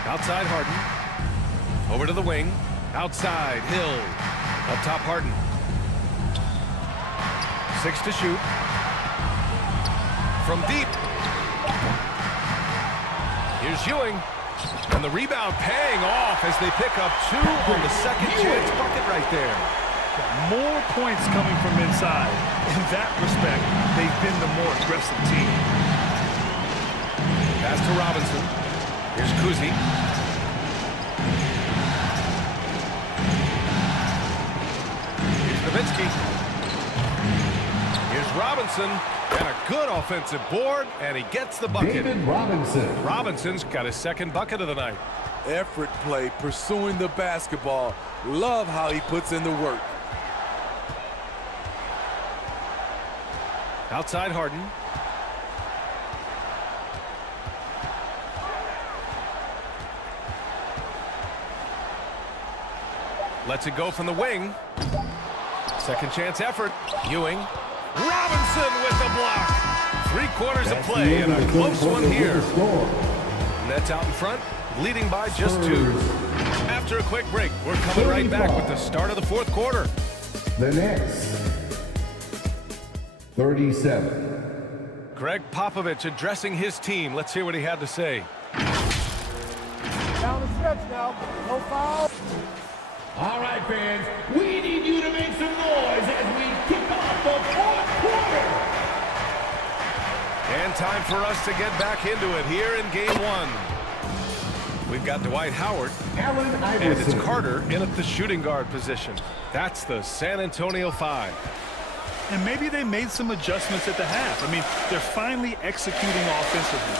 Outside Harden. Over to the wing. Outside Hill. Up top Harden. 6 to shoot. From deep. Here's Ewing. And the rebound paying off as they pick up 2 on the second chance bucket right there. More points coming from inside. In that respect, they've been the more aggressive team. Pass to Robinson. Here's Kuzi. Here's Nowitzki. Here's Robinson. And a good offensive board, and he gets the bucket. David Robinson. Robinson's got his second bucket of the night. Effort play, pursuing the basketball. Love how he puts in the work. Outside Harden. Lets it go from the wing. Second chance effort. Ewing. Robinson with the block. 3/4 of play and a close one here. Nets out in front, leading by just 2. After a quick break, we're coming right back with the start of the fourth quarter. The Knicks. 37. Greg Popovich addressing his team. Let's hear what he had to say. Down the stretch now. No foul. All right, fans, we need you to make some noise as we kick off the fourth quarter. And time for us to get back into it here in game 1. We've got Dwight Howard, and it's Carter in at the shooting guard position. That's the San Antonio 5. And maybe they made some adjustments at the half. I mean, they're finally executing offensively.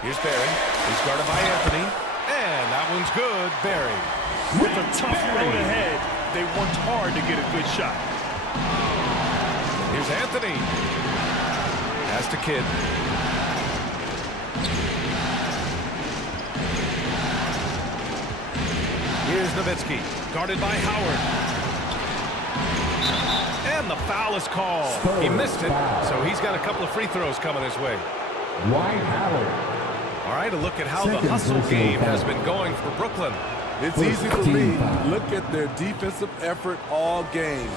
Here's Barry. He's guarded by Anthony. And that one's good, Barry. With a tough road ahead, they worked hard to get a good shot. Here's Anthony. Pass to Kidd. Here's Nowitzki, guarded by Howard. And the foul is called. He missed it, so he's got a couple of free throws coming his way. Dwight Howard. All right, a look at how the hustle game has been going for Brooklyn. It's easy to read. Look at their defensive effort all game.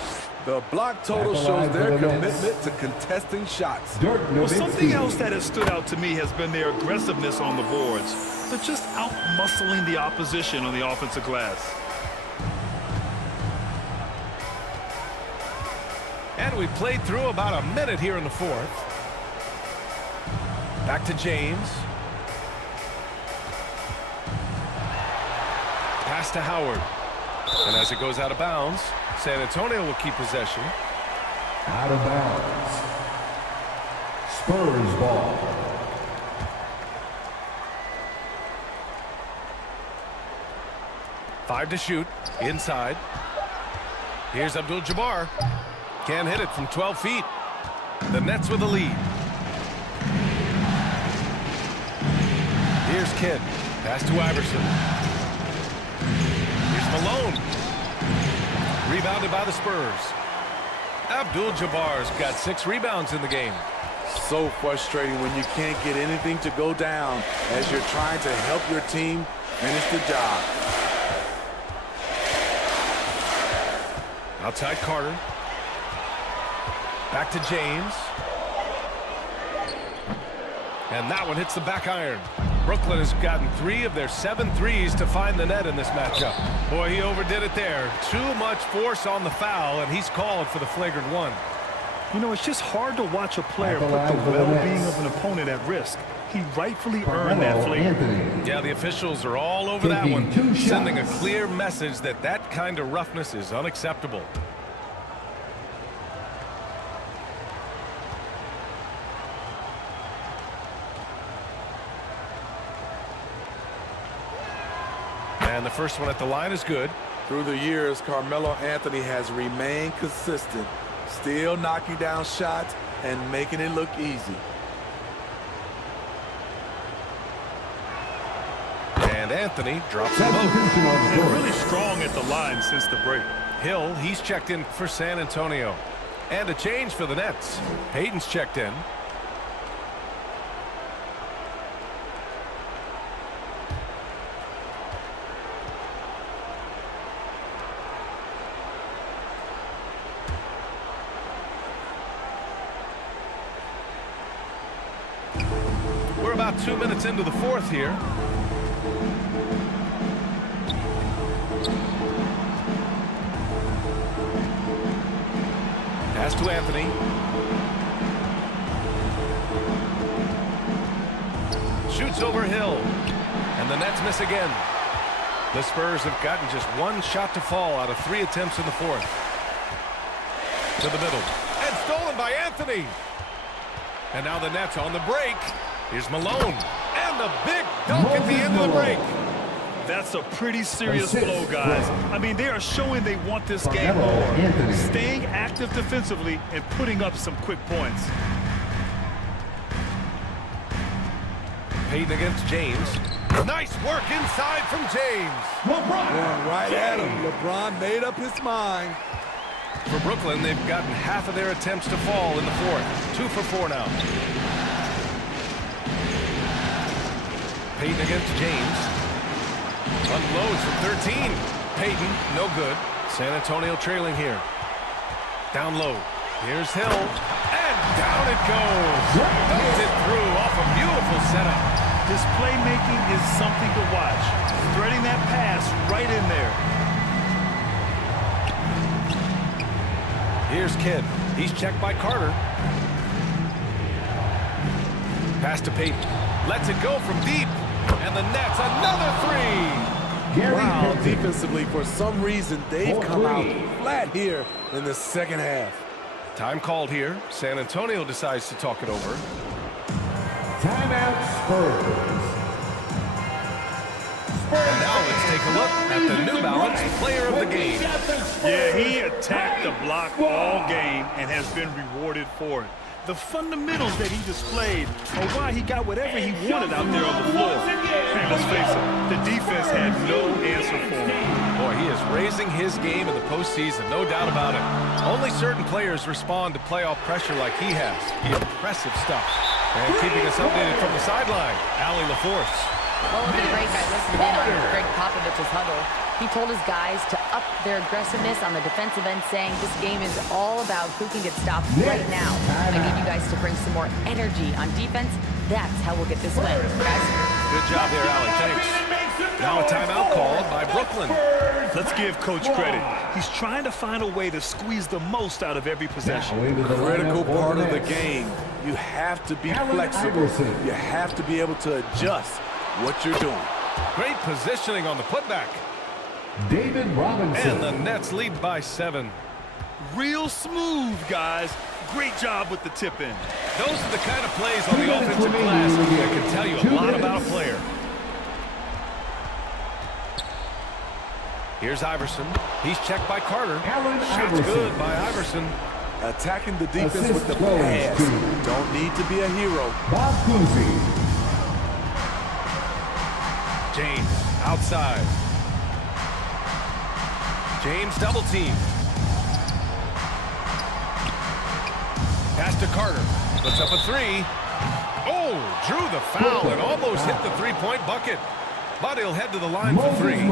The block total shows their commitment to contesting shots. Well, something else that has stood out to me has been their aggressiveness on the boards. They're just out-muscling the opposition on the offensive glass. And we played through about a minute here in the fourth. Back to James. Pass to Howard. And as it goes out of bounds, San Antonio will keep possession. Out of bounds. Spurs ball. Five to shoot. Inside. Here's Abdul-Jabbar. Can't hit it from 12 feet. The Nets with the lead. Here's Kidd. Pass to Iverson. Here's Malone. Rebounded by the Spurs. Abdul-Jabbar's got 6 rebounds in the game. So frustrating when you can't get anything to go down as you're trying to help your team finish the job. Outside Carter. Back to James. And that one hits the back iron. Brooklyn has gotten 3 of their 7 threes to find the net in this matchup. Boy, he overdid it there. Too much force on the foul, and he's called for the flagrant one. You know, it's just hard to watch a player put the well-being of an opponent at risk. He rightfully earned that flagrant. Yeah, the officials are all over that one, sending a clear message that that kind of roughness is unacceptable. And the first one at the line is good. Through the years, Carmelo Anthony has remained consistent, still knocking down shots and making it look easy. And Anthony drops them both. They're really strong at the line since the break. Hill, he's checked in for San Antonio. And a change for the Nets. Hayden's checked in. We're about 2 minutes into the fourth here. Pass to Anthony. Shoots over Hill. And the Nets miss again. The Spurs have gotten just 1 shot to fall out of 3 attempts in the fourth. To the middle. And stolen by Anthony. And now the Nets on the break. Here's Malone. And a big dunk at the end of the break. That's a pretty serious blow, guys. I mean, they are showing they want this game more. Staying active defensively and putting up some quick points. Payton against James. Nice work inside from James. Going right at him. LeBron made up his mind. For Brooklyn, they've gotten half of their attempts to fall in the fourth. 2 for 4 now. Payton against James. Unloads from 13. Payton, no good. San Antonio trailing here. Down low. Here's Hill. And down it goes. Dunked it through off a beautiful setup. His playmaking is something to watch. Threading that pass right in there. Here's Kidd. He's checked by Carter. Pass to Payton. Lets it go from deep. And the Nets, another 3. Wow, defensively, for some reason, they've come out flat here in the second half. Time called here. San Antonio decides to talk it over. Timeout Spurs. And now let's take a look at the New Balance player of the game. Yeah, he attacked the block all game and has been rewarded for it. The fundamentals that he displayed are why he got whatever he wanted out there on the floor. And let's face it, the defense had no answer for him. Boy, he is raising his game in the postseason, no doubt about it. Only certain players respond to playoff pressure like he has. Impressive stuff. And keeping us updated from the sideline, Allie LaForce. Well, with the break, I listened in on Greg Popovich's huddle. He told his guys to up their aggressiveness on the defensive end, saying this game is all about who can get stopped right now. I need you guys to bring some more energy on defense. That's how we'll get this win, guys. Good job there, Allie. Thanks. Now a timeout called by Brooklyn. Let's give Coach credit. He's trying to find a way to squeeze the most out of every possession. Critical part of the game. You have to be flexible. You have to be able to adjust what you're doing. Great positioning on the putback. David Robinson. And the Nets lead by 7. Real smooth, guys. Great job with the tip in. Those are the kind of plays on the offensive glass that can tell you a lot about a player. Here's Iverson. He's checked by Carter. Shot's good by Iverson. Attacking the defense with the pass. Don't need to be a hero. Bob Cousy. James outside. James double team. Pass to Carter. Puts up a 3. Oh, drew the foul and almost hit the three-point bucket. But he'll head to the line for 3.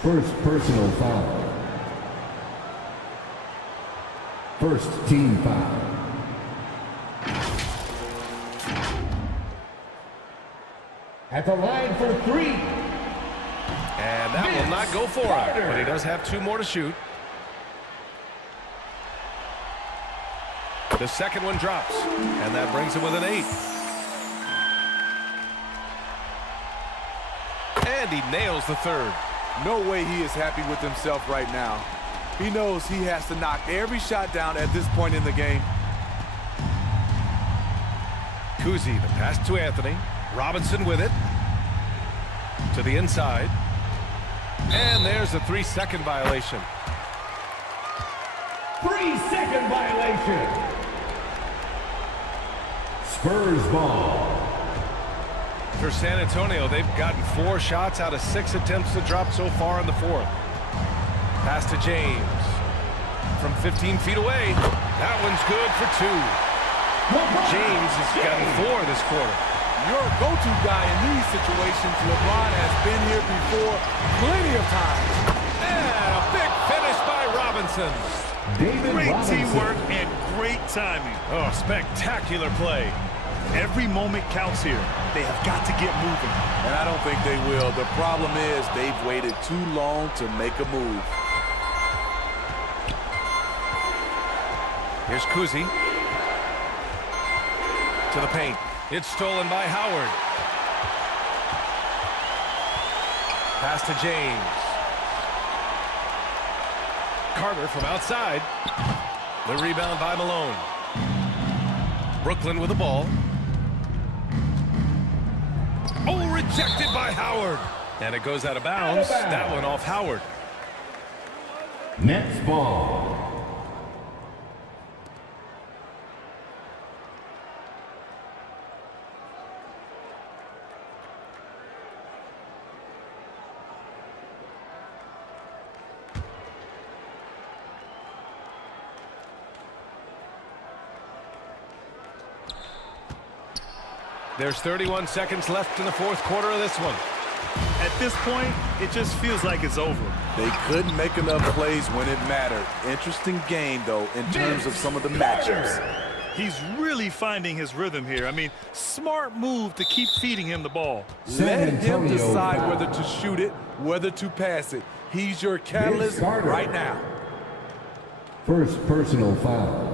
First personal foul. First team foul. At the line for 3. And that will not go for him, but he does have 2 more to shoot. The second one drops, and that brings him with an 8. And he nails the third. No way he is happy with himself right now. He knows he has to knock every shot down at this point in the game. Cousy, the pass to Anthony. Robinson with it. To the inside. And there's a 3-second violation. 3-second violation. Spurs ball. For San Antonio, they've gotten 4 shots out of 6 attempts to drop so far in the 4th. Pass to James. From 15 feet away. That one's good for 2. James has gotten 4 this quarter. Your go-to guy in these situations, LeBron has been here before plenty of times. And a big finish by Robinson. Great teamwork and great timing. Oh, spectacular play. Every moment counts here. They have got to get moving. And I don't think they will. The problem is they've waited too long to make a move. Here's Cousy. To the paint. It's stolen by Howard. Pass to James. Carter from outside. The rebound by Malone. Brooklyn with the ball. Oh, rejected by Howard. And it goes out of bounds. That one off Howard. Nets ball. There's 31 seconds left in the 4th quarter of this one. At this point, it just feels like it's over. They couldn't make enough plays when it mattered. Interesting game, though, in terms of some of the matchups. He's really finding his rhythm here. I mean, smart move to keep feeding him the ball. Let him decide whether to shoot it, whether to pass it. He's your catalyst right now. First personal foul.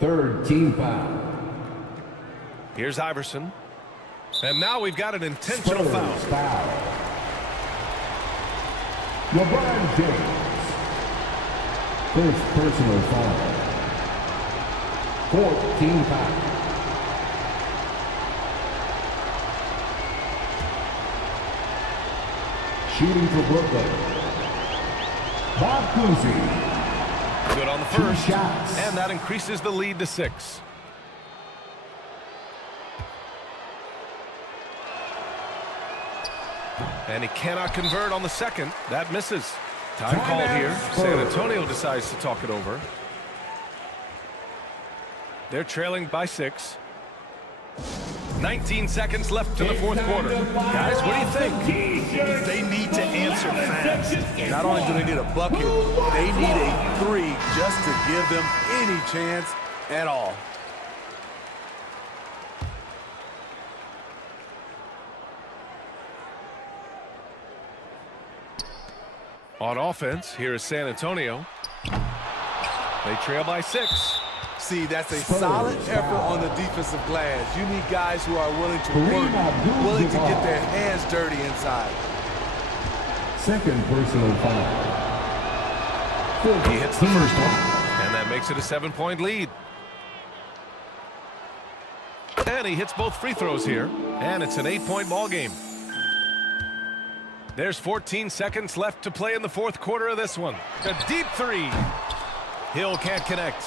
Third team foul. Here's Iverson. And now we've got an intentional foul. LeBron James. First personal foul. Fourth team foul. Shooting for Brooklyn. Bob Cousy. Good on the first, and that increases the lead to 6. And he cannot convert on the second. That misses. Time called here. San Antonio decides to talk it over. They're trailing by 6. 19 seconds left to the fourth quarter. Guys, what do you think? They need to answer fast. Not only do they need a bucket, they need a 3 just to give them any chance at all. On offense, here is San Antonio. They trail by 6. See, that's a solid effort on the defensive glass. You need guys who are willing to work, willing to get their hands dirty inside. Second personal foul. He hits the first one, and that makes it a 7-point lead. And he hits both free throws here, and it's an 8-point ball game. There's 14 seconds left to play in the fourth quarter of this one. A deep 3. Hill can't connect.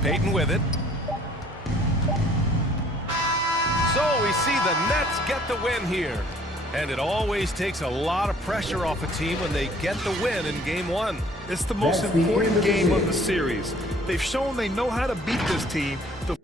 Payton with it. So we see the Nets get the win here. And it always takes a lot of pressure off a team when they get the win in Game 1. It's the most important game of the series. They've shown they know how to beat this team. The